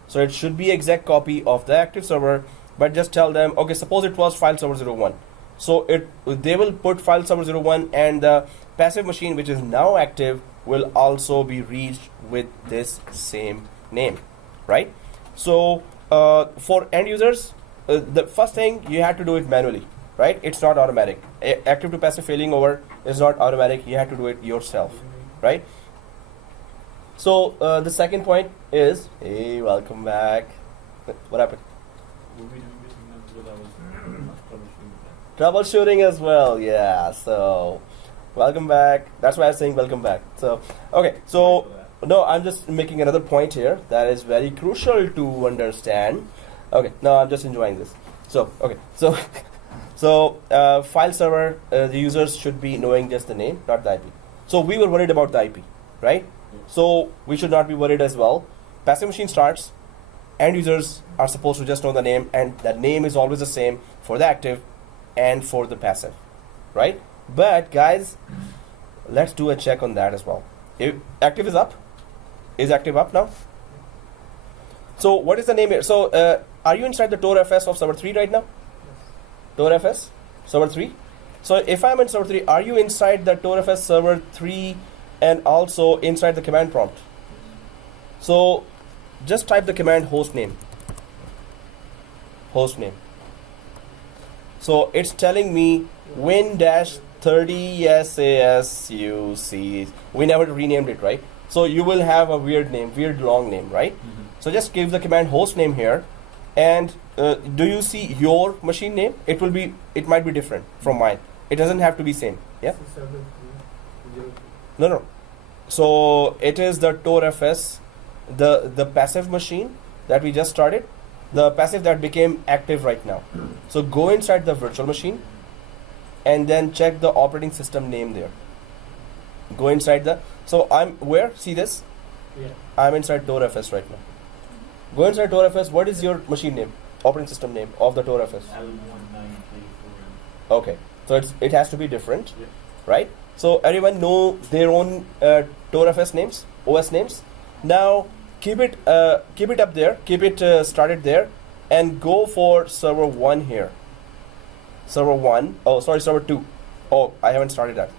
So it should be exact copy of the active server, but just tell them, okay, suppose it was file server 01. So they will put file server 01 and the passive machine which is now active will also be reached with this same name, right? So for end users, the first thing you have to do it manually, right? It's not automatic. Active to passive failing over is not automatic. You have to do it yourself, right? So the second point is, hey, welcome back. What happened? We'll be doing this in So that was troubleshooting. Troubleshooting as well, yeah. So, welcome back. That's why I'm saying welcome back. So, okay. So, no, I'm just making another point here that is very crucial to understand. Okay, no, I'm just enjoying this. So, okay. So, file server, the users should be knowing just the name, not the IP. So, we were worried about the IP, right? So, we should not be worried as well. Passive machine starts. End users are supposed to just know the name, and that name is always the same for the active and for the passive, right? But guys, let's do a check on that as well. If active is up, is active up now? So what is the name here? So are you inside the TOR-FS of server 3 right now? TOR-FS server 3. So if I'm in server 3, are you inside the TOR-FS server 3 and also inside the command prompt? So just type the command hostname. Hostname. So it's telling me win-30SASUC. We never renamed it, right? So you will have a weird name, weird long name, right? So just give the command hostname here, and do you see your machine name? It might be different from mine. It doesn't have to be same. Yeah. No. So it is the TOR-FS, the passive machine that we just started. The passive that became active right now. So go inside the virtual machine and then check the operating system name there. Go inside so I'm where? See this? Yeah. I'm inside TOR-FS right now. Go inside TOR-FS. What is your machine name? Operating system name of the TOR-FS? Okay. So it has to be different, right? So everyone know their own TOR-FS names, OS names. Now keep it up there, keep it started there, and go for server 1 here. Server 1, oh sorry, server 2. Oh, I haven't started that.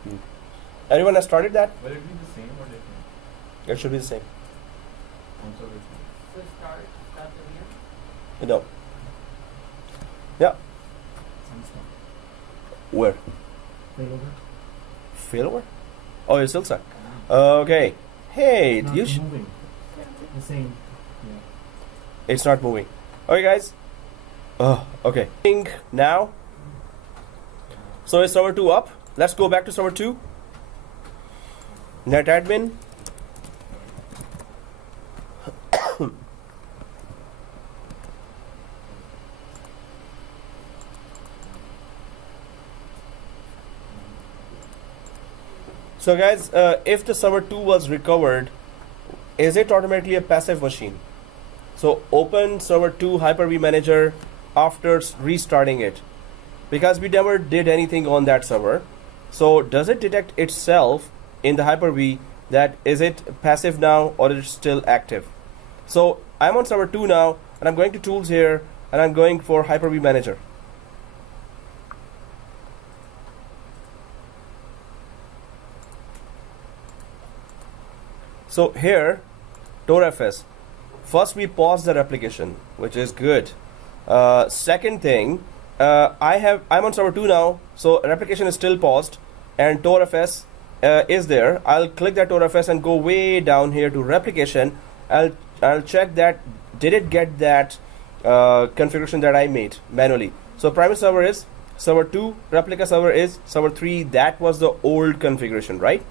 Everyone has started that? Will it be the same or different? It should be the same. On server 2. So start again. No. Yeah. Where? Failover? Oh, you're still stuck. Okay. Hey, Not you moving. The same. It's not moving. Okay, guys. Oh, okay. Now. So is server 2 up? Let's go back to server 2. NetAdmin. So guys, if the server 2 was recovered, is it automatically a passive machine? So open server 2 Hyper V Manager after restarting it, because we never did anything on that server. So does it detect itself in the Hyper V that is it passive now or is it still active? So I'm on server 2 now, and I'm going to tools here, and I'm going for Hyper V Manager. So here, TOR-FS. First we pause the replication, which is good. Second thing, I'm on server 2 now, so replication is still paused, and TOR-FS is there. I'll click that TOR-FS and go way down here to replication. I'll check that did it get that configuration that I made manually. So primary server is server 2, replica server is server 3. That was the old configuration, right?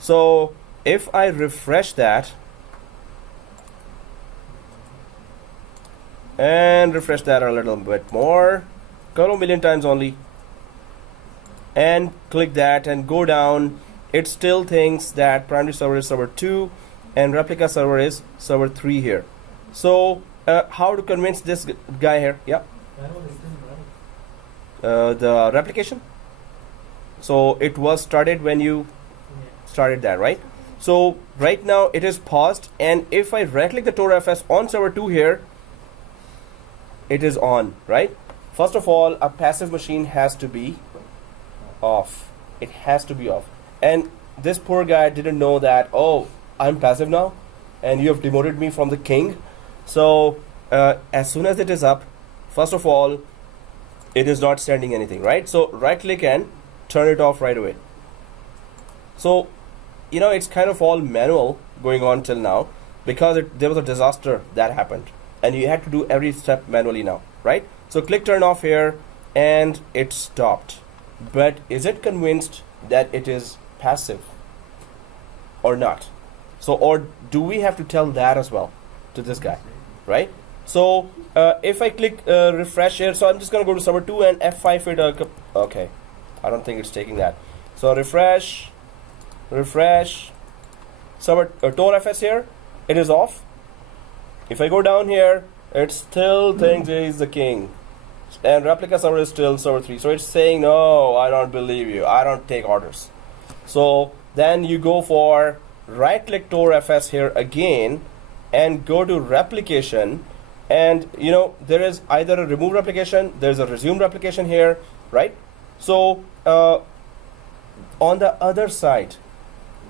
So if I refresh that and refresh that a little bit more, couple million times only, and click that and go down, it still thinks that primary server is server 2 and replica server is server 3 here. So how to convince this guy here? Yeah. That one is still running. The replication. So it was started when you started that, right? So right now it is paused, and if I right click the TOR-FS on server 2 here, it is on, right? First of all, a passive machine has to be off. It has to be off. And this poor guy didn't know that, oh, I'm passive now and you have demoted me from the king. So as soon as it is up, first of all, it is not sending anything, right? So right click and turn it off right away. So you know, it's kind of all manual going on till now, because there was a disaster that happened, and you had to do every step manually now, right? So click turn off here, and it stopped. But is it convinced that it is passive or not? So, or do we have to tell that as well to this guy, right? So if I click refresh here, so I'm just gonna go to server 2 and F5 it. Okay, I don't think it's taking that. So refresh, server TorFS here, it is off. If I go down here, it still thinks it is the king, and replica server is still server 3. So it's saying, no, I don't believe you, I don't take orders. So then you go for right click TorFS here again and go to replication, and you know there is either a remove replication, there's a resume replication here, right? So on the other side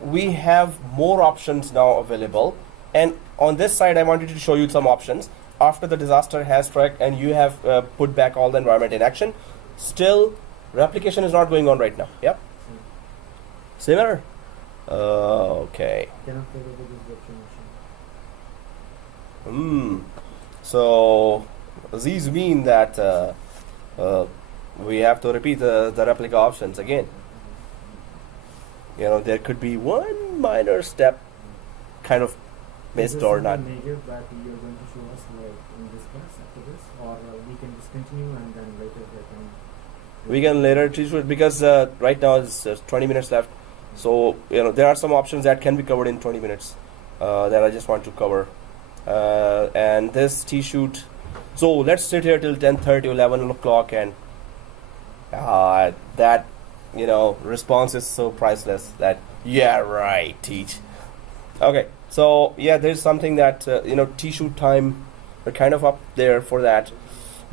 we have more options now available, and on this side I wanted to show you some options. After the disaster has struck and you have put back all the environment in action, still replication is not going on right now. Yep. Similar. Okay. Cannot play with this virtual machine. So these mean that we have to repeat the replica options again. You know, there could be one minor step kind of missed or not. Negative that you're going to show us like in this class after this, or we can just continue and then later we can later teach it, because right now it's 20 minutes left. So you know there are some options that can be covered in 20 minutes that I just want to cover. And this T-shoot, so let's sit here till 10:30, 11 o'clock, and that, you know, response is so priceless that, yeah, right, teach. Okay, so yeah, there's something that, you know, T-shoot time, we're kind of up there for that.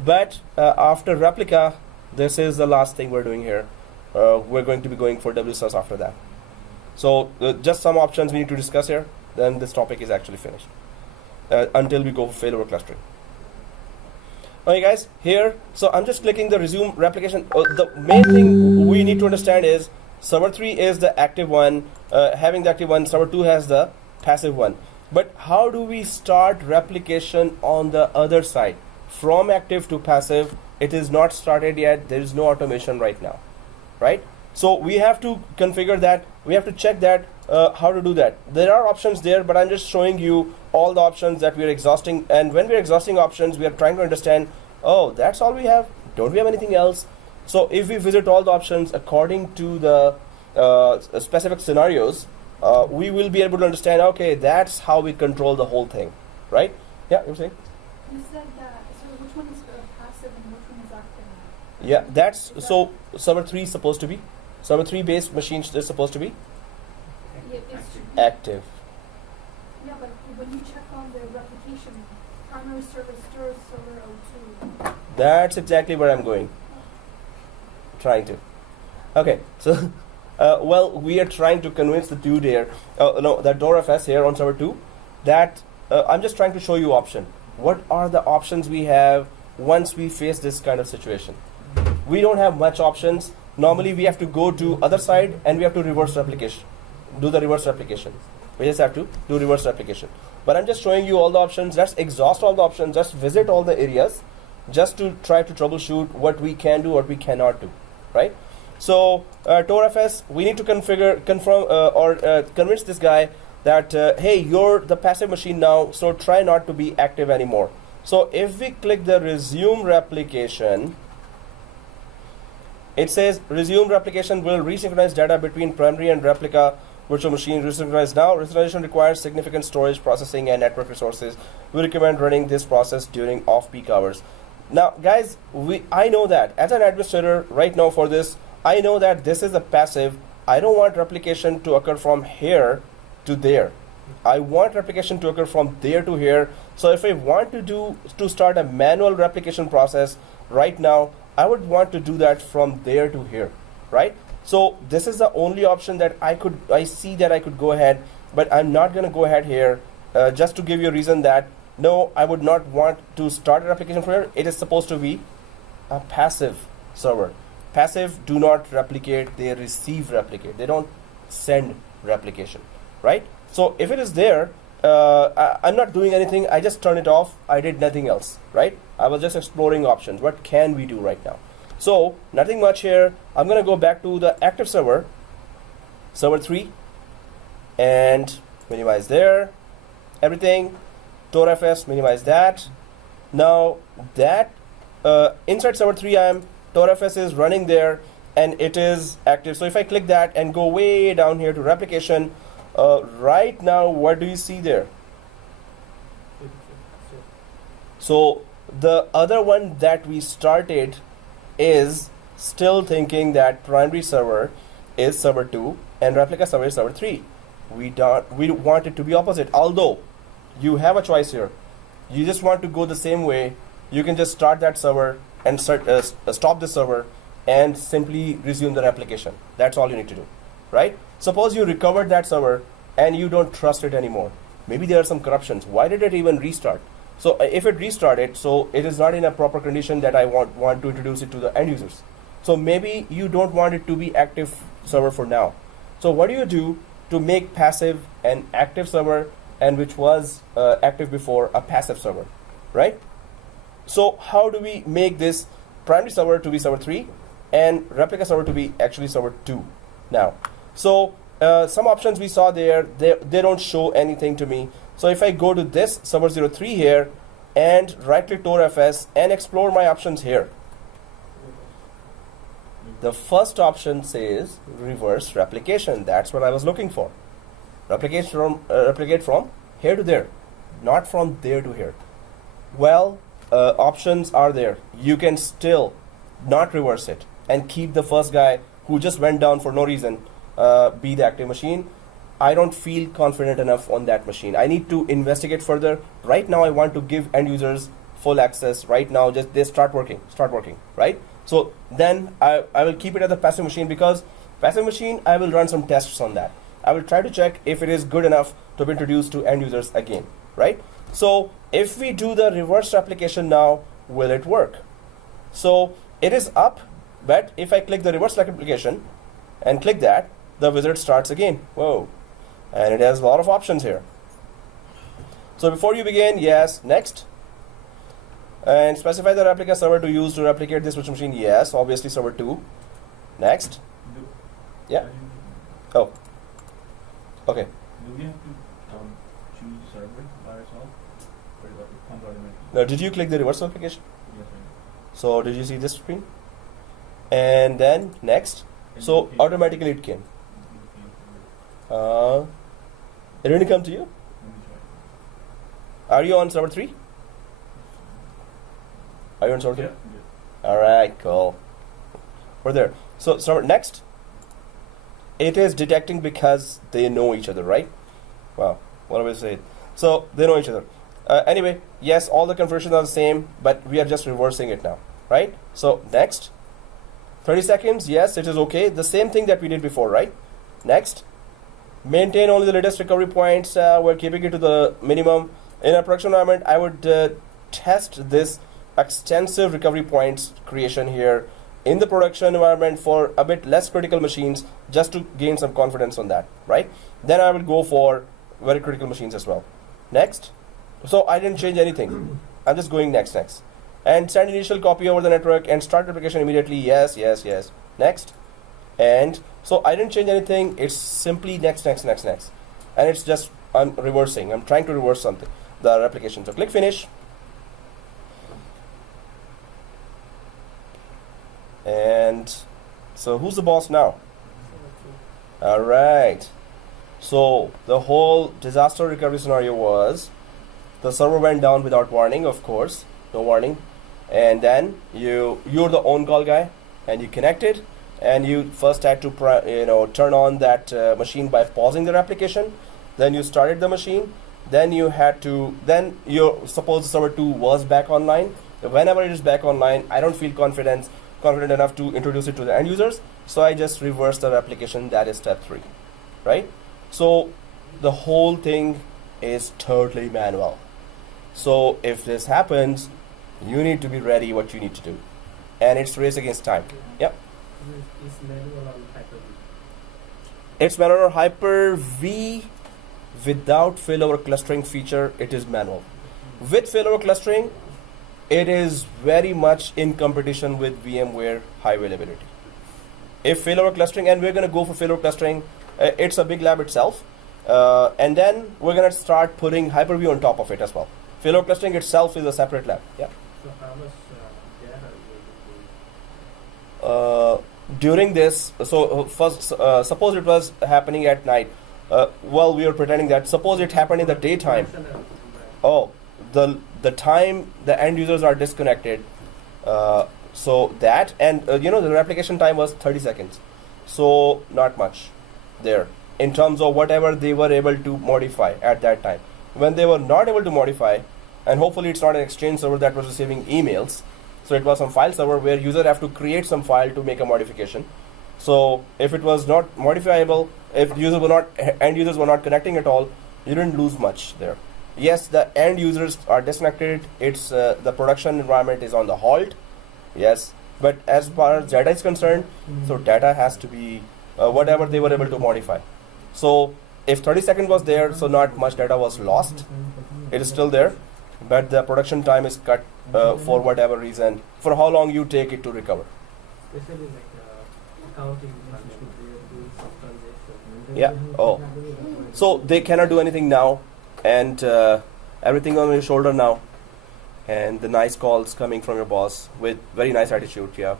But after replica, this is the last thing we're doing here. We're going to be going for WSUS after that. So just some options we need to discuss here, then this topic is actually finished. Until we go for failover clustering. Okay guys, here, so I'm just clicking the resume replication. The main thing we need to understand is server 3 is the active one, having the active one, server 2 has the passive one. But how do we start replication on the other side? From active to passive, it is not started yet, there is no automation right now, right? So we have to configure that, we have to check that, how to do that. There are options there, but I'm just showing you all the options that we are exhausting, and when we are exhausting options, we are trying to understand, oh, that's all we have, don't we have anything else? So if we visit all the options according to the specific scenarios, we will be able to understand, okay, that's how we control the whole thing, right? Yeah, you were saying? You said that, so which one is passive and which one is active now? Yeah, that's, so server 3 is supposed to be, server 3 based machines is supposed to be Yeah, it's active. Yeah, but when you check on the replication, primary server stores server 02. That's exactly where I'm going. Trying to. Okay, so, well, we are trying to convince the dude here, no, that TorFS here on server 2, that I'm just trying to show you option. What are the options we have once we face this kind of situation? We don't have much options. Normally we have to go to other side and we have to reverse replication. Do the reverse replication. We just have to do reverse replication. But I'm just showing you all the options. Let's exhaust all the options. Just visit all the areas just to try to troubleshoot what we can do, what we cannot do, right? So TorFS, we need to convince this guy that, hey, you're the passive machine now, so try not to be active anymore. So if we click the resume replication, it says resume replication will resynchronize data between primary and replica virtual machine. Resynchronize now. Resynchronization requires significant storage, processing, and network resources. We recommend running this process during off-peak hours. Now, guys, I know that as an administrator right now for this, I know that this is a passive. I don't want replication to occur from here to there. I want replication to occur from there to here. So if I want to start a manual replication process right now, I would want to do that from there to here, right? So this is the only option that I see that I could go ahead, but I'm not going to go ahead here just to give you a reason that no, I would not want to start a replication from here. It is supposed to be a passive server. Passive do not replicate, they receive replicate. They don't send replication, right? So if it is there, I'm not doing anything. I just turned it off. I did nothing else, right? I was just exploring options. What can we do right now? So nothing much here. I'm going to go back to the active server, server 3, and minimize there, everything, TorFS, minimize that. Now that inside server 3 TorFS is running there and it is active. So if I click that and go way down here to replication, right now what do you see there? So the other one that we started is still thinking that primary server is server 2 and replica server is server 3. We want it to be opposite, although you have a choice here. You just want to go the same way. You can just start that server and stop the server and simply resume the replication. That's all you need to do, right? Suppose you recovered that server and you don't trust it anymore. Maybe there are some corruptions. Why did it even restart? So if it restarted, so it is not in a proper condition that I want to introduce it to the end users. So maybe you don't want it to be active server for now. So what do you do to make passive an active server and which was active before a passive server, right? So how do we make this primary server to be server 3 and replica server to be actually server 2 now? So some options we saw there, they don't show anything to me. So if I go to this server 03 here and right click TorFS and explore my options here, the first option says reverse replication. That's what I was looking for. Replicate from here to there, not from there to here. Well, options are there. You can still not reverse it and keep the first guy who just went down for no reason be the active machine. I don't feel confident enough on that machine. I need to investigate further. Right now I want to give end users full access. Right now just they start working, right? So then I will keep it as a passive machine, because passive machine I will run some tests on that. I will try to check if it is good enough to be introduced to end users again, right? So if we do the reverse replication now, will it work? So it is up, but if I click the reverse replication and click that, the wizard starts again. Whoa. And it has a lot of options here. So before you begin, yes, next. And specify the replica server to use to replicate this virtual machine. Yes, obviously server 2. Next. Yeah. Oh. Okay. Do we have to choose server by ourselves? Or does it come automatically? Now, did you click the reverse application? Yes, I So did you see this screen? And then next. So automatically it came. It didn't come to you? Let me try. Are you on server 3? Are you on server 3? Yeah. Alright, cool. We're there. So server next. It is detecting because they know each other, right? Wow, what do I say? So they know each other. Anyway, yes, all the conversions are the same, but we are just reversing it now, right? So next. 30 seconds, yes, it is okay. The same thing that we did before, right? Next. Maintain only the latest recovery points. We're keeping it to the minimum. In a production environment, I would test this extensive recovery points creation here in the production environment for a bit less critical machines, just to gain some confidence on that, right? Then I will go for very critical machines as well. Next. So I didn't change anything. I'm just going next. And send initial copy over the network and start replication immediately. Yes. Next. And so I didn't change anything. It's simply next. And it's just, I'm reversing. I'm trying to reverse something, the replication. So click finish. And so who's the boss now? All right. So the whole disaster recovery scenario was the server went down without warning, of course, no warning. And then you're the on-call guy, and you connected, and you first had to turn on that machine by pausing the replication. Then you started the machine. Then you had to suppose server 2 was back online. Whenever it is back online, I don't feel confident enough to introduce it to the end users, so I just reverse the replication. That is step 3, right? So the whole thing is totally manual. So if this happens, you need to be ready what you need to do, and it's race against time. Yep. Is manual on Hyper V? It's manual on Hyper V. Without failover clustering feature, it is manual. With failover clustering, it is very much in competition with VMware high availability. If failover clustering, and we're going to go for failover clustering, it's a big lab itself. And then we're going to start putting Hyper-V on top of it as well. Failover clustering itself is a separate lab. Yeah. So how much data are you able to? During this, so first, suppose it was happening at night. Well, we are pretending that. Suppose it happened in the daytime. Oh, the time the end users are disconnected. So that, and the replication time was 30 seconds. So not much there in terms of whatever they were able to modify at that time. When they were not able to modify, and hopefully it's not an Exchange server that was receiving emails, so it was some file server where user have to create some file to make a modification. So if it was not modifiable, if end users were not connecting at all, you didn't lose much there. Yes, the end users are disconnected. It's the production environment is on the halt. Yes, but as far as data is concerned, so data has to be whatever they were able to modify. So if 30 seconds was there, so not much data was lost. It is still there, but the production time is cut for whatever reason, for how long you take it to recover. Especially like accounting function, they are doing some transaction. Yeah. Oh, so they cannot do anything now, and everything on your shoulder now, and the nice calls coming from your boss with very nice attitude. Yeah,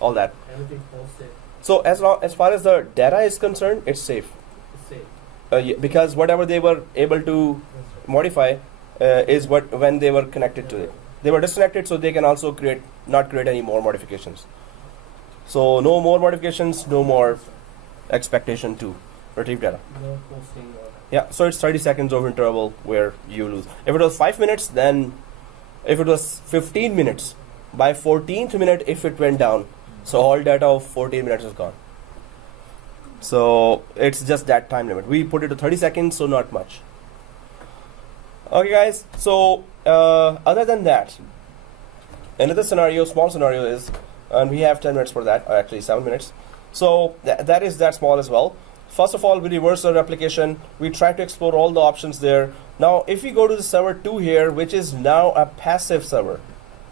all that. Everything posted. So as far as the data is concerned, it's safe. It's safe. Yeah, because whatever they were able to modify is when they were connected to it. They were disconnected, so they can also not create any more modifications. So no more modifications, no more expectation to retrieve data. No posting or. Yeah, so it's 30 seconds of interval where you lose. If it was 5 minutes, then if it was 15 minutes, by 14th minute if it went down, so all data of 14 minutes is gone. So it's just that time limit. We put it to 30 seconds, so not much. Okay guys, so other than that, another scenario, small scenario is, and we have 10 minutes for that, or actually 7 minutes. So that is that small as well. First of all, we reverse the replication. We try to explore all the options there. Now, if we go to the server 2 here, which is now a passive server,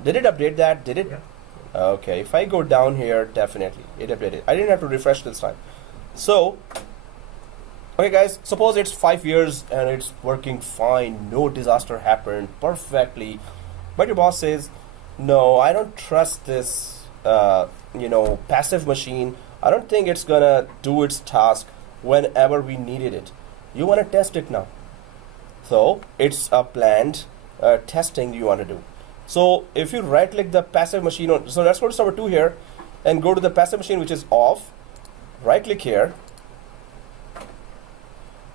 did it update that? Did it? Yeah. Okay, if I go down here, definitely it updated. I didn't have to refresh this time. So, okay guys, suppose it's 5 years and it's working fine, no disaster happened perfectly, but your boss says, no, I don't trust this, passive machine. I don't think it's gonna do its task whenever we needed it. You wanna test it now. So, it's a planned testing you wanna do. So, if you right click the passive machine on, so let's go to server 2 here and go to the passive machine which is off, right click here.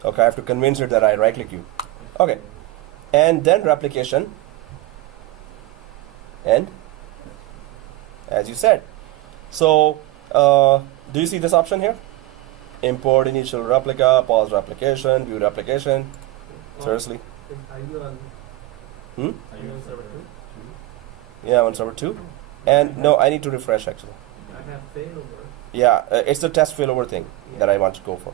Okay, I have to convince it that I right click you. Okay, and then replication, and as you said, so do you see this option here? Import initial replica, pause replication, view replication. Seriously? Are you on? Hmm? Are you on server 2? Yeah, on server 2. And no, I need to refresh actually. I have failover. Yeah, it's the test failover thing that I want to go for.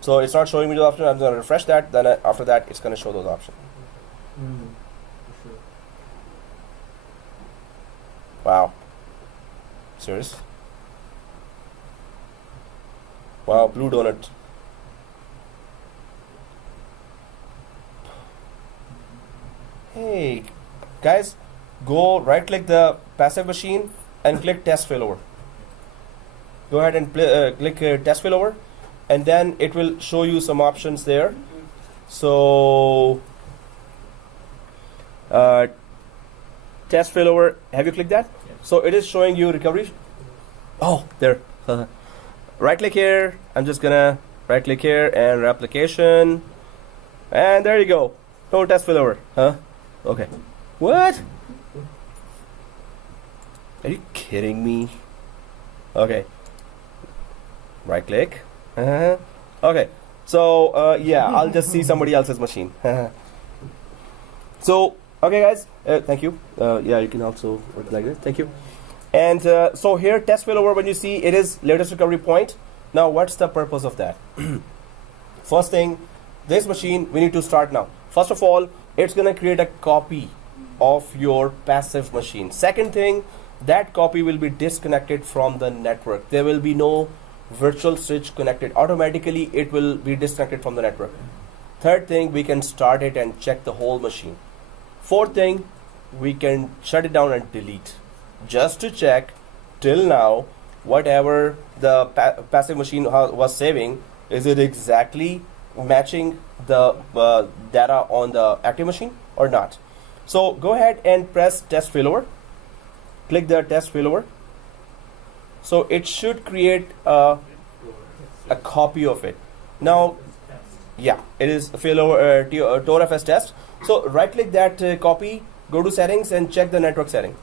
So it's not showing me the option. I'm going to refresh that. Then after that, it's going to show those options. Sure. Wow. Serious? Wow, blue donut. Hey, guys, go right click the passive machine and click test failover. Go ahead and click test failover, and then it will show you some options there. So, test failover, have you clicked that? Yeah. So it is showing you recovery. Oh, there. Right click here. I'm just gonna right click here and replication, and there you go. No test failover, huh? Okay. What? Are you kidding me? Okay. Right click. Okay. So yeah, I'll just see somebody else's machine. So okay, guys. Thank you. Yeah, you can also work like this. Thank you. And so here, test failover. When you see it is latest recovery point. Now, what's the purpose of that? First thing, this machine we need to start now. First of all, it's gonna create a copy of your passive machine. Second thing, that copy will be disconnected from the network. There will be no virtual switch connected. Automatically it will be disconnected from the network. Third thing, we can start it and check the whole machine. Fourth thing, we can shut it down and delete, just to check till now whatever the passive machine was saving, is it exactly matching the data on the active machine or not. So go ahead and press test failover. Click the test failover. So it should create a copy of it. Now, yeah, it is failover TORFS test. So right click that copy, go to settings and check the network setting.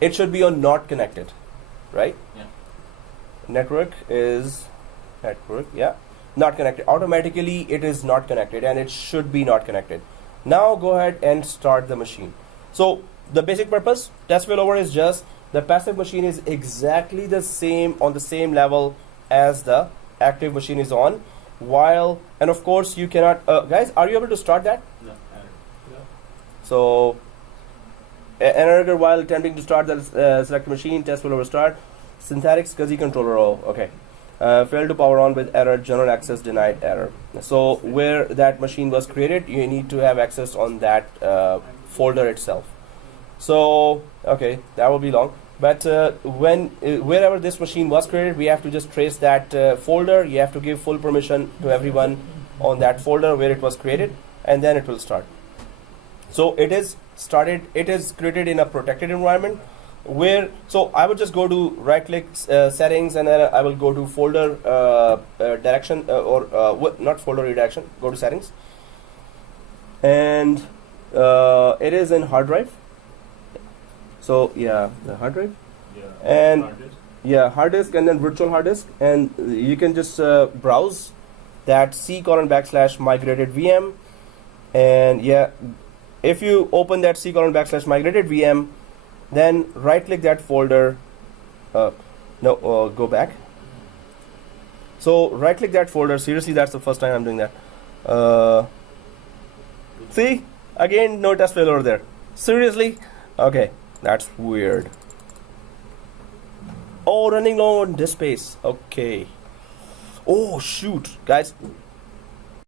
It should be on not connected, right? Yeah. Network, yeah, not connected. Automatically it is not connected and it should be not connected. Now go ahead and start the machine. So the basic purpose, test failover, is just the passive machine is exactly the same, on the same level as the active machine is on. While, and of course you cannot, guys, are you able to start that? No. So an error while attempting to start the select machine, test failover start, synthetic SCSI controller, okay. Failed to power on with error, general access denied error. So where that machine was created, you need to have access on that folder itself. So okay, that will be long, but wherever this machine was created, we have to just trace that folder. You have to give full permission to everyone on that folder where it was created, and then it will start. So it is started, it is created in a protected environment where, so I would just go to right click settings, and then I will go to folder direction not folder redirection, go to settings, and it is in hard drive. So yeah, the hard drive, and yeah, hard disk, and then virtual hard disk, and you can just browse that c:\migrated VM, and yeah, if you open that c:\migrated VM, then right click that folder, go back. So right click that folder, seriously that's the first time I'm doing that. See, again no test failure there, seriously, okay, that's weird. Oh, running low on disk space, okay. Oh shoot, guys,